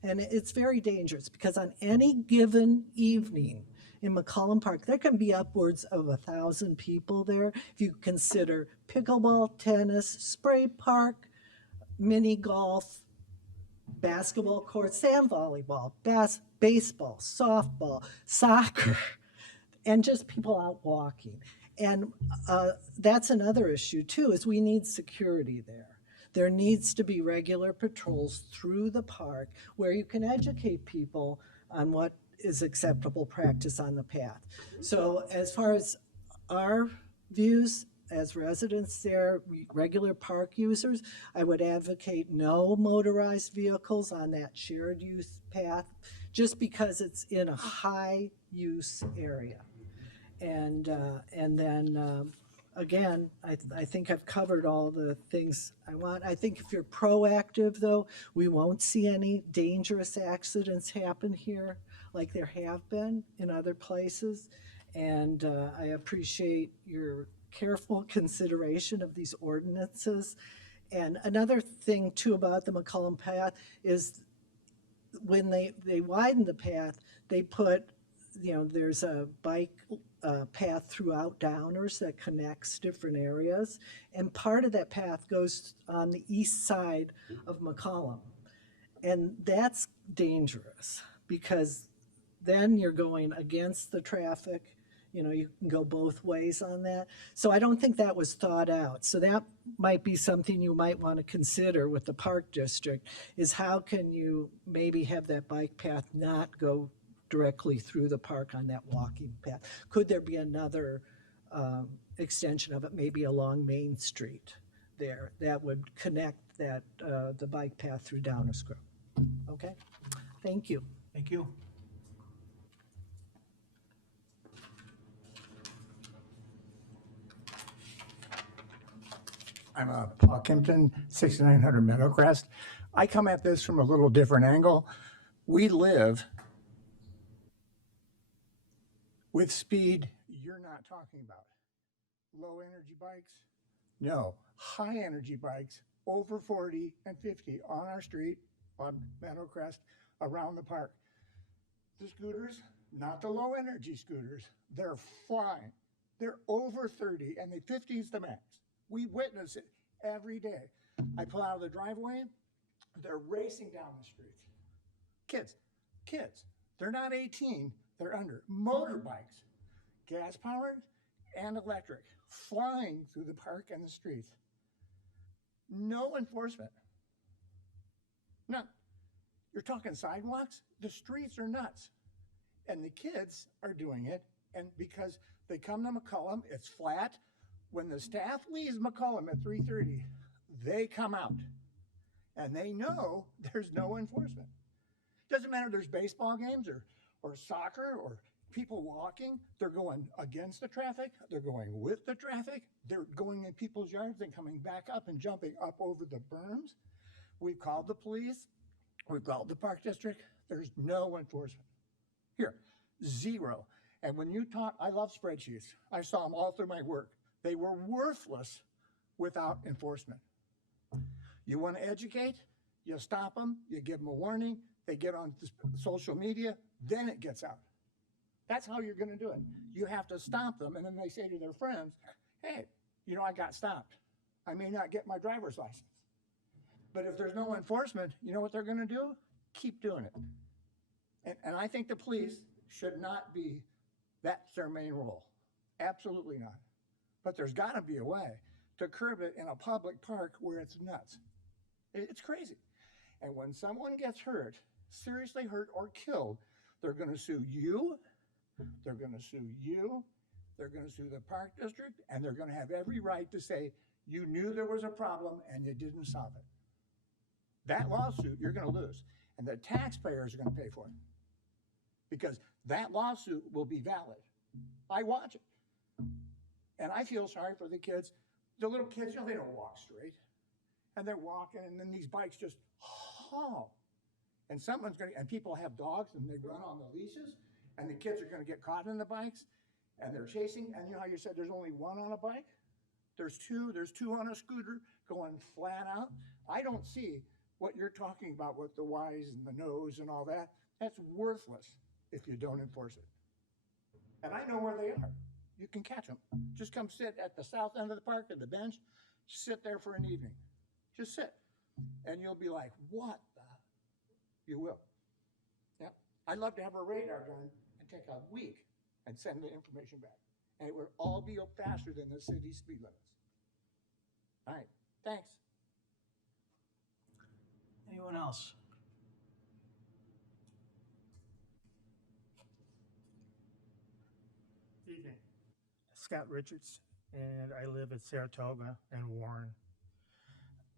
And it's very dangerous because on any given evening in McCollum Park, there can be upwards of 1,000 people there. If you consider pickleball, tennis, spray park, mini golf, basketball court, sand volleyball, baseball, softball, soccer, and just people out walking. And that's another issue too, is we need security there. There needs to be regular patrols through the park where you can educate people on what is acceptable practice on the path. So as far as our views as residents there, regular park users, I would advocate no motorized vehicles on that shared use path just because it's in a high use area. And then again, I think I've covered all the things I want. I think if you're proactive, though, we won't see any dangerous accidents happen here like there have been in other places. And I appreciate your careful consideration of these ordinances. And another thing, too, about the McCollum path is when they widen the path, they put, there's a bike path throughout Downers that connects different areas, and part of that path goes on the east side of McCollum, and that's dangerous because then you're going against the traffic. You can go both ways on that. So I don't think that was thought out. So that might be something you might want to consider with the park district, is how can you maybe have that bike path not go directly through the park on that walking path? Could there be another extension of it, maybe along Main Street there, that would connect that the bike path through Downers Grove? Okay, thank you. Thank you. I'm Paul Kimpton, 6900 Meadowcrest. I come at this from a little different angle. We live with speed you're not talking about. Low energy bikes? No. High energy bikes, over 40 and 50 on our street, on Meadowcrest, around the park. The scooters, not the low energy scooters, they're flying. They're over 30 and the 50 is the max. We witness it every day. I pull out of the driveway, they're racing down the streets. Kids, they're not 18, they're under. Motorbikes, gas powered, and electric flying through the park and the streets. No enforcement. None. You're talking sidewalks? The streets are nuts. And the kids are doing it, and because they come to McCollum, it's flat. When the staff leaves McCollum at 3:30, they come out. And they know there's no enforcement. Doesn't matter if there's baseball games or soccer or people walking, they're going against the traffic, they're going with the traffic, they're going in people's yards and coming back up and jumping up over the berms. We've called the police, we've called the park district, there's no enforcement. Here, zero. And when you talk, I love spreadsheets. I saw them all through my work. They were worthless without enforcement. You want to educate, you stop them, you give them a warning, they get on social media, then it gets out. That's how you're going to do it. You have to stop them, and then they say to their friends, hey, you know, I got stopped. I may not get my driver's license. But if there's no enforcement, you know what they're going to do? Keep doing it. And I think the police should not be, that's their main role. Absolutely not. But there's got to be a way to curb it in a public park where it's nuts. It's crazy. And when someone gets hurt, seriously hurt or killed, they're going to sue you, they're going to sue you, they're going to sue the park district, and they're going to have every right to say, you knew there was a problem and you didn't solve it. That lawsuit, you're going to lose. And the taxpayers are going to pay for it. Because that lawsuit will be valid. I watch it. And I feel sorry for the kids. The little kids, you know, they don't walk straight. And they're walking, and then these bikes just haul. And and people have dogs, and they run on the leashes, and the kids are going to get caught in the bikes, and they're chasing. And you know how you said there's only one on a bike? There's two on a scooter going flat out. I don't see what you're talking about with the Ys and the no's and all that. That's worthless if you don't enforce it. And I know where they are. You can catch them. Just come sit at the south end of the park at the bench, sit there for an evening. Just sit. And you'll be like, what the? You will. Yep. I'd love to have a radar gun and take a week and send the information back. And it would all be faster than the city speed limits. All right. Thanks. Anyone else? Evening. Scott Richards, and I live at Saratoga and Warren.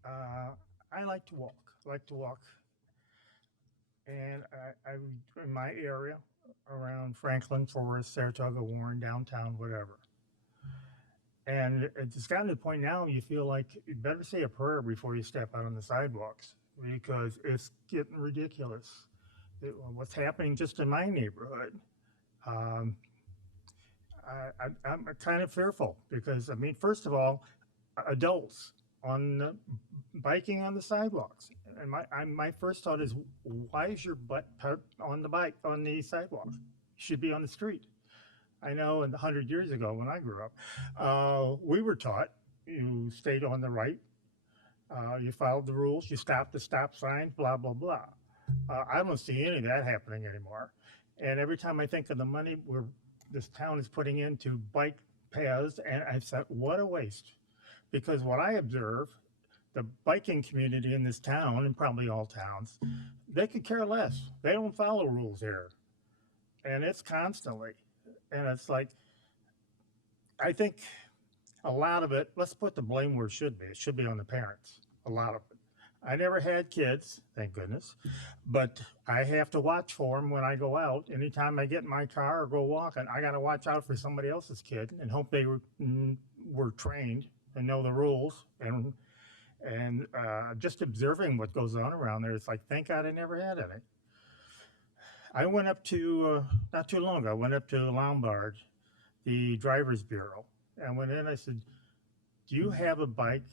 I like to walk. And I in my area around Franklin, Forest, Saratoga, Warren, downtown, whatever. And it's gotten to the point now you feel like you better say a prayer before you step out on the sidewalks because it's getting ridiculous. What's happening just in my neighborhood. I'm kind of fearful because, I mean, first of all, adults biking on the sidewalks. And my first thought is, why is your butt on the sidewalk? You should be on the street. I know 100 years ago when I grew up, we were taught you stayed on the right, you followed the rules, you stopped the stop signs, blah, blah, blah. I don't see any of that happening anymore. And every time I think of the money this town is putting into bike paths, and I've said, what a waste. Because what I observe, the biking community in this town, and probably all towns, they could care less. They don't follow rules here. And it's constantly. And it's like, I think a lot of it, let's put the blame where it should be. It should be on the parents, a lot of it. I never had kids, thank goodness, but I have to watch for them when I go out. Anytime I get in my car or go walking, I got to watch out for somebody else's kid and hope they were trained and know the rules. And just observing what goes on around there, it's like, thank God I never had any. I went up to, not too long ago, I went up to Lombard, the driver's bureau, and went in, I said, do you have a bike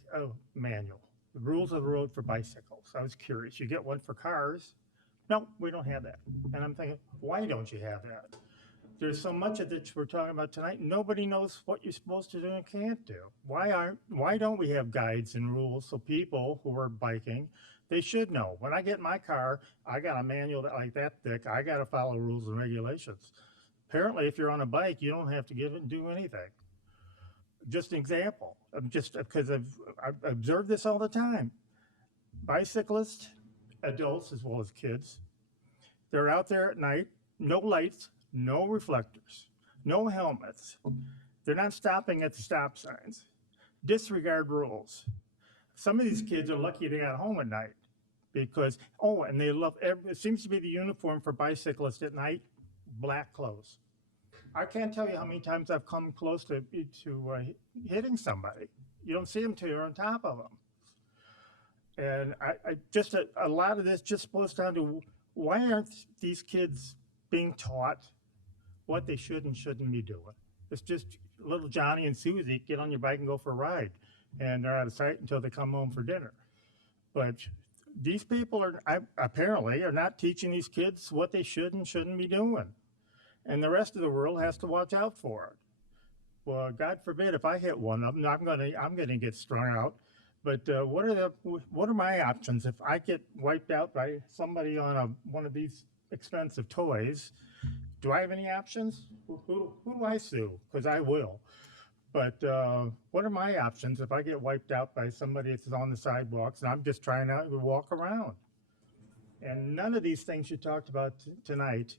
manual? The rules of the road for bicycles. I was curious. You get one for cars? No, we don't have that. And I'm thinking, why don't you have that? There's so much of this we're talking about tonight. Nobody knows what you're supposed to do and can't do. Why don't we have guides and rules so people who are biking, they should know. When I get in my car, I got a manual like that thick. I got to follow rules and regulations. Apparently, if you're on a bike, you don't have to do anything. just an example of just because I've observed this all the time. Bicyclists, adults as well as kids, they're out there at night, no lights, no reflectors, no helmets. They're not stopping at the stop signs. Disregard rules. Some of these kids are lucky they got home at night because, oh, and they love, it seems to be the uniform for bicyclists at night, black clothes. I can't tell you how many times I've come close to hitting somebody. You don't see them till you're on top of them. And I just, a lot of this just boils down to why aren't these kids being taught what they should and shouldn't be doing? It's just little Johnny and Susie get on your bike and go for a ride, and they're out of sight until they come home for dinner. But these people apparently are not teaching these kids what they should and shouldn't be doing. And the rest of the world has to watch out for it. Well, God forbid if I hit one of them, I'm gonna get strung out. But what are my options if I get wiped out by somebody on one of these expensive toys? Do I have any options? Who do I sue? Because I will. But what are my options if I get wiped out by somebody that's on the sidewalks and I'm just trying to walk around? And none of these things you talked about tonight,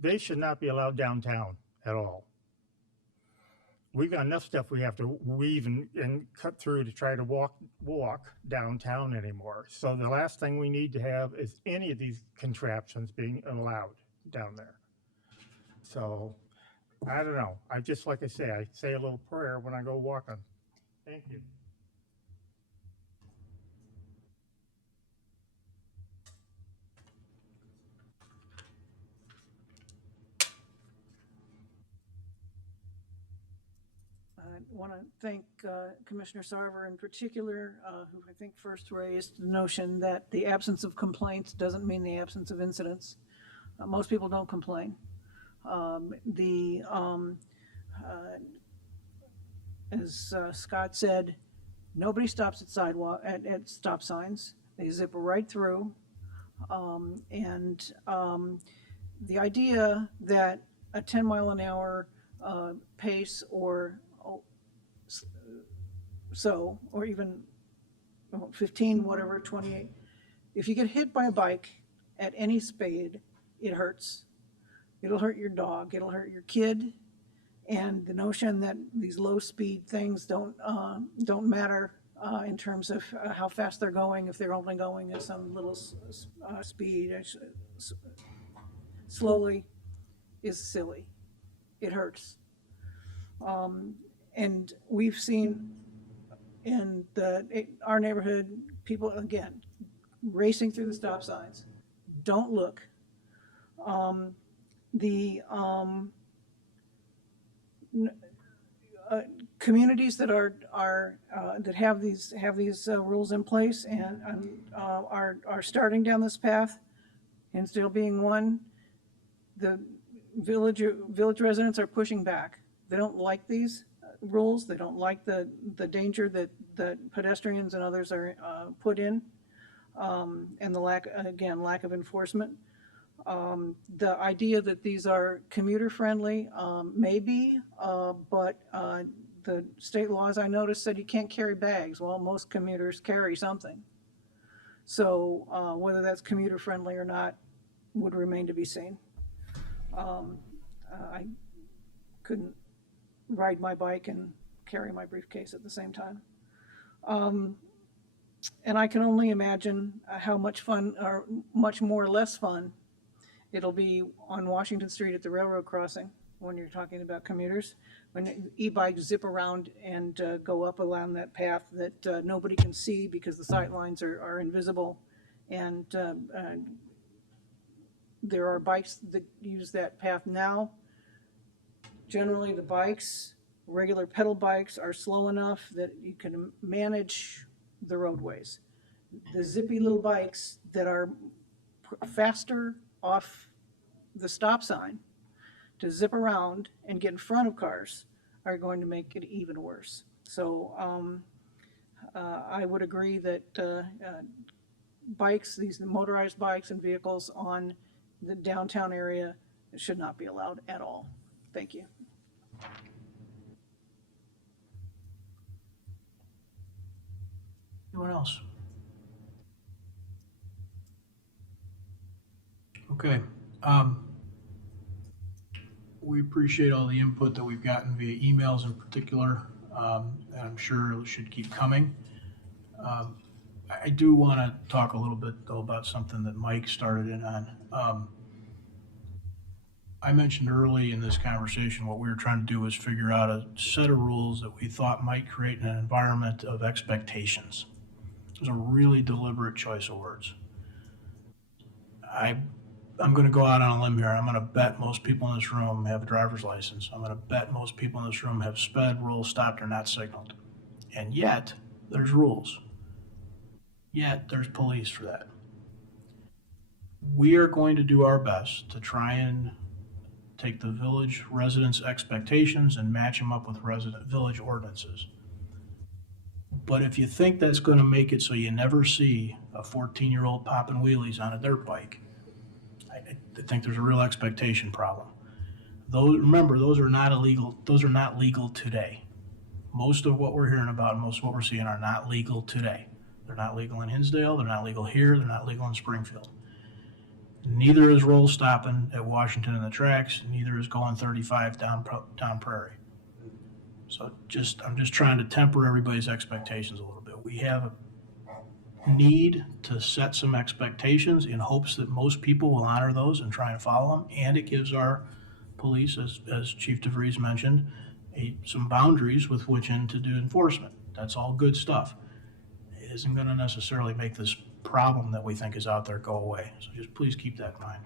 they should not be allowed downtown at all. We've got enough stuff we have to weave and cut through to try to walk downtown anymore. So the last thing we need to have is any of these contraptions being allowed down there. So I don't know. I just, like I say a little prayer when I go walking. Thank you. I want to thank Commissioner Sarver in particular, who I think first raised the notion that the absence of complaints doesn't mean the absence of incidents. Most people don't complain. As Scott said, nobody stops at at stop signs. They zip right through. The idea that a 10-mile-an-hour pace or so, or even 15, whatever, 28, if you get hit by a bike at any speed, it hurts. It'll hurt your dog, it'll hurt your kid, and the notion that these low-speed things don't matter in terms of how fast they're going, if they're only going at some little speed, slowly, is silly. It hurts. And we've seen in our neighborhood, people, again, racing through the stop signs. Don't look. Communities that that have these rules in place and are starting down this path, Hinsdale being one, the village residents are pushing back. They don't like these rules. They don't like the danger that pedestrians and others are put in, and the lack of enforcement. The idea that these are commuter friendly may be, but the state laws I noticed said you can't carry bags. Well, most commuters carry something. So whether that's commuter friendly or not would remain to be seen. I couldn't ride my bike and carry my briefcase at the same time. And I can only imagine how much fun, or much more less fun, it'll be on Washington Street at the railroad crossing when you're talking about commuters, when e-bikes zip around and go up along that path that nobody can see because the sight lines are invisible. And there are bikes that use that path now. Generally, the bikes, regular pedal bikes, are slow enough that you can manage the roadways. The zippy little bikes that are faster off the stop sign to zip around and get in front of cars are going to make it even worse. So I would agree that bikes, these motorized bikes and vehicles on the downtown area should not be allowed at all. Thank you. else? Okay. We appreciate all the input that we've gotten via emails in particular, and I'm sure it should keep coming. I do want to talk a little bit, though, about something that Mike started in on. I mentioned early in this conversation what we were trying to do was figure out a set of rules that we thought might create an environment of expectations. It was a really deliberate choice of words. I'm going to go out on a limb here. I'm going to bet most people in this room have a driver's license. I'm going to bet most people in this room have sped, rolled, stopped, or not signaled. And yet, there's rules. Yet, there's police for that. We are going to do our best to try and take the village residents' expectations and match them up with village ordinances. But if you think that's going to make it so you never see a 14-year-old popping wheelies on a dirt bike, I think there's a real expectation problem. Remember, those are not illegal. Those are not legal today. Most of what we're hearing about and most of what we're seeing are not legal today. They're not legal in Hinsdale. They're not legal here. They're not legal in Springfield. Neither is roll stopping at Washington in the tracks. Neither is going 35 down Prairie. So I'm just trying to temper everybody's expectations a little bit. We have a need to set some expectations in hopes that most people will honor those and try and follow them. And it gives our police, as Chief DeVries mentioned, some boundaries with which to do enforcement. That's all good stuff. It isn't going to necessarily make this problem that we think is out there go away. So just please keep that in mind.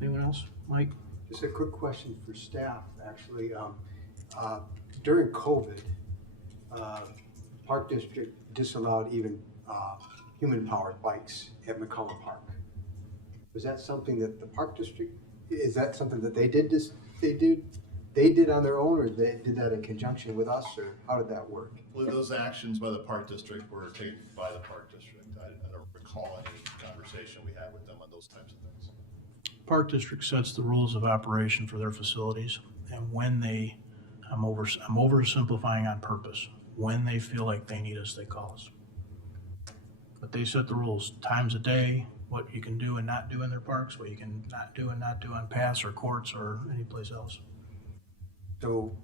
Anyone else? Mike? Just a quick question for staff, actually. During COVID, Park District disallowed even human-powered bikes at McCollum Park. Was that something that the Park District, is that something that they did on their own, or they did that in conjunction with us, or how did that work? Well, those actions by the Park District were taken by the Park District. I don't recall any conversation we had with them on those types of things. Park District sets the rules of operation for their facilities, and when I'm oversimplifying on purpose. When they feel like they need us, they call us. But they set the rules, times a day, what you can do and not do in their parks, what you can not do and not do on paths or courts or any place else. So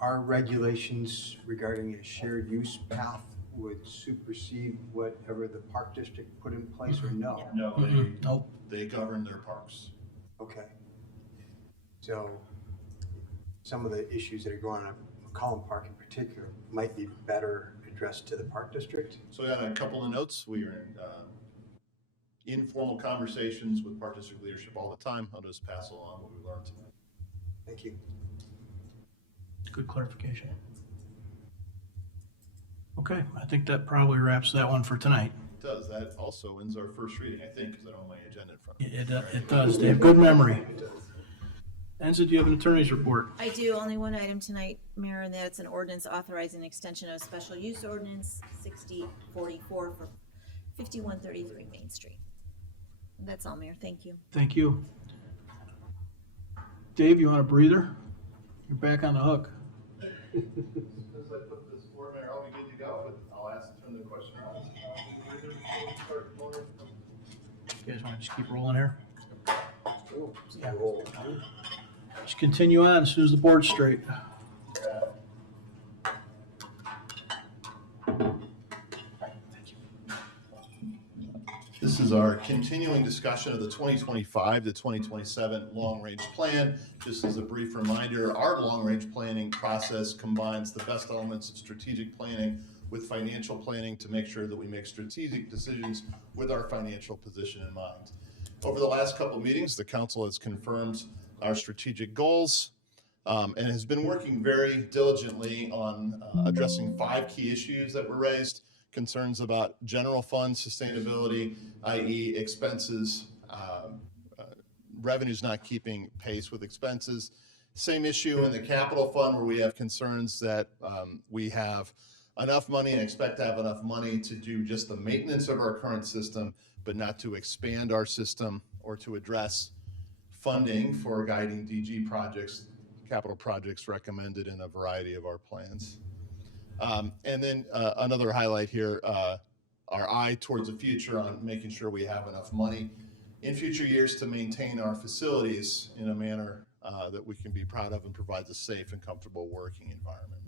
our regulations regarding a shared use path would supersede whatever the Park District put in place, or no? No, they govern their parks. Okay. So some of the issues that are going on at McCollum Park in particular might be better addressed to the Park District? So yeah, a couple of notes. We are in informal conversations with Park District leadership all the time. I'll just pass along what we learned tonight. Thank you. Good clarification. Okay, I think that probably wraps that one for tonight. It does. That also ends our first reading, I think, because I don't have my agenda in front of me. It does. They have good memory. Enza, do you have an attorney's report? I do. Only one item tonight, Mayor, and that's an ordinance authorizing extension of a special use ordinance 6044 for 5133 Main Street. That's all, Mayor. Thank you. Thank you. Dave, you want a breather? You're back on the hook. As I put this forward, Mayor, I'll be good to go, but I'll ask to turn the question around. You guys want to just keep rolling here? Yeah. Just continue on as soon as the board's straight. This is our continuing discussion of the 2025 to 2027 long-range plan. Just as a brief reminder, our long-range planning process combines the best elements of strategic planning with financial planning to make sure that we make strategic decisions with our financial position in mind. Over the last couple of meetings, the council has confirmed our strategic goals and has been working very diligently on addressing 5 key issues that were raised. Concerns about general fund sustainability, i.e. expenses, revenues not keeping pace with expenses. Same issue in the capital fund, where we have concerns that we have enough money and expect to have enough money to do just the maintenance of our current system, but not to expand our system or to address funding for guiding DG projects, capital projects recommended in a variety of our plans. And then another highlight here, our eye towards the future on making sure we have enough money in future years to maintain our facilities in a manner that we can be proud of and provides a safe and comfortable working environment.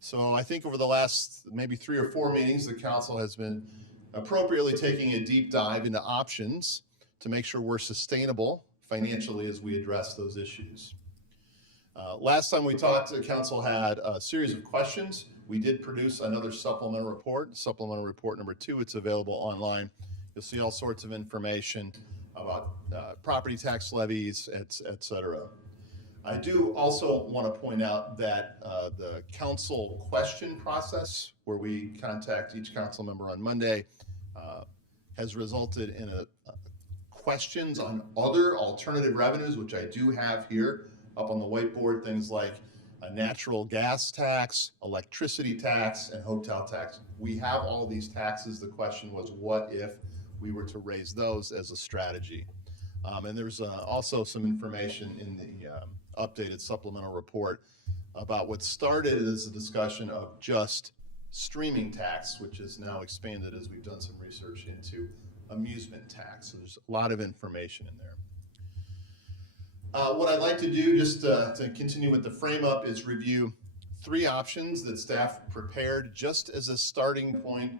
So I think over the last maybe 3 or 4 meetings, the council has been appropriately taking a deep dive into options to make sure we're sustainable financially as we address those issues. Last time we talked, the council had a series of questions. We did produce another supplemental report number 2. It's available online. You'll see all sorts of information about property tax levies, et cetera. I do also want to point out that the council question process, where we contact each council member on Monday, has resulted in questions on other alternative revenues, which I do have here up on the whiteboard, things like a natural gas tax, electricity tax, and hotel tax. We have all these taxes. The question was, what if we were to raise those as a strategy? And there's also some information in the updated supplemental report about what started as a discussion of just streaming tax, which is now expanded as we've done some research into amusement tax. So there's a lot of information in there. What I'd like to do, just to continue with the frame up, is review 3 options that staff prepared just as a starting point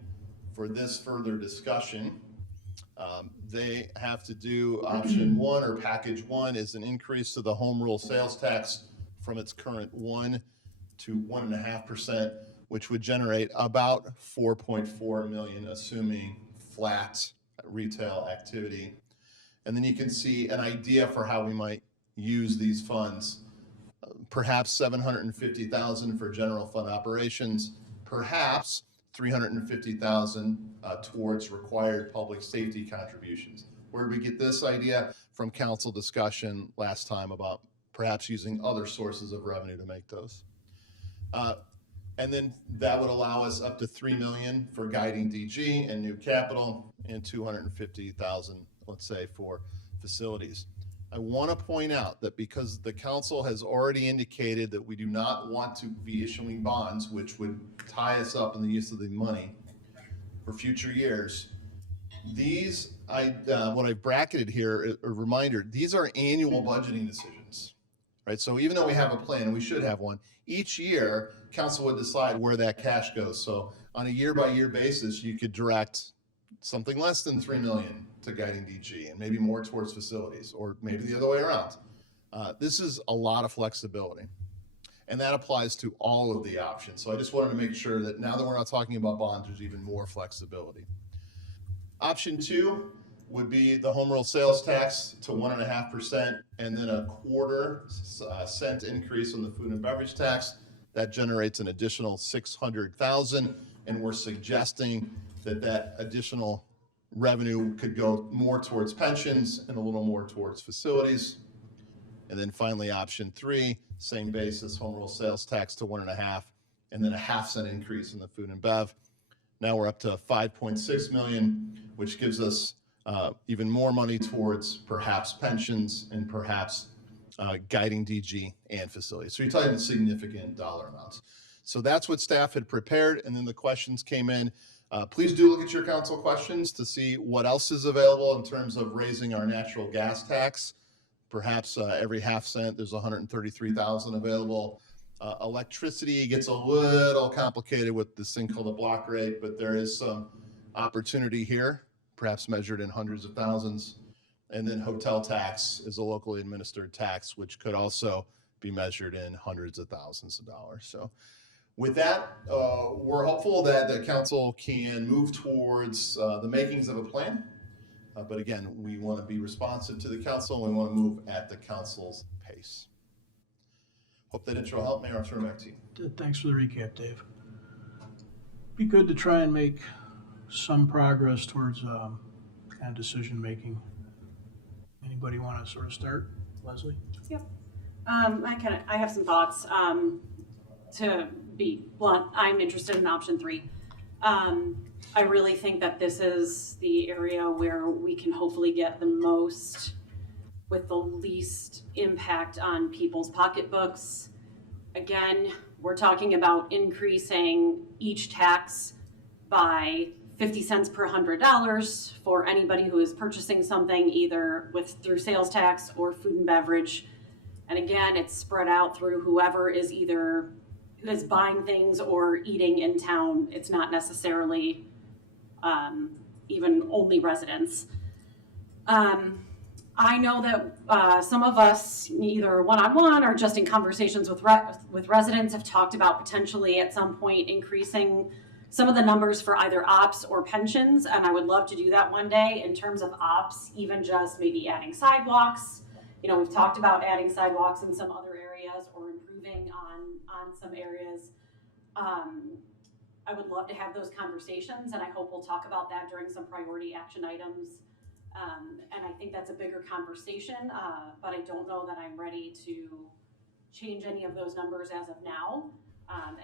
for this further discussion. They have to do option 1, or package 1, is an increase to the home rule sales tax from its current 1 to 1.5%, which would generate about $4.4 million, assuming flat retail activity. And then you can see an idea for how we might use these funds. Perhaps $750,000 for general fund operations, perhaps $350,000 towards required public safety contributions. Where did we get this idea? From council discussion last time about perhaps using other sources of revenue to make those. And then that would allow us up to $3 million for guiding DG and new capital, and $250,000, let's say, for facilities. I want to point out that because the council has already indicated that we do not want to be issuing bonds, which would tie us up in the use of the money for future years, these, what I've bracketed here, a reminder, these are annual budgeting decisions, right? So even though we have a plan, and we should have one, each year, council would decide where that cash goes. So on a year-by-year basis, you could direct something less than $3 million to guiding DG and maybe more towards facilities, or maybe the other way around. This is a lot of flexibility, and that applies to all of the options. So I just wanted to make sure that now that we're not talking about bonds, there's even more flexibility. Option 2 would be the home rule sales tax to 1.5%, and then a quarter-cent increase on the food and beverage tax. That generates an additional $600,000, and we're suggesting that that additional revenue could go more towards pensions and a little more towards facilities. And then finally, option 3, same basis, home rule sales tax to 1.5, and then a half-cent increase in the food and bev. Now we're up to $5.6 million, which gives us even more money towards perhaps pensions and perhaps guiding DG and facilities. So you're talking significant dollar amounts. So that's what staff had prepared, and then the questions came in. Please do look at your council questions to see what else is available in terms of raising our natural gas tax. Perhaps every half cent, there's $133,000 available. Electricity gets a little complicated with this thing called a block rate, but there is some opportunity here, perhaps measured in hundreds of thousands. And then hotel tax is a locally administered tax, which could also be measured in hundreds of thousands of dollars. So with that, we're hopeful that the council can move towards the makings of a plan. But again, we want to be responsive to the council, and we want to move at the council's pace. Hope that intro helped. Mayor, I'll turn it back to you. Thanks for the recap, Dave. Be good to try and make some progress towards kind of decision-making. Anybody want to sort of start? Leslie? Yep. I have some thoughts. To be blunt, I'm interested in option 3. I really think that this is the area where we can hopefully get the most with the least impact on people's pocketbooks. Again, we're talking about increasing each tax by 50 cents per $100 for anybody who is purchasing something either through sales tax or food and beverage. And again, it's spread out through whoever is buying things or eating in town. It's not necessarily even only residents. I know that some of us, either one-on-one or just in conversations with residents, have talked about potentially at some point increasing some of the numbers for either ops or pensions, and I would love to do that one day. In terms of ops, even just maybe adding sidewalks. You know, we've talked about adding sidewalks in some other areas or improving on some areas. I would love to have those conversations, and I hope we'll talk about that during some priority action items. And I think that's a bigger conversation, but I don't know that I'm ready to change any of those numbers as of now.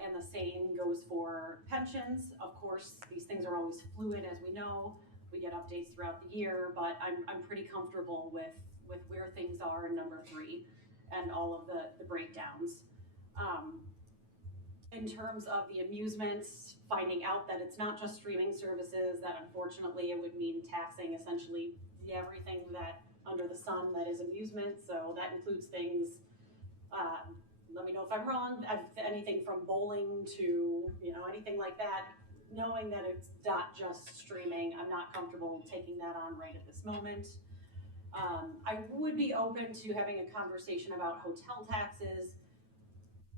And the same goes for pensions. Of course, these things are always fluid, as we know. We get updates throughout the year, but I'm pretty comfortable with where things are in number 3 and all of the breakdowns. In terms of the amusements, finding out that it's not just streaming services, that unfortunately it would mean taxing essentially everything that under the sun that is amusement. So that includes things, let me know if I'm wrong, anything from bowling to, anything like that. Knowing that it's not just streaming, I'm not comfortable taking that on right at this moment. I would be open to having a conversation about hotel taxes.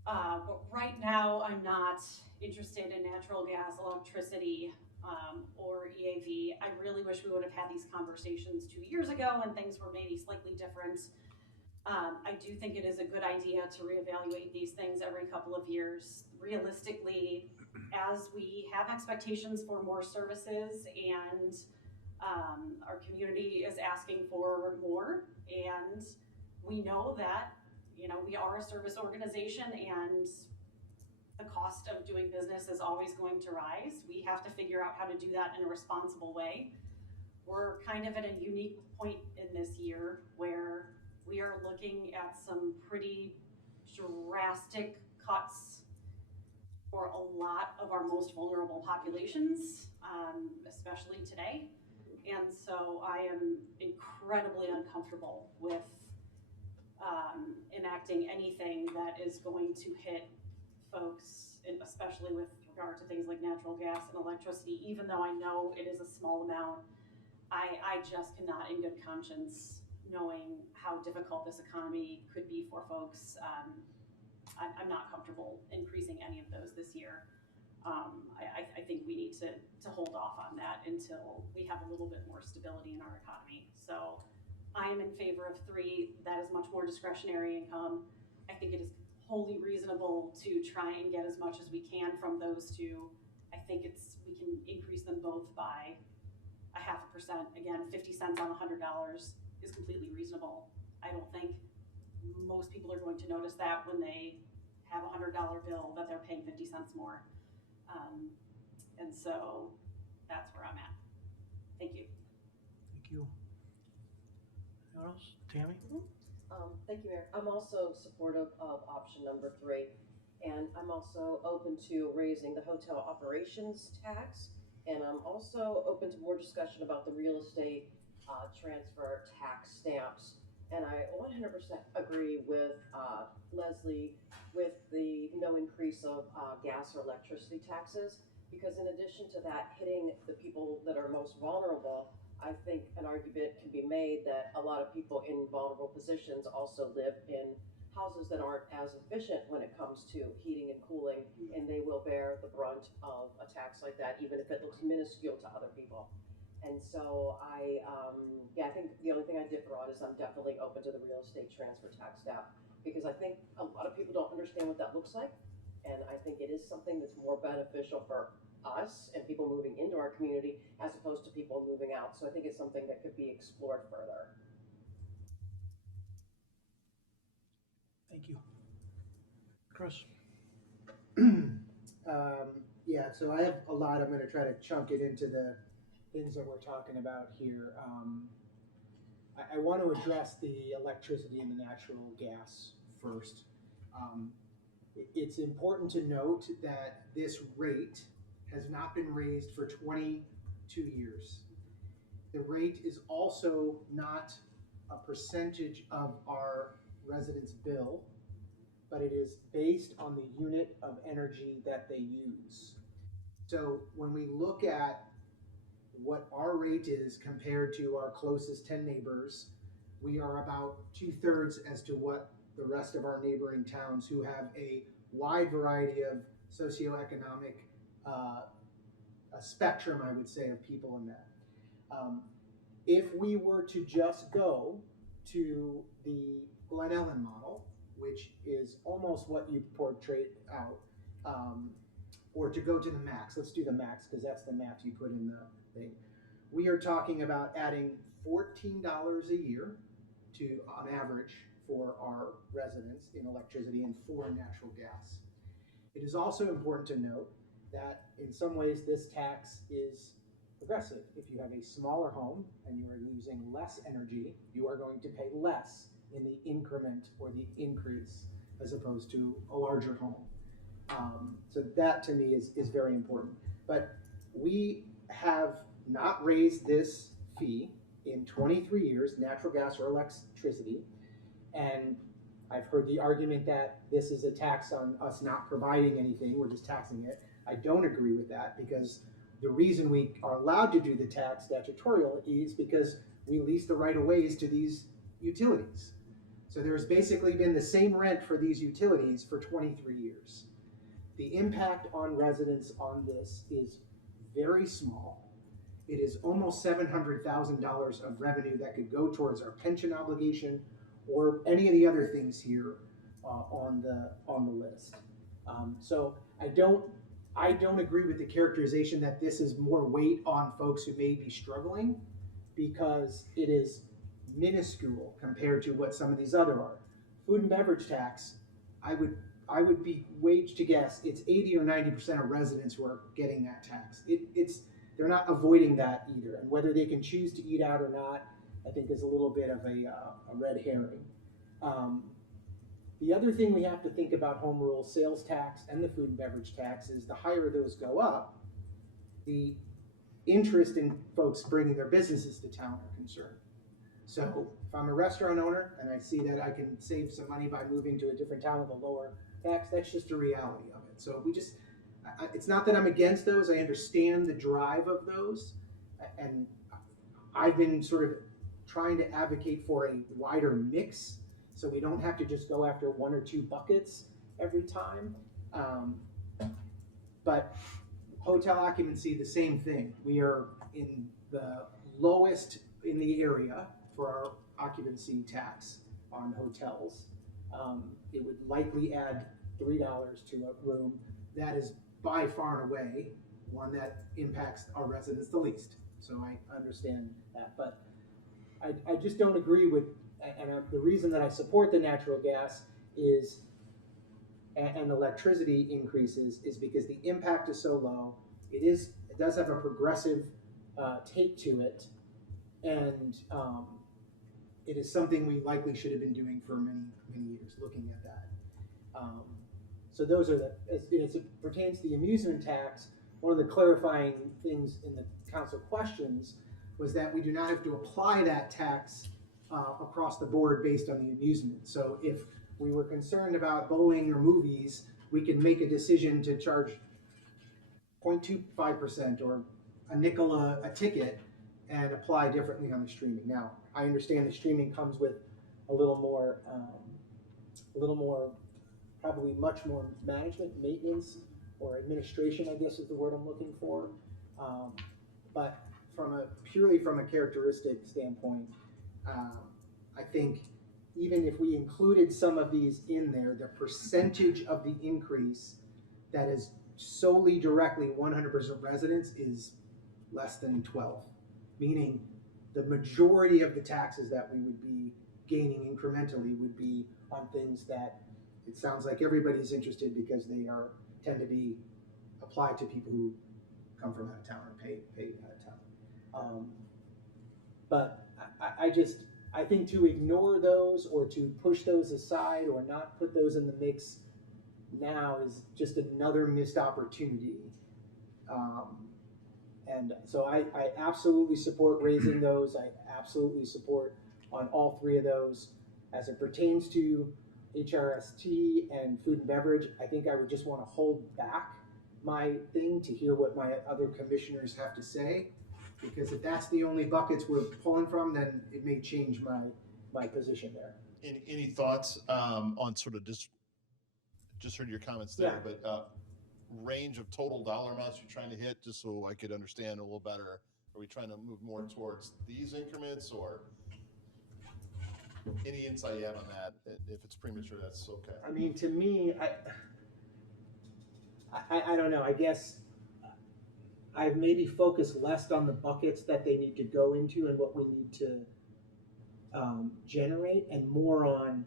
But right now, I'm not interested in natural gas, electricity, or EAV. I really wish we would have had these conversations 2 years ago when things were maybe slightly different. I do think it is a good idea to reevaluate these things every couple of years. Realistically, as we have expectations for more services and our community is asking for more, and we know that we are a service organization and the cost of doing business is always going to rise. We have to figure out how to do that in a responsible way. We're kind of at a unique point in this year where we are looking at some pretty drastic cuts for a lot of our most vulnerable populations, especially today. And so I am incredibly uncomfortable with enacting anything that is going to hit folks, especially with regard to things like natural gas and electricity. Even though I know it is a small amount, I just cannot in good conscience, knowing how difficult this economy could be for folks, I'm not comfortable increasing any of those this year. I think we need to hold off on that until we have a little bit more stability in our economy. So I am in favor of 3. That is much more discretionary income. I think it is wholly reasonable to try and get as much as we can from those 2. I think we can increase them both by 0.5%. Again, 50 cents on $100 is completely reasonable. I don't think most people are going to notice that when they have a $100 bill that they're paying 50 cents more. And so that's where I'm at. Thank you. Thank you. Anyone else? Tammy? Thank you, Mayor. I'm also supportive of option number 3, and I'm also open to raising the hotel operations tax, and I'm also open to more discussion about the real estate transfer tax stamps. And I 100% agree with Leslie with the no increase of gas or electricity taxes, because in addition to that, hitting the people that are most vulnerable, I think an argument can be made that a lot of people in vulnerable positions also live in houses that aren't as efficient when it comes to heating and cooling, and they will bear the brunt of a tax like that, even if it looks minuscule to other people. And so I think the only thing I differ on is I'm definitely open to the real estate transfer tax step, because I think a lot of people don't understand what that looks like, and I think it is something that's more beneficial for us and people moving into our community as opposed to people moving out. So I think it's something that could be explored further. Thank you. Chris? Yeah, so I have a lot. I'm going to try to chunk it into the things that we're talking about here. I want to address the electricity and the natural gas first. It's important to note that this rate has not been raised for 22 years. The rate is also not a percentage of our residents' bill, but it is based on the unit of energy that they use. So when we look at what our rate is compared to our closest 10 neighbors, we are about 2/3 as to what the rest of our neighboring towns who have a wide variety of socioeconomic a spectrum, I would say, of people in that. If we were to just go to the Glen Ellen model, which is almost what you portrayed out, or to go to the max, let's do the max because that's the math you put in the thing. We are talking about adding $14 a year to, on average, for our residents in electricity and for natural gas. It is also important to note that in some ways this tax is progressive. If you have a smaller home and you are using less energy, you are going to pay less in the increment or the increase as opposed to a larger home. So that to me is very important. But we have not raised this fee in 23 years, natural gas or electricity. And I've heard the argument that this is a tax on us not providing anything, we're just taxing it. I don't agree with that because the reason we are allowed to do the tax statutorial is because we lease the right of ways to these utilities. So there's basically been the same rent for these utilities for 23 years. The impact on residents on this is very small. It is almost $700,000 of revenue that could go towards our pension obligation or any of the other things here on the list. So I don't agree with the characterization that this is more weight on folks who may be struggling because it is minuscule compared to what some of these other are. Food and beverage tax, I would be waged to guess it's 80 or 90% of residents who are getting that tax. They're not avoiding that either, and whether they can choose to eat out or not, I think is a little bit of a red herring. The other thing we have to think about home rule sales tax and the food and beverage tax is the higher those go up, the interest in folks bringing their businesses to town are concerned. So if I'm a restaurant owner and I see that I can save some money by moving to a different town with a lower tax, that's just a reality of it. So it's not that I'm against those, I understand the drive of those, and I've been sort of trying to advocate for a wider mix so we don't have to just go after one or two buckets every time. But hotel occupancy, the same thing. We are in the lowest in the area for our occupancy tax on hotels. It would likely add $3 to a room. That is by far and away one that impacts our residents the least. So I understand that, but I just don't agree with, the reason that I support the natural gas is, and electricity increases is because the impact is so low. It does have a progressive take to it, and it is something we likely should have been doing for many, many years, looking at that. So those are as it pertains to the amusement tax, one of the clarifying things in the council questions was that we do not have to apply that tax across the board based on the amusement. So if we were concerned about bowling or movies, we can make a decision to charge 0.25% or a nickel a ticket and apply differently on the streaming. Now, I understand the streaming comes with a little more, probably much more management, maintenance, or administration, I guess is the word I'm looking for. But purely from a characteristic standpoint, I think even if we included some of these in there, the percentage of the increase that is solely directly 100% residents is less than 12, meaning the majority of the taxes that we would be gaining incrementally would be on things that it sounds like everybody's interested because they tend to be applied to people who come from out of town or pay out of town. But I think to ignore those or to push those aside or not put those in the mix now is just another missed opportunity. And so I absolutely support raising those. I absolutely support on all three of those. As it pertains to HRST and food and beverage, I think I would just want to hold back my thing to hear what my other commissioners have to say. Because if that's the only buckets we're pulling from, then it may change my position there. Any thoughts on sort of just heard your comments there, Yeah. but range of total dollar amounts you're trying to hit, just so I could understand a little better? Are we trying to move more towards these increments, or any insight you have on that? If it's premature, that's okay. I mean, to me, I don't know. I guess I've maybe focused less on the buckets that they need to go into and what we need to generate, and more on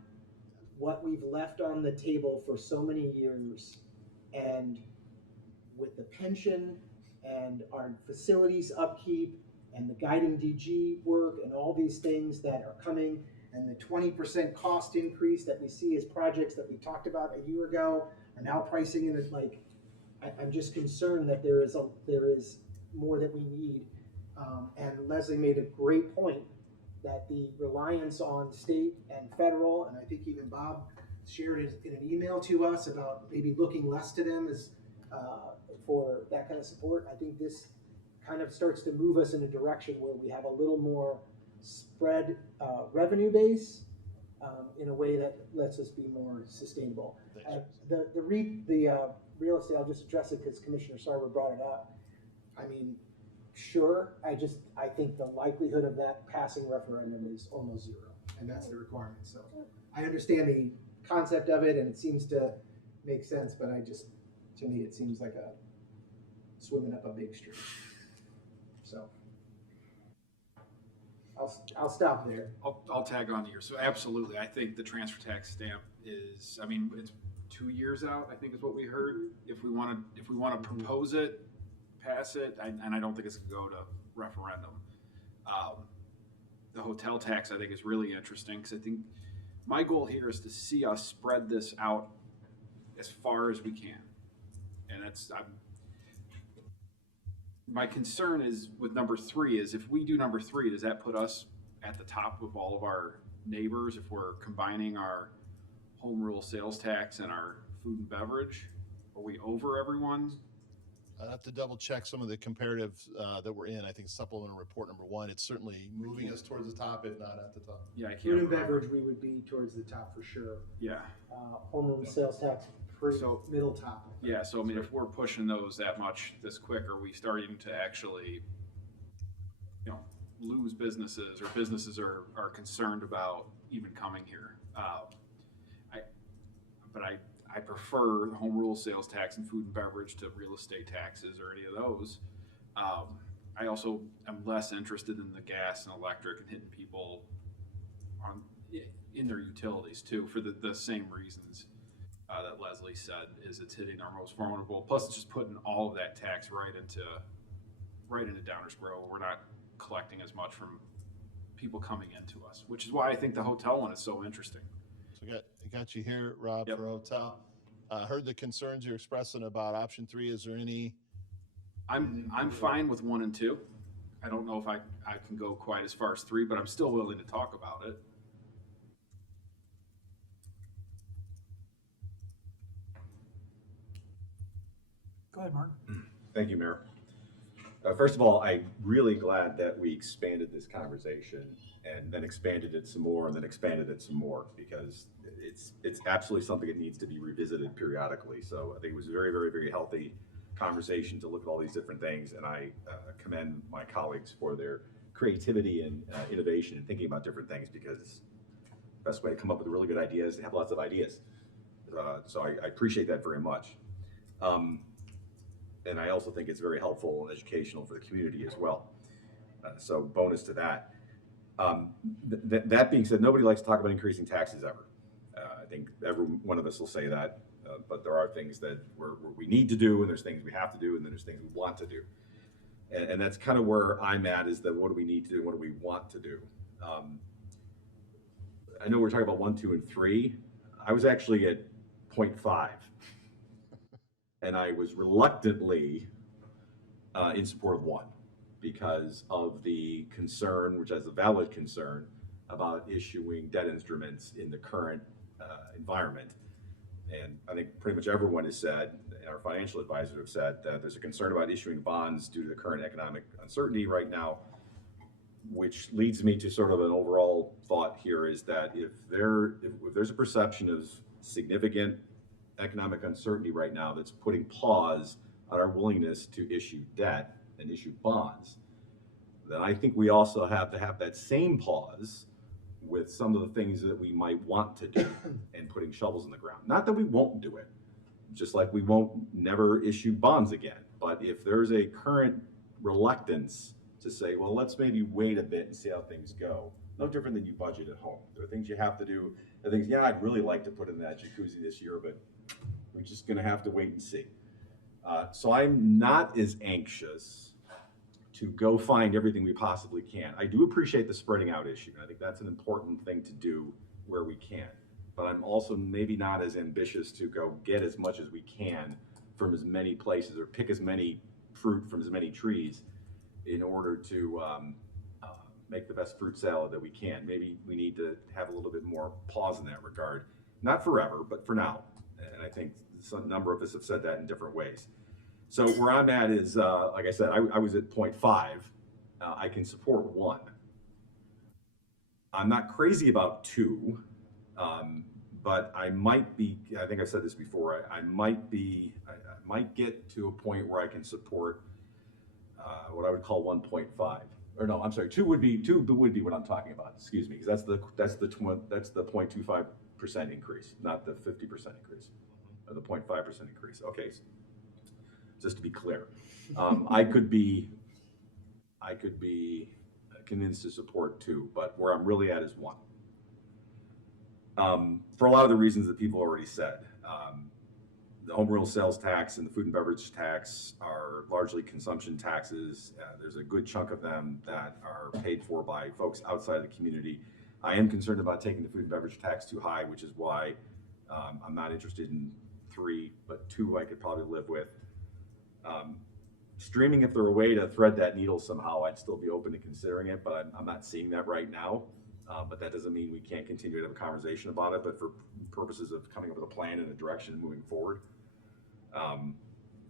what we've left on the table for so many years, and with the pension and our facilities upkeep and the guiding DG work and all these things that are coming, and the 20% cost increase that we see as projects that we talked about a year ago are now pricing in it. Like, I'm just concerned that there is more that we need. And Leslie made a great point that the reliance on state and federal, and I think even Bob shared it in an email to us about maybe looking less to them as for that kind of support. I think this kind of starts to move us in a direction where we have a little more spread revenue base in a way that lets us be more sustainable. The real estate, I'll just address it because Commissioner Sarver brought it up. I mean, sure, I think the likelihood of that passing referendum is almost zero, and that's the requirement. So I understand the concept of it, and it seems to make sense, but to me, it seems like a swimming up a big stream. So I'll stop there. I'll tag on here. So absolutely, I think the transfer tax stamp is, I mean, it's 2 years out, I think is what we heard. If we want to propose it, pass it, and I don't think it's going to go to referendum. The hotel tax, I think, is really interesting, because I think my goal here is to see us spread this out as far as we can. And my concern is with number 3 is, if we do number 3, does that put us at the top of all of our neighbors if we're combining our home rule sales tax and our food and beverage? Are we over everyone? I'd have to double check some of the comparatives that we're in. I think supplemental report number 1, it's certainly moving us towards the top, if not at the top. Yeah, I can't Food and remember. beverage, we would be towards the top for sure. Yeah. Home rule sales tax, pretty middle top. Yeah, so I mean, if we're pushing those that much this quick, are we starting to actually, lose businesses, or businesses are concerned about even coming here? I prefer home rule sales tax and food and beverage to real estate taxes or any of those. I also am less interested in the gas and electric and hitting people in their utilities too, for the same reasons that Leslie said, is it's hitting our most vulnerable. Plus, it's just putting all of that tax right into Downers Grove. We're not collecting as much from people coming into us, which is why I think the hotel one is so interesting. So got you here, Rob, for hotel. Heard the concerns you're expressing about option 3. Is there any? I'm fine with 1 and 2. I don't know if I can go quite as far as 3, but I'm still willing to talk about it. Go ahead, Mark. Thank you, Mayor. First of all, I'm really glad that we expanded this conversation and then expanded it some more and then expanded it some more, because it's absolutely something that needs to be revisited periodically. So I think it was a very, very, very healthy conversation to look at all these different things, and I commend my colleagues for their creativity and innovation and thinking about different things, because the best way to come up with really good ideas is to have lots of ideas. So I appreciate that very much. And I also think it's very helpful and educational for the community as well. So bonus to that. That being said, nobody likes to talk about increasing taxes ever. I think every one of us will say that, but there are things that we need to do, and there's things we have to do, and then there's things we want to do. And that's kind of where I'm at, is that what do we need to do, and what do we want to do? I know we're talking about 1, 2, and 3. I was actually at 0.5. And I was reluctantly in support of 1 because of the concern, which is a valid concern, about issuing debt instruments in the current environment. And I think pretty much everyone has said, and our financial advisors have said, that there's a concern about issuing bonds due to the current economic uncertainty right now, which leads me to sort of an overall thought here is that if there's a perception of significant economic uncertainty right now that's putting pause on our willingness to issue debt and issue bonds, then I think we also have to have that same pause with some of the things that we might want to do and putting shovels in the ground. Not that we won't do it, just like we won't never issue bonds again. But if there's a current reluctance to say, well, let's maybe wait a bit and see how things go. No different than you budget at home. There are things you have to do. There are things, yeah, I'd really like to put in that jacuzzi this year, but we're just gonna have to wait and see. So I'm not as anxious to go find everything we possibly can. I do appreciate the spreading out issue. I think that's an important thing to do where we can. But I'm also maybe not as ambitious to go get as much as we can from as many places or pick as many fruit from as many trees in order to make the best fruit salad that we can. Maybe we need to have a little bit more pause in that regard. Not forever, but for now. And I think a number of us have said that in different ways. So where I'm at is, like I said, I was at 0.5. I can support 1. I'm not crazy about 2, but I might be, I think I've said this before, I might get to a point where I can support what I would call 1.5. Or no, I'm sorry, 2 would be what I'm talking about, excuse me, because that's the 0.25% increase, not the 50% increase, or the 0.5% increase. Okay, just to be clear, I could be convinced to support 2, but where I'm really at is 1. For a lot of the reasons that people already said. The home rule sales tax and the food and beverage tax are largely consumption taxes. There's a good chunk of them that are paid for by folks outside of the community. I am concerned about taking the food and beverage tax too high, which is why I'm not interested in 3, but 2 I could probably live with. Streaming, if there were a way to thread that needle somehow, I'd still be open to considering it, but I'm not seeing that right now. But that doesn't mean we can't continue to have a conversation about it, but for purposes of coming up with a plan and a direction moving forward,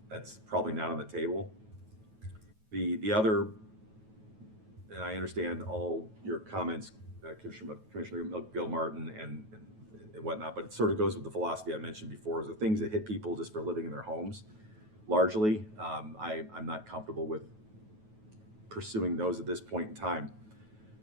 that's probably not on the table. The other, and I understand all your comments, Commissioner Gilmartin and whatnot, but it sort of goes with the philosophy I mentioned before, is the things that hit people just for living in their homes. Largely, I'm not comfortable with pursuing those at this point in time.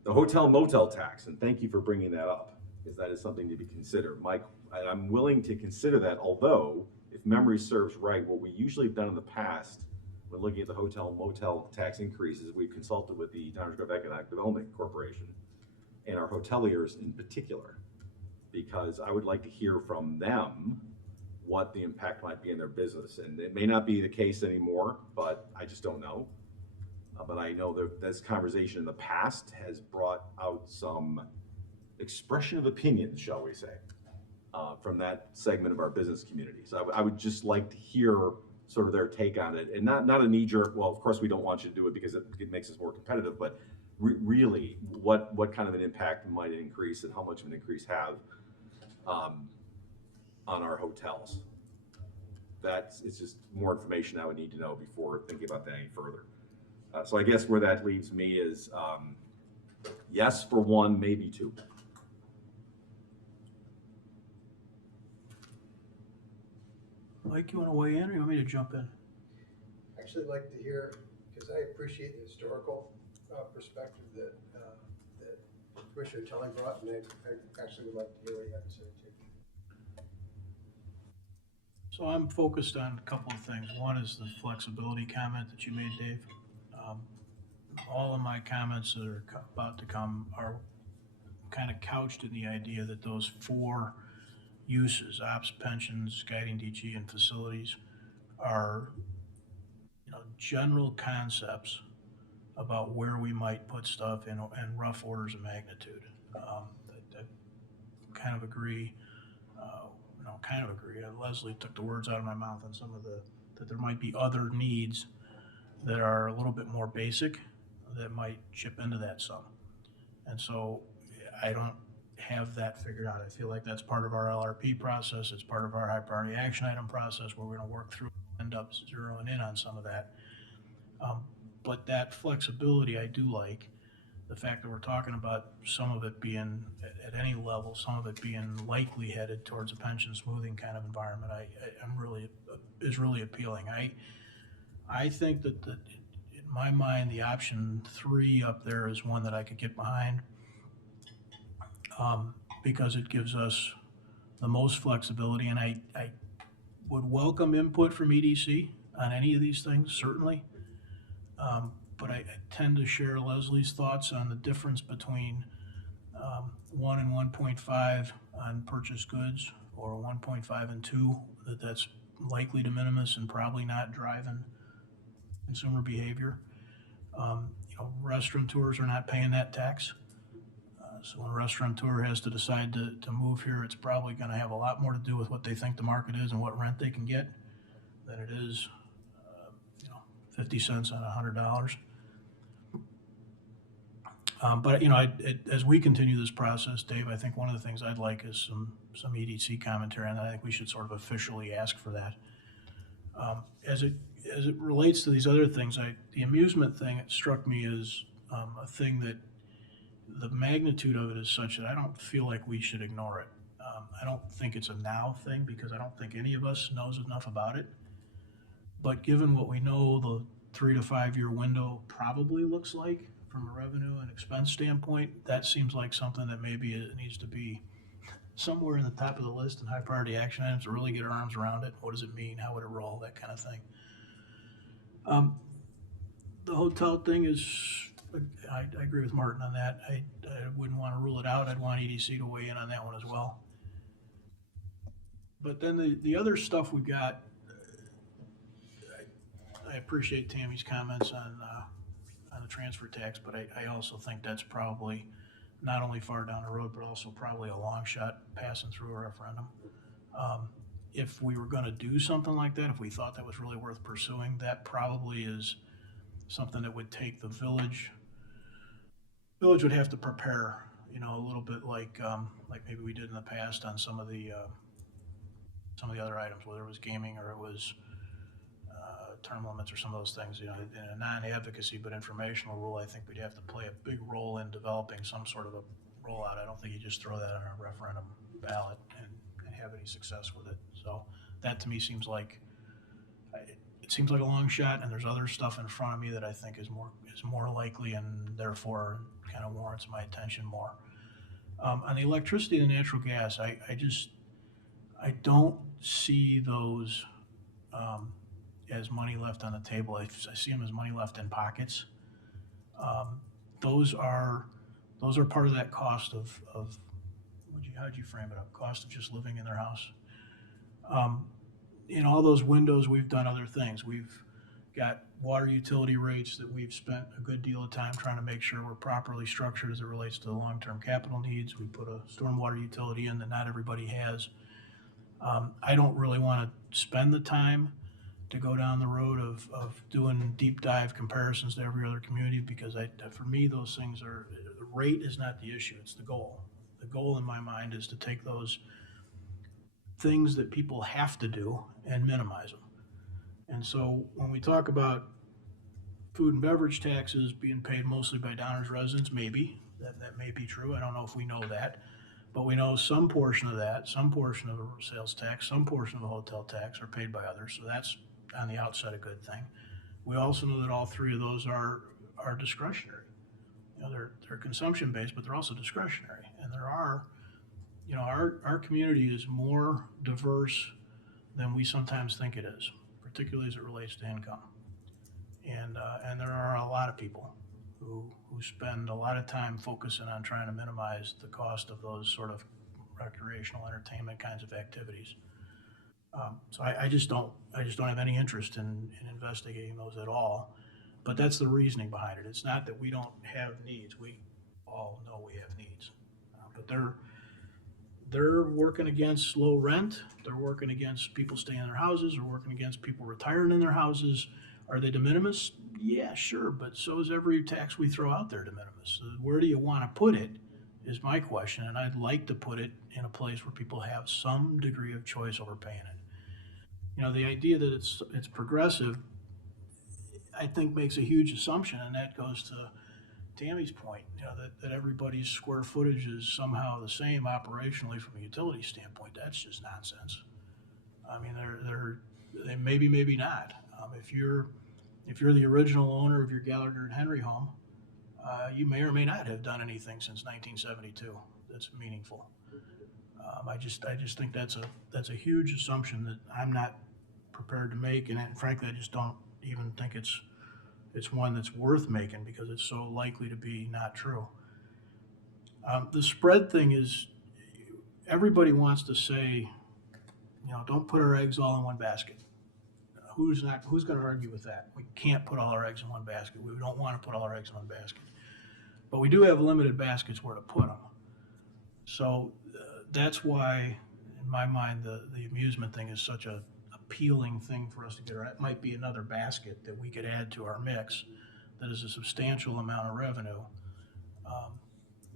The hotel motel tax, and thank you for bringing that up, because that is something to be considered. Mike, I'm willing to consider that, although, if memory serves right, what we usually have done in the past when looking at the hotel motel tax increases, we've consulted with the Downers Grove Economic Development Corporation and our hoteliers in particular, because I would like to hear from them what the impact might be in their business. And it may not be the case anymore, but I just don't know. But I know that this conversation in the past has brought out some expression of opinion, shall we say, from that segment of our business community. So I would just like to hear sort of their take on it, and not a knee-jerk, well, of course we don't want you to do it because it makes us more competitive, but really, what kind of an impact might an increase and how much of an increase have on our hotels? It's just more information I would need to know before thinking about that any further. So I guess where that leaves me is yes for 1, maybe 2. Mike, you want to weigh in, or you want me to jump in? Actually like to hear, because I appreciate the historical perspective that Commissioner Tully brought, and I actually would like to hear what you have to say too. So I'm focused on a couple of things. One is the flexibility comment that you made, Dave. All of my comments that are about to come are kind of couched in the idea that those 4 uses, ops, pensions, guiding DG, and facilities, are general concepts about where we might put stuff in rough orders of magnitude. I kind of agree. kind of agree. Leslie took the words out of my mouth on some of that there might be other needs that are a little bit more basic that might chip into that some. And so I don't have that figured out. I feel like that's part of our LRP process. It's part of our high priority action item process where we're going to work through, end up zeroing in on some of that. But that flexibility I do like. The fact that we're talking about some of it being at any level, some of it being likely headed towards a pension smoothing kind of environment, is really appealing. I think that in my mind, the option 3 up there is one that I could get behind, because it gives us the most flexibility, and I would welcome input from EDC on any of these things, certainly. But I tend to share Leslie's thoughts on the difference between 1 and 1.5 on purchased goods, or 1.5 and 2, that's likely de minimis and probably not driving consumer behavior. Restaurateurs are not paying that tax. So when a restaurateur has to decide to move here, it's probably going to have a lot more to do with what they think the market is and what rent they can get than it is 50 cents on $100. But as we continue this process, Dave, I think one of the things I'd like is some EDC commentary, and I think we should sort of officially ask for that. As it relates to these other things, the amusement thing, it struck me as a thing that the magnitude of it is such that I don't feel like we should ignore it. I don't think it's a now thing, because I don't think any of us knows enough about it. But given what we know the 3 to 5 year window probably looks like from a revenue and expense standpoint, that seems like something that maybe it needs to be somewhere in the top of the list in high priority action items to really get our arms around it. What does it mean? How would it roll? That kind of thing. The hotel thing is, I agree with Martin on that. I wouldn't want to rule it out. I'd want EDC to weigh in on that one as well. But then the other stuff we've got, I appreciate Tammy's comments on the transfer tax, but I also think that's probably not only far down the road, but also probably a long shot passing through a referendum. If we were going to do something like that, if we thought that was really worth pursuing, that probably is something that would take the village. Village would have to prepare, a little bit like maybe we did in the past on some of the other items, whether it was gaming or it was term limits or some of those things. In a non-advocacy but informational rule, I think we'd have to play a big role in developing some sort of a rollout. I don't think you just throw that on a referendum ballot and have any success with it. So that to me seems like a long shot, and there's other stuff in front of me that I think is more likely, and therefore kind of warrants my attention more. On the electricity and the natural gas, I don't see those as money left on the table. I see them as money left in pockets. Those are part of that cost of how'd you frame it up? Cost of just living in their house. In all those windows, we've done other things. We've got water utility rates that we've spent a good deal of time trying to make sure we're properly structured as it relates to the long-term capital needs. We put a stormwater utility in that not everybody has. I don't really want to spend the time to go down the road of doing deep dive comparisons to every other community, because for me, those things the rate is not the issue, it's the goal. The goal in my mind is to take those things that people have to do and minimize them. And so when we talk about food and beverage taxes being paid mostly by Downers residents, maybe, that may be true. I don't know if we know that. But we know some portion of that, some portion of the sales tax, some portion of the hotel tax are paid by others. So that's on the outset a good thing. We also know that all three of those are discretionary. They're consumption based, but they're also discretionary. And there are, our community is more diverse than we sometimes think it is, particularly as it relates to income. And there are a lot of people who spend a lot of time focusing on trying to minimize the cost of those sort of recreational entertainment kinds of activities. So I just don't have any interest in investigating those at all. But that's the reasoning behind it. It's not that we don't have needs. We all know we have needs, but they're working against low rent, they're working against people staying in their houses, they're working against people retiring in their houses. Are they de minimis? Yeah, sure, but so is every tax we throw out there de minimis. So where do you want to put it is my question, and I'd like to put it in a place where people have some degree of choice over paying it. You know, the idea that it's progressive, I think makes a huge assumption, and that goes to Tammy's point, you know, that everybody's square footage is somehow the same operationally from a utility standpoint. That's just nonsense. I mean, they maybe not. If you're the original owner of your Gallagher and Henry home, you may or may not have done anything since 1972 that's meaningful. I just think that's a huge assumption that I'm not prepared to make, and frankly, I just don't even think it's one that's worth making because it's so likely to be not true. The spread thing is, everybody wants to say, you know, don't put our eggs all in one basket. Who's going to argue with that? We can't put all our eggs in one basket. We don't want to put all our eggs in one basket. But we do have limited baskets where to put them. So that's why, in my mind, the amusement thing is such a appealing thing for us to get. It might be another basket that we could add to our mix that is a substantial amount of revenue.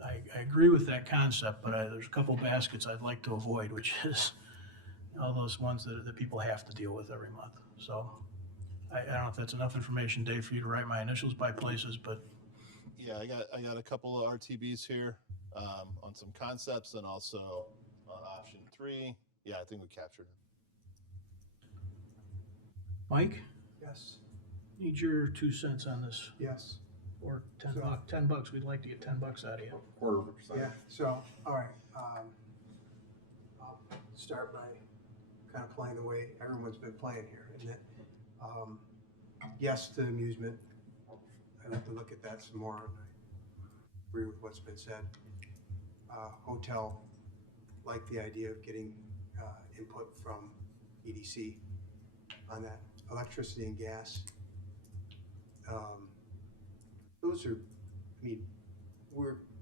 I agree with that concept, but there's a couple baskets I'd like to avoid, which is all those ones that people have to deal with every month. So I don't know if that's enough information, Dave, for you to write my initials by places, but Yeah, I got a couple of RTBs here on some concepts and also on option 3. Yeah, I think we captured it. Mike, Yes. need your 2 cents on this, Yes. or $10. We'd like to get $10 out of you. $0.25%. Yeah, so, all right, I'll start by kind of playing the way everyone's been playing here, and that, yes to amusement. I'd have to look at that some more, and I agree with what's been said. Hotel, like the idea of getting input from EDC on that. Electricity and gas, those are, I mean,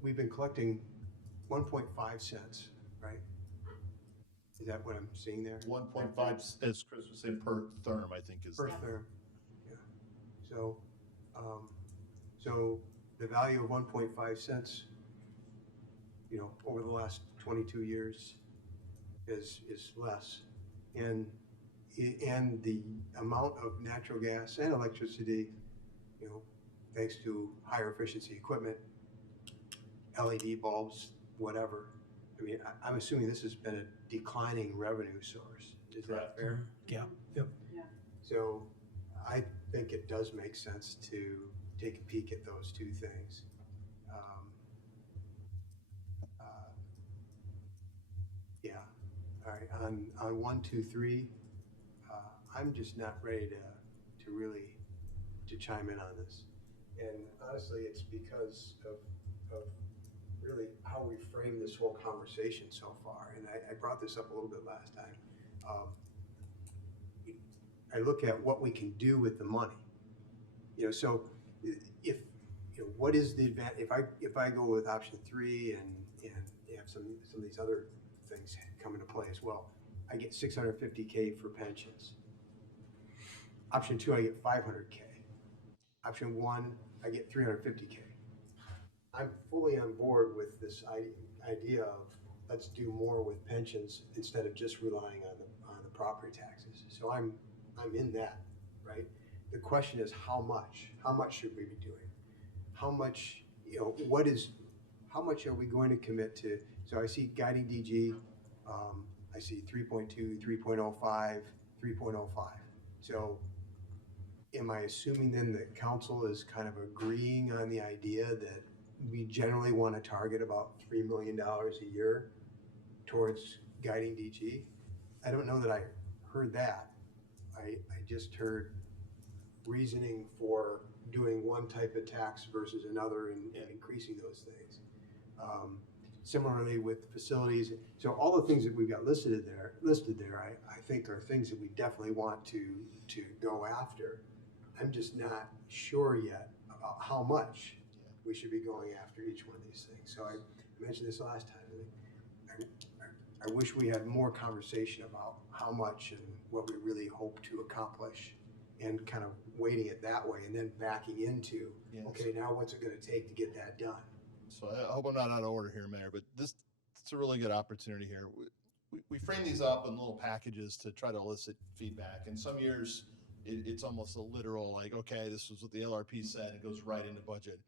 we've been collecting 1.5 cents, right? Is that what I'm seeing there? 1.5, as Chris was saying, per therm, I think is. Per therm, yeah. So, so the value of 1.5 cents, you know, over the last 22 years is less. And the amount of natural gas and electricity, you know, thanks to higher efficiency equipment, LED bulbs, whatever. I mean, I'm assuming this has been a declining revenue source. Is that fair? Yeah. Yep. So I think it does make sense to take a peek at those two things. Yeah. All right. On 1, 2, 3. I'm just not ready to really chime in on this, and honestly, it's because of really how we framed this whole conversation so far. And I brought this up a little bit last time. I look at what we can do with the money. You know, so if you know, what is the advantage if I go with option 3 and have some of these other things come into play as well, I get $650K for pensions. Option 2, I get $500K. Option 1, I get $350K. I'm fully on board with this idea of let's do more with pensions instead of just relying on the property taxes. So I'm in that, right? The question is how much? How much should we be doing? How much, you know, how much are we going to commit to? So I see guiding DG, I see 3.2, 3.05, 3.05. So am I assuming then that council is kind of agreeing on the idea that we generally want to target about $3 million a year towards guiding DG? I don't know that I heard that. I just heard reasoning for doing one type of tax versus another and increasing those things. Similarly with facilities, so all the things that we've got listed there, I think are things that we definitely want to go after. I'm just not sure yet about how much we should be going after each one of these things. So I mentioned this last time. I wish we had more conversation about how much and what we really hope to accomplish, and kind of weighting it that way, and then backing into, Yes. okay, now what's it gonna take to get that done? So I hope I'm not out of order here, Mayor, but it's a really good opportunity here. We frame these up in little packages to try to elicit feedback. And some years it's almost a literal, like, okay, this was what the LRP said, it goes right into budget.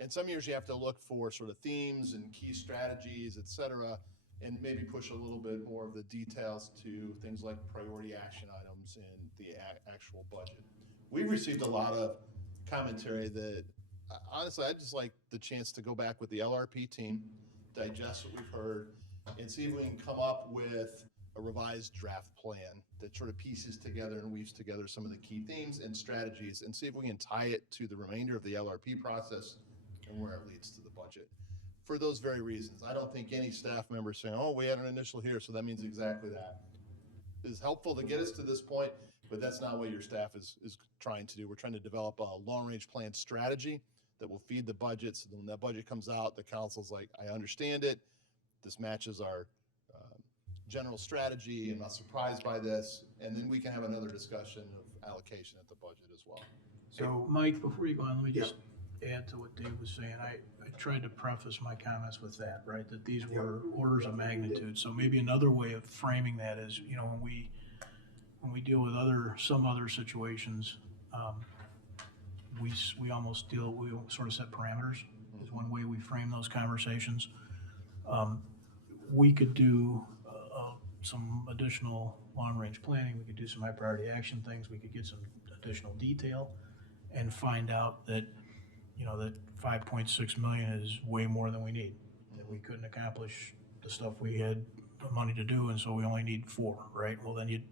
And some years you have to look for sort of themes and key strategies, et cetera, and maybe push a little bit more of the details to things like priority action items and the actual budget. We've received a lot of commentary that, honestly, I'd just like the chance to go back with the LRP team, digest what we've heard, and see if we can come up with a revised draft plan that sort of pieces together and weaves together some of the key themes and strategies, and see if we can tie it to the remainder of the LRP process and where it leads to the budget. For those very reasons, I don't think any staff member saying, oh, we had an initial here, so that means exactly that. It's helpful to get us to this point, but that's not what your staff is trying to do. We're trying to develop a long-range plan strategy that will feed the budget, so when that budget comes out, the council's like, I understand it, this matches our general strategy, I'm not surprised by this, and then we can have another discussion of allocation at the budget as well. So, Mike, before you go on, let me just add to what Dave was saying. I tried to preface my comments with that, right? That these were orders of magnitude. So maybe another way of framing that is, you know, when we deal with some other situations, we sort of set parameters is one way we frame those conversations. We could do some additional long-range planning. We could do some high-priority action things. We could get some additional detail and find out that, you know, that 5.6 million is way more than we need, that we couldn't accomplish the stuff we had the money to do, and so we only need 4, right? Well, then you'd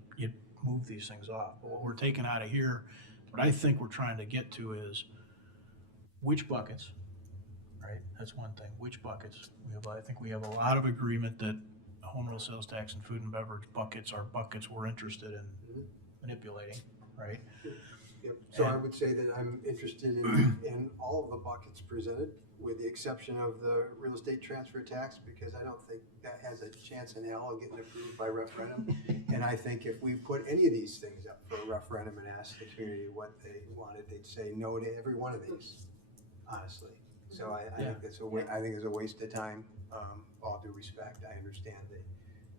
move these things off. But what we're taking out of here, what I think we're trying to get to is which buckets, right? That's one thing, which buckets. I think we have a lot of agreement that home rule sales tax and food and beverage buckets are buckets we're interested in manipulating, right? Yep. So I would say that I'm interested in all of the buckets presented, with the exception of the real estate transfer tax, because I don't think that has a chance in hell of getting approved by referendum. And I think if we put any of these things up for a referendum and asked the community what they wanted, they'd say no to every one of these, honestly. So I think that's I think it's a waste of time. All due respect, I understand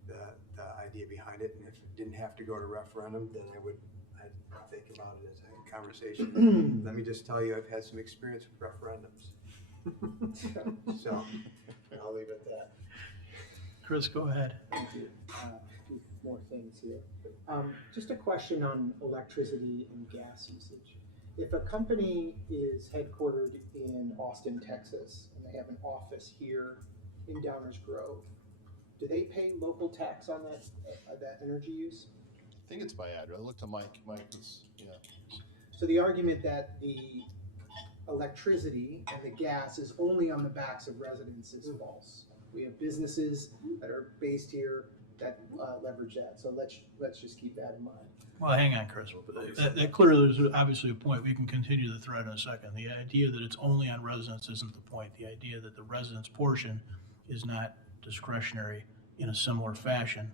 the idea behind it, and if it didn't have to go to referendum, then I'd think about it as a conversation. Let me just tell you, I've had some experience with referendums. So I'll leave it at that. Chris, go ahead. Thank you. A few more things here. Just a question on electricity and gas usage. If a company is headquartered in Austin, Texas, and they have an office here in Downers Grove, do they pay local tax on that energy use? I think it's by address. I looked to Mike. Mike was, So the argument that the electricity and the gas is only on the backs of residents is false. We have businesses that are based here that leverage that. So let's just keep that in mind. Well, hang on, Chris. That clearly is obviously a point. We can continue the thread in a second. The idea that it's only on residents isn't the point. The idea that the residents portion is not discretionary in a similar fashion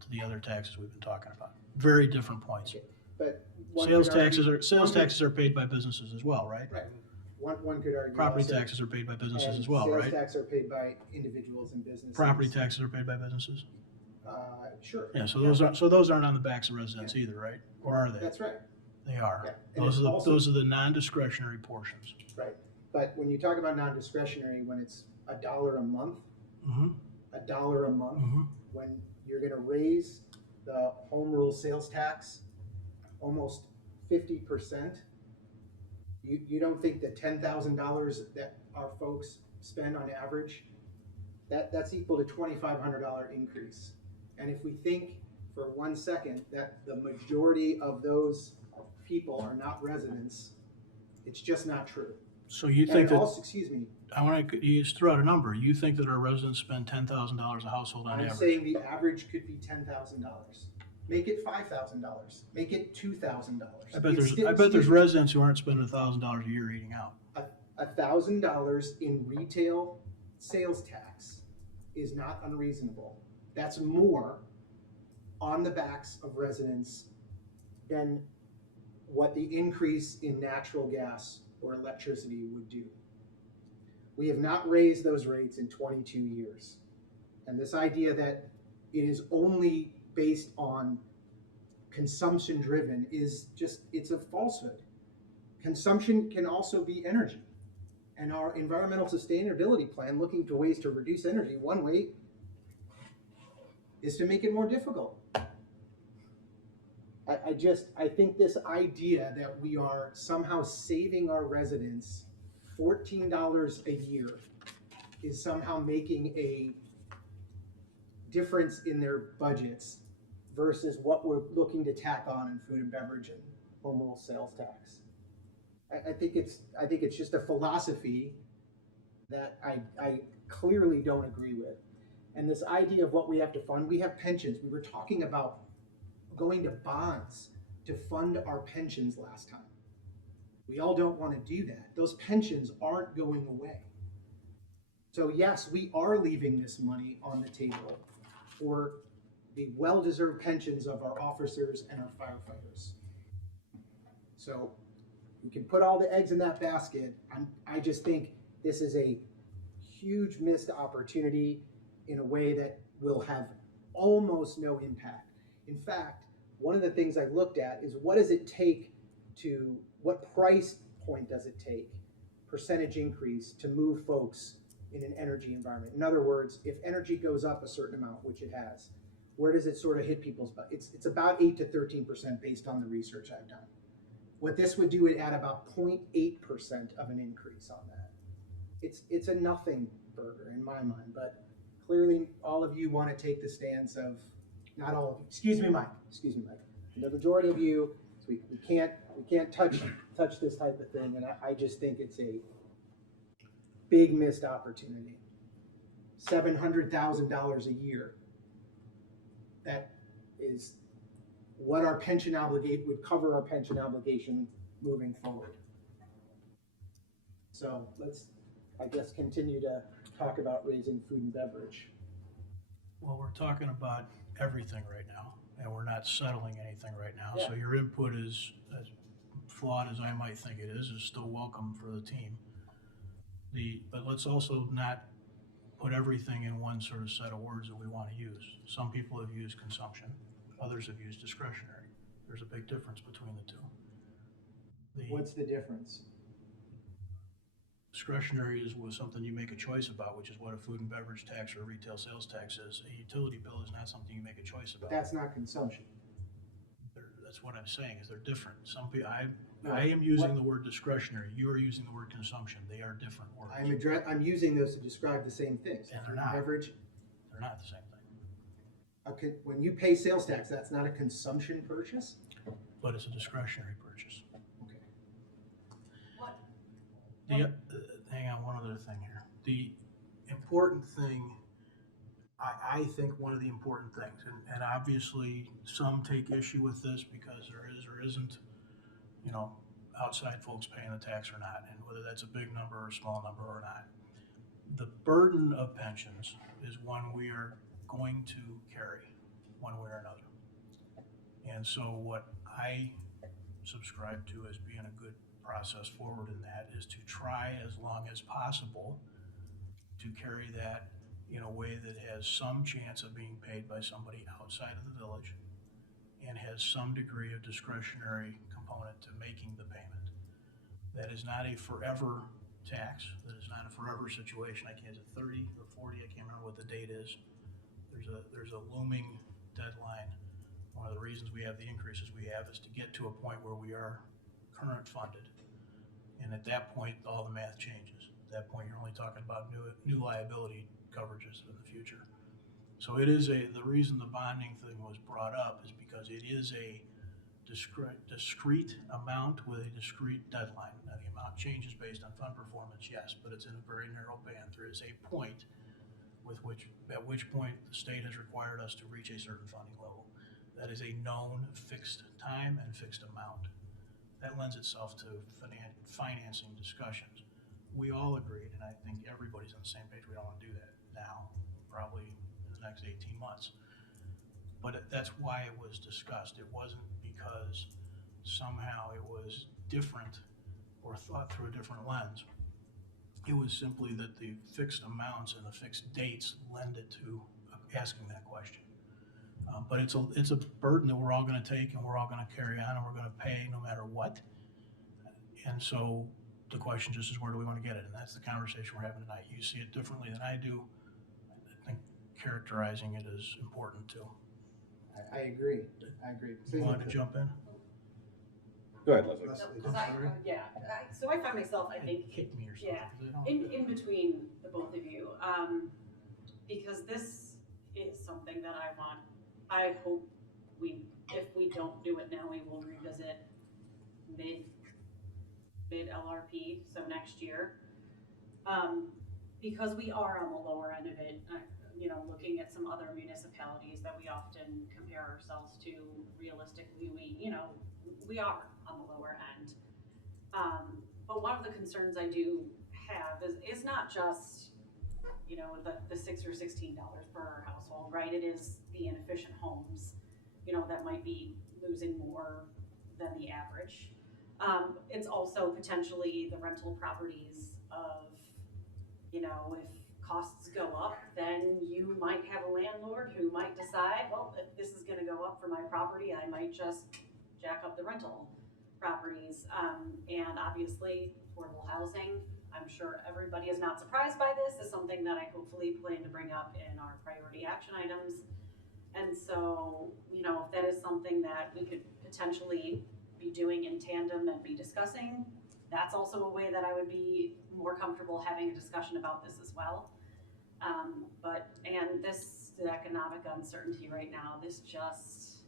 to the other taxes we've been talking about. Very different points. But sales taxes are paid by businesses as well, right? Right. One could argue. Property also, taxes are paid by businesses and as well, right? Sales tax are paid by individuals and businesses. Property taxes are paid by businesses. Sure. Yeah, so those aren't on the backs of residents either, right? Or are they? That's right. They are. Yeah. And Those are the non-discretionary portions. Right. But when you talk about non-discretionary, when it's $1 a month, $1 a month, when you're going to raise the home rule sales tax almost 50%, you don't think that $10,000 that our folks spend on average, that's equal to $2,500 increase. And if we think for 1 second that the majority of those people are not residents, it's just not true. So you think that? Also, excuse me. I want to you just throw out a number. You think that our residents spend $10,000 a household on average? I'm saying the average could be $10,000. Make it $5,000. Make it $2,000. I bet there's residents who aren't spending $1,000 a year eating out. $1,000 in retail sales tax is not unreasonable. That's more on the backs of residents than what the increase in natural gas or electricity would do. We have not raised those rates in 22 years. And this idea that it is only based on consumption driven is just, it's a falsehood. Consumption can also be energy. And our environmental sustainability plan, looking to ways to reduce energy, one way is to make it more difficult. I think this idea that we are somehow saving our residents $14 a year is somehow making a difference in their budgets versus what we're looking to tack on in food and beverage and home rule sales tax. I think it's just a philosophy that I clearly don't agree with. And this idea of what we have to fund, we have pensions. We were talking about going to bonds to fund our pensions last time. We all don't want to do that. Those pensions aren't going away. So yes, we are leaving this money on the table for the well-deserved pensions of our officers and our firefighters. So we can put all the eggs in that basket. I just think this is a huge missed opportunity in a way that will have almost no impact. In fact, one of the things I looked at is what price point does it take, percentage increase, to move folks in an energy environment? In other words, if energy goes up a certain amount, which it has, where does it sort of hit people's budget? It's about 8 to 13% based on the research I've done. What this would do, it add about 0.8% of an increase on that. It's a nothing burger in my mind, but clearly all of you want to take the stance of, not all of you, excuse me, Mike, the majority of you, so we can't touch this type of thing, and I just think it's a big missed opportunity. $700,000 a year. That is what our pension would cover our pension obligation moving forward. So let's, I guess, continue to talk about raising food and beverage. Well, we're talking about everything right now, and we're not settling anything right now. Yeah. So your input is, as flawed as I might think it is still welcome for the team. But let's also not put everything in one sort of set of words that we want to use. Some people have used consumption, others have used discretionary. There's a big difference between the two. What's the difference? Discretionary was something you make a choice about, which is what a food and beverage tax or a retail sales tax is. A utility bill is not something you make a choice about. That's not consumption. That's what I'm saying, is they're different. Some people, I am using the word discretionary. You are using the word consumption. They are different words. I'm using those to describe the same things. And they're Food not. Beverage. They're not the same thing. Okay, when you pay sales tax, that's not a consumption purchase? But it's a discretionary purchase. Okay. Hang on, one other thing here. The important thing, I think one of the important things, and obviously some take issue with this because there is or isn't, outside folks paying the tax or not, and whether that's a big number or a small number or not. The burden of pensions is one we are going to carry one way or another. And so what I subscribe to as being a good process forward in that is to try as long as possible to carry that in a way that has some chance of being paid by somebody outside of the village and has some degree of discretionary component to making the payment. That is not a forever tax. That is not a forever situation. I can't, is it 30 or 40? I can't remember what the date is. There's a looming deadline. One of the reasons we have the increases we have is to get to a point where we are current funded. And at that point, all the math changes. At that point, you're only talking about new liability coverages in the future. So it is the reason the bonding thing was brought up is because it is a discrete amount with a discrete deadline. Now, the amount changes based on fund performance, yes, but it's in a very narrow band. There is a point at which point the state has required us to reach a certain funding level. That is a known fixed time and fixed amount. That lends itself to financing discussions. We all agreed, and I think everybody's on the same page, we don't want to do that now, probably in the the next 18 months. But that's why it was discussed. It wasn't because somehow it was different or thought through a different lens. It was simply that the fixed amounts and the fixed dates lended to asking that question. But it's a burden that we're all going to take and we're all going to carry on and we're going to pay no matter what. And so the question just is, where do we want to get it? And that's the conversation we're having tonight. You see it differently than I do. I think characterizing it is important too. I agree. You want to jump in? Go ahead, Leslie. So I find myself, I think, Kick me or something. yeah, 'cause I don't- in between the both of you, because this is something that I hope if we don't do it now, we will revisit mid LRP, so next year. Because we are on the lower end of it, looking at some other municipalities that we often compare ourselves to, realistically, we are on the lower end. But one of the concerns I do have is not just, the $6 or $16 per household, right? It is the inefficient homes, that might be losing more than the average. It's also potentially the rental properties of, if costs go up, then you might have a landlord who might decide, well, if this is gonna go up for my property, I might just jack up the rental properties. And obviously, affordable housing, I'm sure everybody is not surprised by this, is something that I hopefully plan to bring up in our priority action items. And so, if that is something that we could potentially be doing in tandem and be discussing, that's also a way that I would be more comfortable having a discussion about this as well. And the economic uncertainty right now, this just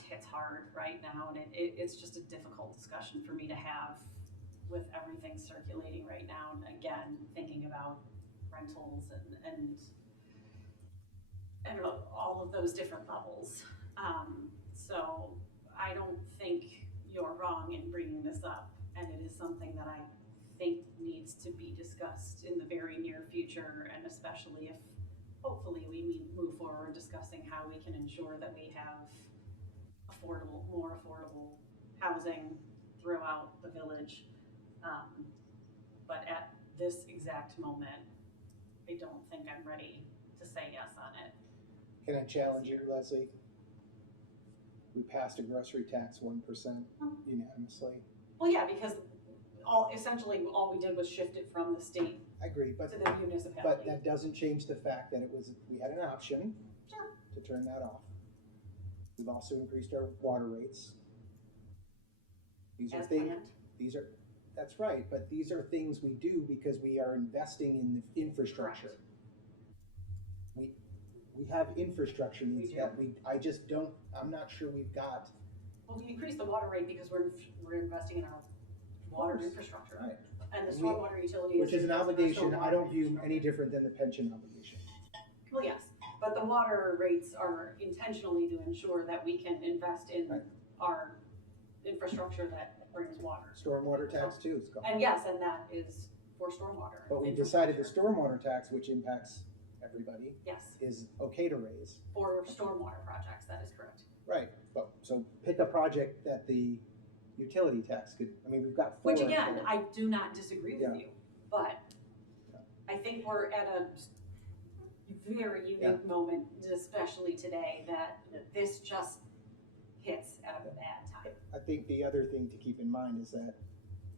hits hard right now, and it's just a difficult discussion for me to have with everything circulating right now, and again, thinking about rentals and all of those different levels. So I don't think you're wrong in bringing this up, and it is something that I think needs to be discussed in the very near future, and especially if hopefully we move forward discussing how we can ensure that we have more affordable housing throughout the village. But at this exact moment, I don't think I'm ready to say yes on it. Can I challenge you, Leslie? We passed a grocery tax 1% unanimously. Well, yeah, because essentially all we did was shift it from the state I agree, but to the municipality. but that doesn't change the fact that we had an option Sure. to turn that off. We've also increased our water rates. These are As things. planned. That's right, but these are things we do because we are investing in the infrastructure. We have infrastructure needs that I'm not sure we've got. Well, we increased the water rate because we're investing in our water infrastructure. Right. And the stormwater utility Which is an because of our obligation I don't stormwater view any different than the pension obligation. Well, yes, but the water rates are intentionally to ensure that we can invest in our infrastructure that brings water. Stormwater tax too is gone. And yes, and that is for stormwater. But we decided the stormwater tax, which impacts everybody, Yes, is okay to raise. for stormwater projects, that is correct. Right, but, so pick a project that the utility tax could, we've got four. Which again, I do not disagree with Yeah. you, but I think we're at a very unique moment, especially today, that this just hits at a bad time. I think the other thing to keep in mind is that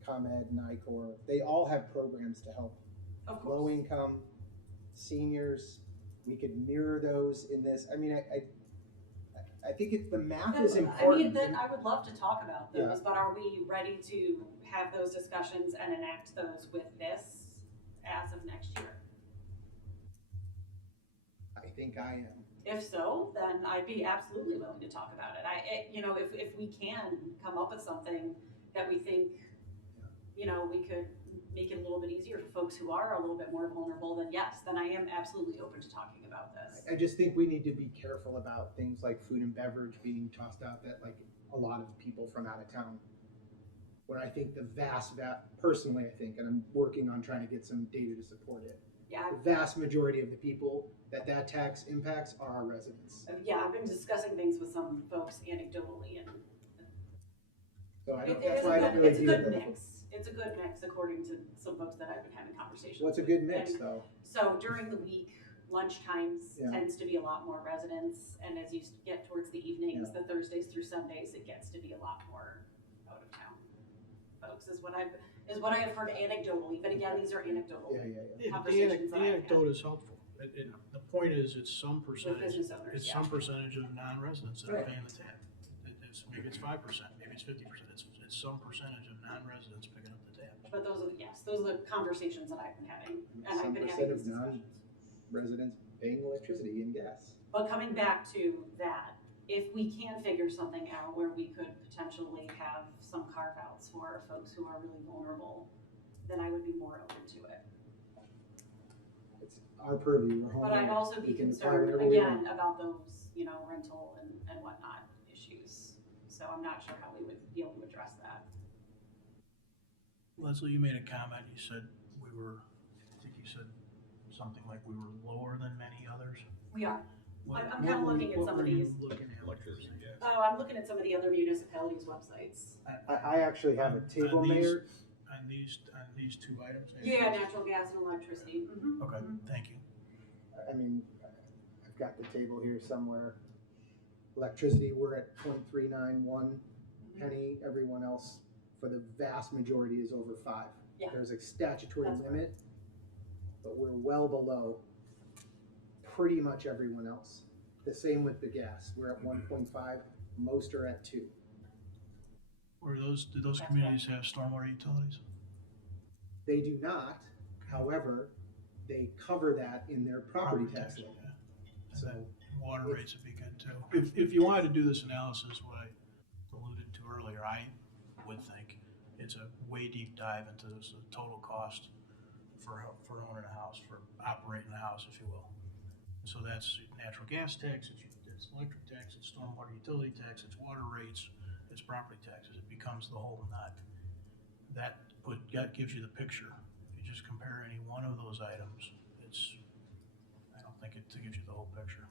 ComEd, NICOR, they all have programs to help Of course. low income, seniors. We could mirror those in this. I think the math is important. I would love to talk about those, but are we ready to have those discussions and enact those with this as of next year? I think I am. If so, then I'd be absolutely willing to talk about it. If we can come up with something that we think, we could make it a little bit easier for folks who are a little bit more vulnerable, then yes, then I am absolutely open to talking about this. I just think we need to be careful about things like food and beverage being tossed out that like a lot of people from out of town. Where I think personally I think, and I'm working on trying to get some data to support it, Yeah, The vast majority of the people that tax impacts are our residents. I've been discussing things with some folks anecdotally, and So I don't, it that's is why I a don't good, really it's a deal good with it. mix. It's a good mix according to some folks that I've been having conversations with. What's a good mix And though? so during the week, lunch times Yeah. tends to be a lot more residents, and as you get towards the evenings, the Thursdays through Sundays, it gets to be a lot more out of town folks, is what I have heard anecdotally, but again, these are anecdotal conversations The that I've had. anecdote is helpful. The point is, it's some percentage, business owners, it's yeah. some percentage of non-residents that are Right. paying the tab. Maybe it's 5%, maybe it's 50%, it's some percentage of non-residents picking up the tab. But those are the conversations that I've been having, and I've Some been percent having of these discussions. non-residents paying electricity and gas. But coming back to that, if we can figure something out where we could potentially have some carve-outs for folks who are really vulnerable, then I would be more open to it. It's our purview, we're home. But I'd also be We can apply concerned, whatever we again, want. about those, rental and whatnot issues. So I'm not sure how we would be able to address that. Leslie, you made a comment, you said I think you said something like we were lower than many others. We are. What- I'm what kind of were you- looking at what some were of you these. looking at? Oh, I'm looking at some of the other municipalities' websites. I actually have a table, On these- Mayor. On these two items? Yeah, natural gas and electricity. Mhm. Okay, thank you. I mean, I've got the table here somewhere. Electricity, we're at 0.391 penny. Everyone else, for the vast majority, is over 5. Yeah. There's a statutory That's limit, but we're well below pretty much everyone else. The same with the gas. We're at 1.5. Most are at 2. Did those communities have stormwater utilities? They do not. However, they cover that in their property tax limit. So Water rates would be good too. If you wanted to do this analysis, what I alluded to earlier, I would think it's a way deep dive into the total cost for owning a house, for operating a house, if you will. So that's natural gas tax, it's electric tax, it's stormwater utility tax, it's water rates, it's property taxes. It becomes the whole nut. That gives you the picture. If you just compare any one of those items, I don't think it gives you the whole picture.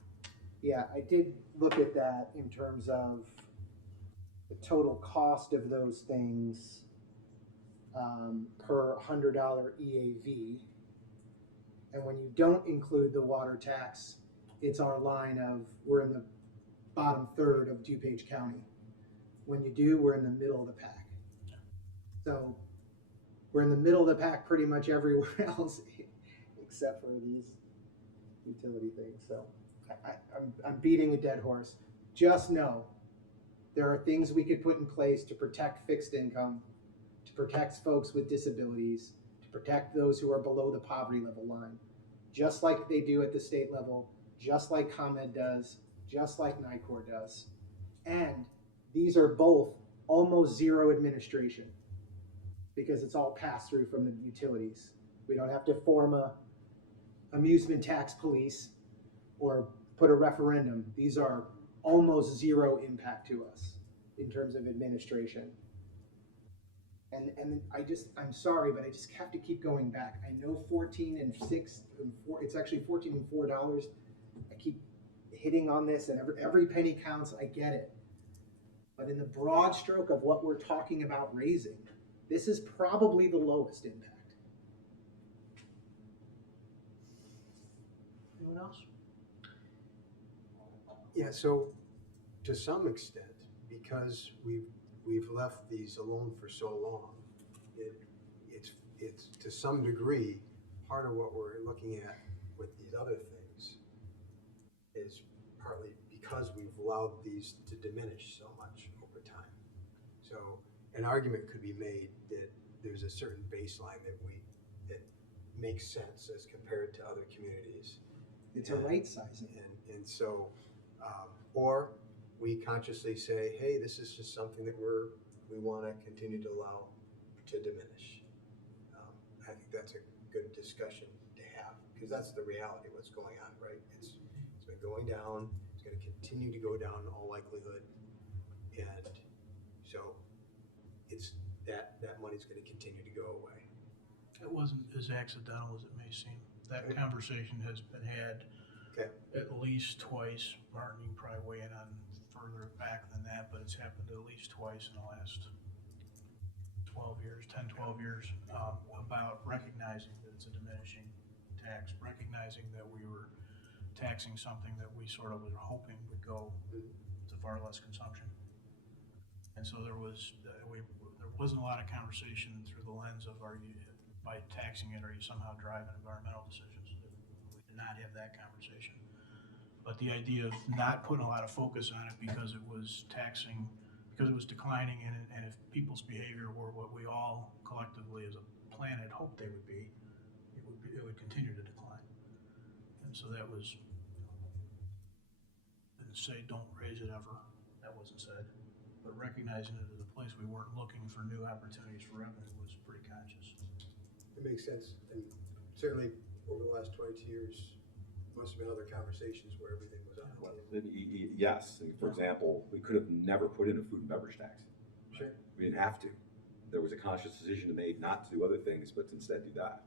yeah, I did look at that in terms of the total cost of those things per $100 EAV. And when you don't include the water tax, it's our line of, we're in the bottom third of DuPage County. When you do, we're in the middle of the pack. So we're in the middle of the pack pretty much everywhere else except for these utility things. So I'm beating a dead horse. Just know there are things we could put in place to protect fixed income, to protect folks with disabilities, to protect those who are below the poverty level line, just like they do at the state level, just like ComEd does, just like NICOR does. And these are both almost zero administration because it's all passed through from the utilities. We don't have to form a amusement tax police or put a referendum. These are almost zero impact to us in terms of administration. And I'm sorry, but I just have to keep going back. I know 14 and 6 and 4, it's actually 14 and $4. I keep hitting on this and every penny counts, I get it. But in the broad stroke of what we're talking about raising, this is probably the lowest impact. Anyone else? Yeah, so to some extent, because we've left these alone for so long, it's to some degree part of what we're looking at with these other things is partly because we've allowed these to diminish so much over time. So an argument could be made that there's a certain baseline that makes sense as compared to other communities. It's a right sizing. And so, or we consciously say, hey, this is just something that we want to continue to allow to diminish. I think that's a good discussion to have because that's the reality of what's going on, right? It's been going down. It's going to continue to go down in all likelihood, and so it's that money's going to continue to go away. It wasn't as accidental as it may seem. That conversation has been had Okay. at least twice. Martin, you can probably weigh in on further back than that, but it's happened at least twice in the last 12 years, 10, 12 years, about recognizing that it's a diminishing tax, recognizing that we were taxing something that we sort of were hoping would go to far less consumption. And so there wasn't a lot of conversation through the lens of by taxing it, are you somehow driving environmental decisions? We did not have that conversation. But the idea of not putting a lot of focus on it because it was taxing, because it was declining, and if people's behavior were what we all collectively as a planet hoped they would be, it would continue to decline. And so that was, didn't say don't raise it ever, that wasn't said, but recognizing it as a place we weren't looking for new opportunities for revenue was pretty conscious. It makes sense, and certainly over the last 22 years, must have been other conversations where everything was on the table. Yes, for example, we could have never put in a food and beverage tax. Sure. We didn't have to. There was a conscious decision made not to do other things, but to instead do that.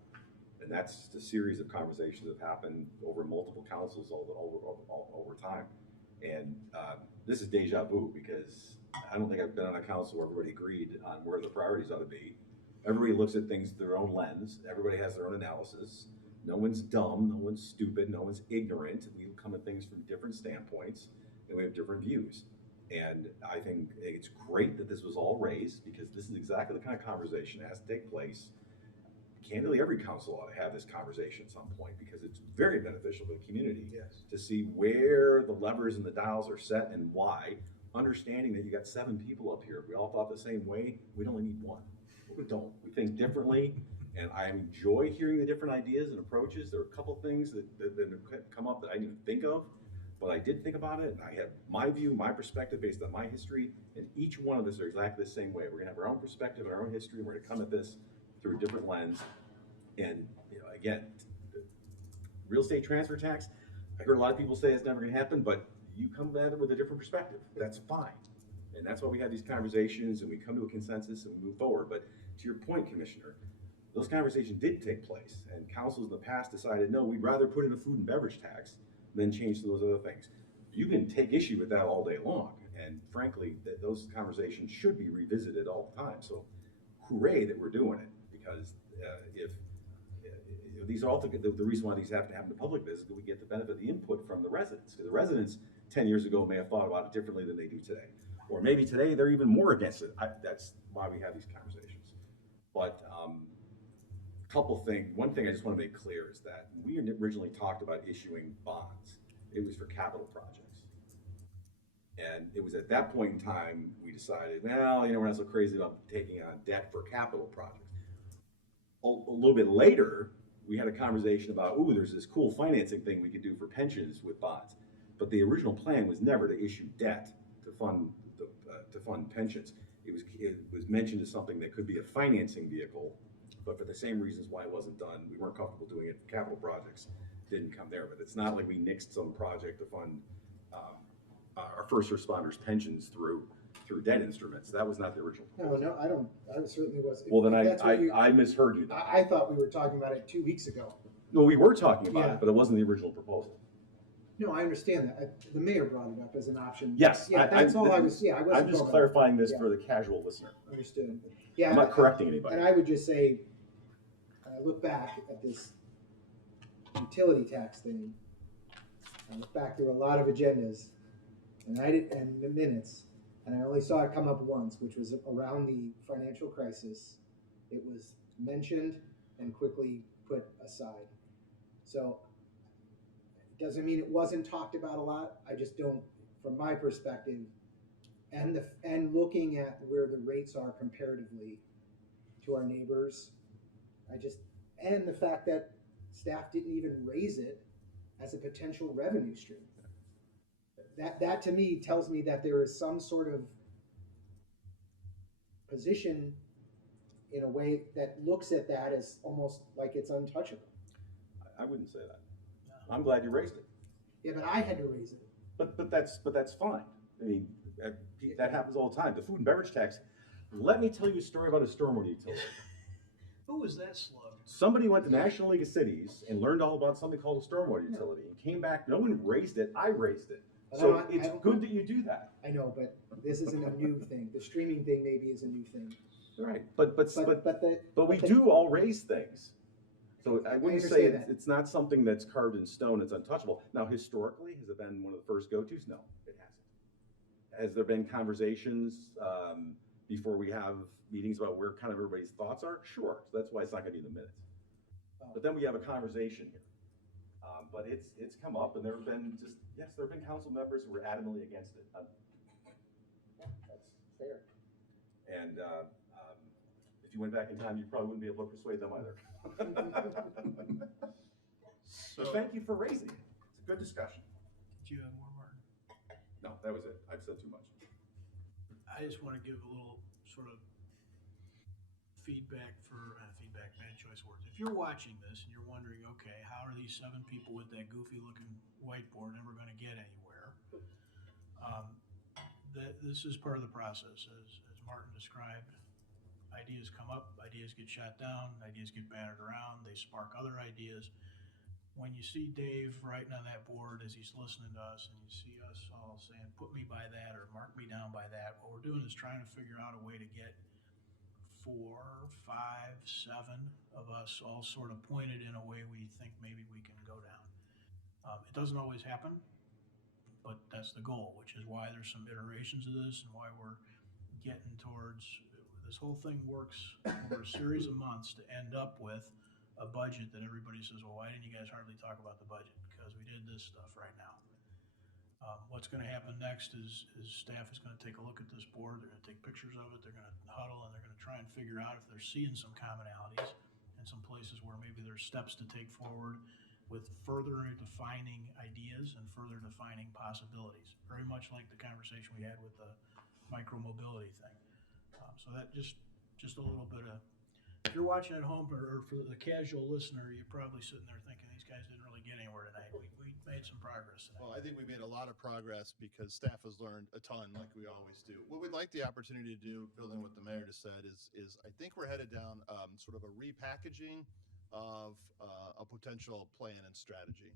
And that's the series of conversations that have happened over multiple councils over time. And this is deja vu, because I don't think I've been on a council where everybody agreed on where the priorities ought to be. Everybody looks at things through their own lens. Everybody has their own analysis. No one's dumb, no one's stupid, no one's ignorant. We come at things from different standpoints, and we have different views. And I think it's great that this was all raised, because this is exactly the kind of conversation that has to take place. Candidly, every council ought to have this conversation at some point, because it's very beneficial to the community to see where the levers and the dials are set and why, understanding that you got 7 people up here. If we all thought the same way, we'd only need 1. But we don't. We think differently. And I enjoy hearing the different ideas and approaches. There are a couple things that have come up that I didn't think of, but I did think about it, and I have my view, my perspective based on my history, and each one of us are exactly the same way. We're gonna have our own perspective and our own history, and we're gonna come at this through a different lens. And again, real estate transfer tax, I heard a lot of people say it's never gonna happen, but you come at it with a different perspective. That's fine. And that's why we have these conversations, and we come to a consensus and we move forward. But to your point, Commissioner, those conversations did take place, and councils in the past decided, no, we'd rather put in a food and beverage tax than change those other things. You can take issue with that all day long, and frankly, those conversations should be revisited all the time. So hooray that we're doing it, because if these are all the reason why these have to happen to public business, that we get the benefit of the input from the residents. Because the residents 10 years ago may have thought about it differently than they do today. Or maybe today they're even more against it. That's why we have these conversations. But one thing I just want to make clear is that we originally talked about issuing bonds. It was for capital projects. And it was at that point in time, we decided, well, we're not so crazy about taking on debt for capital projects. A little bit later, we had a conversation about, there's this cool financing thing we could do for pensions with bonds. But the original plan was never to issue debt to fund pensions. It was mentioned as something that could be a financing vehicle, but for the same reasons why it wasn't done, we weren't comfortable doing it for capital projects, didn't come there. But it's not like we nixed some project to fund our first responders' pensions through debt instruments. That was not the original. No, I don't, I certainly was. Well, then That's what I misheard you then. I thought we were talking about it 2 weeks ago. No, we were talking about Yeah. it, but it wasn't the original proposal. No, I understand that. The mayor brought it up as an option. Yes. Yeah, that's all I was, I wasn't. I'm just going- clarifying this Yeah. for the casual listener. Understood. Yeah. I'm not correcting anybody. And I would just say, I look back at this utility tax thing. I look back through a lot of agendas and the minutes, and I only saw it come up once, which was around the financial crisis. It was mentioned and quickly put aside. So it doesn't mean it wasn't talked about a lot. I just don't, from my perspective, and looking at where the rates are comparatively to our neighbors, and the fact that staff didn't even raise it as a potential revenue stream. That to me tells me that there is some sort of position in a way that looks at that as almost like it's untouchable. I wouldn't say that. I'm glad you raised it. Yeah, but I had to raise it. But that's fine. I mean, that happens all the time. The food and beverage tax. Let me tell you a story about a stormwater utility. Who was that slug? Somebody went to National League of Cities and learned all about something called a stormwater utility and came back. No one raised it. I raised it. So it's good that you do that. I know, but this isn't a new thing. The streaming thing maybe is a new thing. Right. But we the- do all raise things. So I wouldn't say understand that. it's not something that's carved in stone. It's untouchable. Now, historically, has it been one of the first go-tos? No, it hasn't. Has there been conversations before we have meetings about where kind of everybody's thoughts are? Sure. So that's why it's not going to be in the minutes. But then we have a conversation here. But it's come up, and there have been council members who were adamantly against it. That's fair. And if you went back in time, you probably wouldn't be able to persuade them either. So thank you for raising it. It's a good discussion. Did you have more, Martin? No, that was it. I've said too much. I just want to give a little sort of feedback, bad choice of words. If you're watching this and you're wondering, okay, how are these 7 people with that goofy looking whiteboard ever going to get anywhere? This is part of the process. As Martin described, ideas come up, ideas get shot down, ideas get battered around, they spark other ideas. When you see Dave writing on that board as he's listening to us, and you see us all saying, put me by that or mark me down by that, what we're doing is trying to figure out a way to get 4, 5, 7 of us all sort of pointed in a way we think maybe we can go down. It doesn't always happen, but that's the goal, which is why there's some iterations of this and why we're getting towards, this whole thing works over a series of months to end up with a budget that everybody says, well, why didn't you guys hardly talk about the budget? Because we did this stuff right now. What's going to happen next is staff is going to take a look at this board. They're going to take pictures of it. They're going to huddle and they're going to try and figure out if they're seeing some commonalities and some places where maybe there's steps to take forward with further defining ideas and further defining possibilities. Very much like the conversation we had with the micro-mobility thing. So that just a little bit of, if you're watching at home or for the casual listener, you're probably sitting there thinking these guys didn't really get anywhere tonight. We made some progress tonight. Well, I think we made a lot of progress because staff has learned a ton, like we always do. What we'd like the opportunity to do, building what the mayor just said, is I think we're headed down sort of a repackaging of a potential plan and strategy.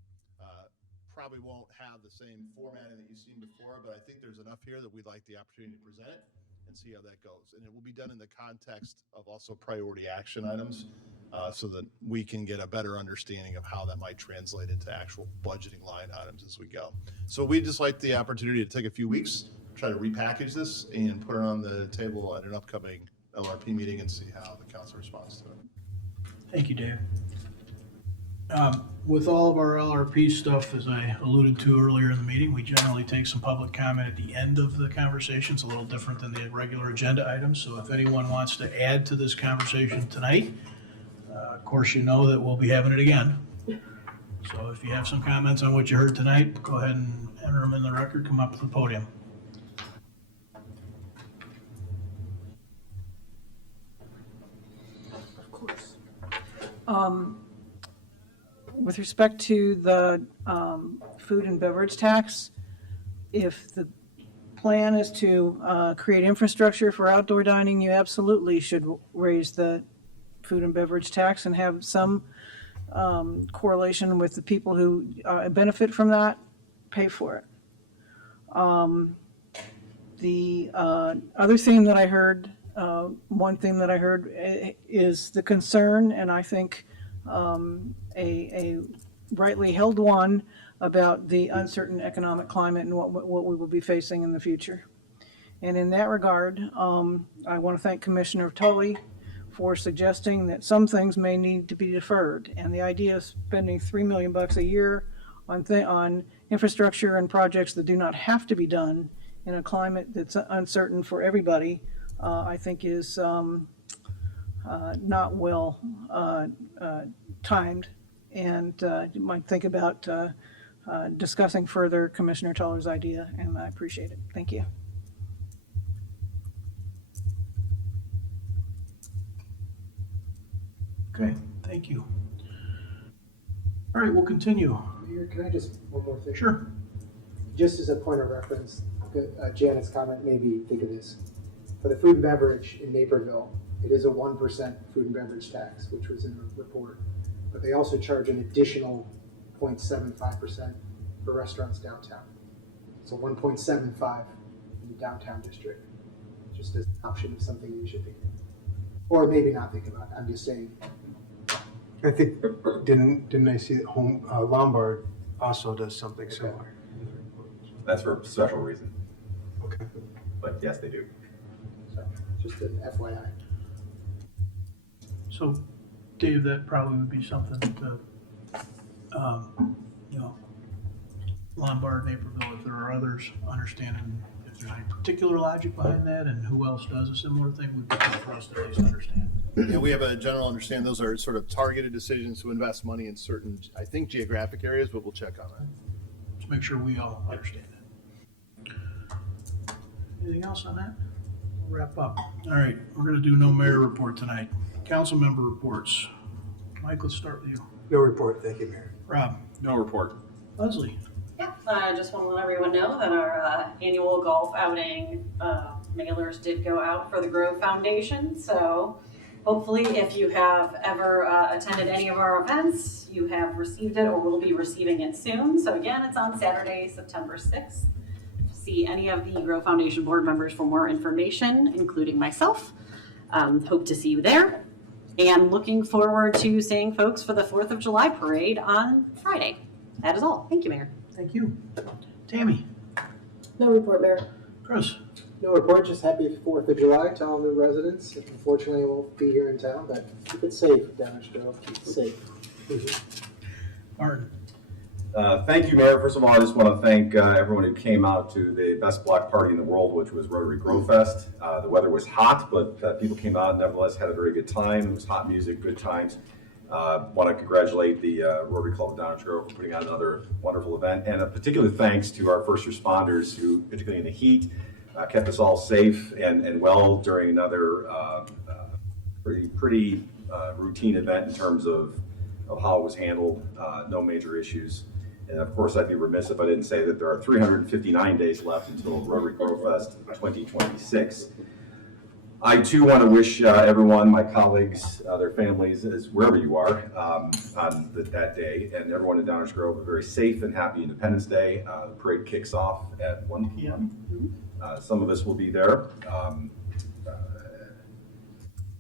Probably won't have the same formatting that you've seen before, but I think there's enough here that we'd like the opportunity to present it and see how that goes. And it will be done in the context of also priority action items so that we can get a better understanding of how that might translate into actual budgeting line items as we go. So we'd just like the opportunity to take a few weeks, try to repackage this and put it on the table at an upcoming LRP meeting and see how the council responds to it. Thank you, Dave. With all of our LRP stuff, as I alluded to earlier in the meeting, we generally take some public comment at the end of the conversation. It's a little different than the regular agenda items. So if anyone wants to add to this conversation tonight, of course, you know that we'll be having it again. So if you have some comments on what you heard tonight, go ahead and enter them in the record, come up to the podium. Of course. With respect to the food and beverage tax, if the plan is to create infrastructure for outdoor dining, you absolutely should raise the food and beverage tax and have some correlation with the people who benefit from that, pay for it. The other theme that I heard, one theme that I heard is the concern, and I think a rightly held one, about the uncertain economic climate and what we will be facing in the future. And in that regard, I want to thank Commissioner Tully for suggesting that some things may need to be deferred. And the idea of spending $3 million a year on infrastructure and projects that do not have to be done in a climate that's uncertain for everybody, I think is not well timed. And you might think about discussing further Commissioner Tuller's idea, and I appreciate it. Thank you. Okay, thank you. All right, we'll continue. Mayor, can I just, one more thing? Sure. Just as a point of reference, Janet's comment made me think of this. For the food and beverage in Naperville, It is a 1% food and beverage tax, which was in the report. But they also charge an additional 0.75% for restaurants downtown. So 1.75 in the downtown district, just as an option of something you should think of. Or maybe not think about. I'm just saying. I think, didn't I see that Lombard also does something similar? That's for a special reason. Okay. But yes, they do. So just an FYI. So, Dave, that probably would be something to, Lombard, Naperville, if there are others, understanding if there's any particular logic behind that and who else does a similar thing, would be good for us to at least understand. Yeah, we have a general understanding those are sort of targeted decisions to invest money in certain, I think, geographic areas, but we'll check on that. Let's make sure we all understand that. Anything else on that? We'll wrap up. All right, we're gonna do no mayor report tonight. Council member reports. Mike, let's start with you. No report, thank you, Mayor. Rob. No report. Leslie. Yeah, I just want to let everyone know that our annual golf outing mailers did go out for the Grove Foundation. So hopefully if you have ever attended any of our events, you have received it or will be receiving it soon. So again, it's on Saturday, September 6th. See any of the Grove Foundation board members for more information, including myself. Hope to see you there. And looking forward to seeing folks for the 4th of July parade on Friday. That is all. Thank you, Mayor. Thank you. Tammy. No report, Mayor. Chris. No report, just happy 4th of July to all the residents. Unfortunately, I won't be here in town, but keep it safe, Downers Grove. Keep it safe. Martin. Thank you, Mayor. First of all, I just want to thank everyone who came out to the best block party in the world, which was Rotary Grove Fest. The weather was hot, but people came out and nevertheless had a very good time. It was hot music, good times. Want to congratulate the Rotary Club of Downers Grove for putting on another wonderful event. And a particular thanks to our first responders who, particularly in the heat, kept us all safe and well during another pretty routine event in terms of how it was handled. No major issues. And of course, I'd be remiss if I didn't say that there are 359 days left until Rotary Grove Fest 2026. I too want to wish everyone, my colleagues, their families, as wherever you are on that day, and everyone in Downers Grove a very safe and happy Independence Day. The parade kicks off at 1 p.m. Some of us will be there.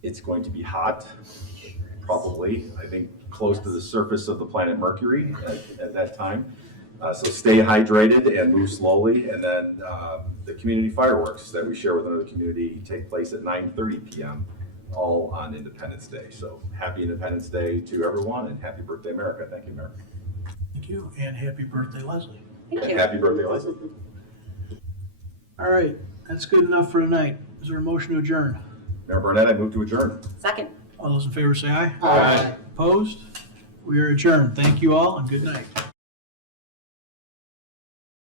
It's going to be hot, probably, I think, close to the surface of the planet Mercury at that time. So stay hydrated and move slowly. And then the community fireworks that we share with another community take place at 9:30 p.m. all on Independence Day. So happy Independence Day to everyone and happy birthday, America. Thank you, Mayor. Thank you, and happy birthday, Leslie. Thank you. Happy birthday, Leslie. All right, that's good enough for tonight. Is there a motion to adjourn? Mayor Barnett, I move to adjourn. Second. All those in favor say aye. Aye. Opposed? We are adjourned. Thank you all and good night.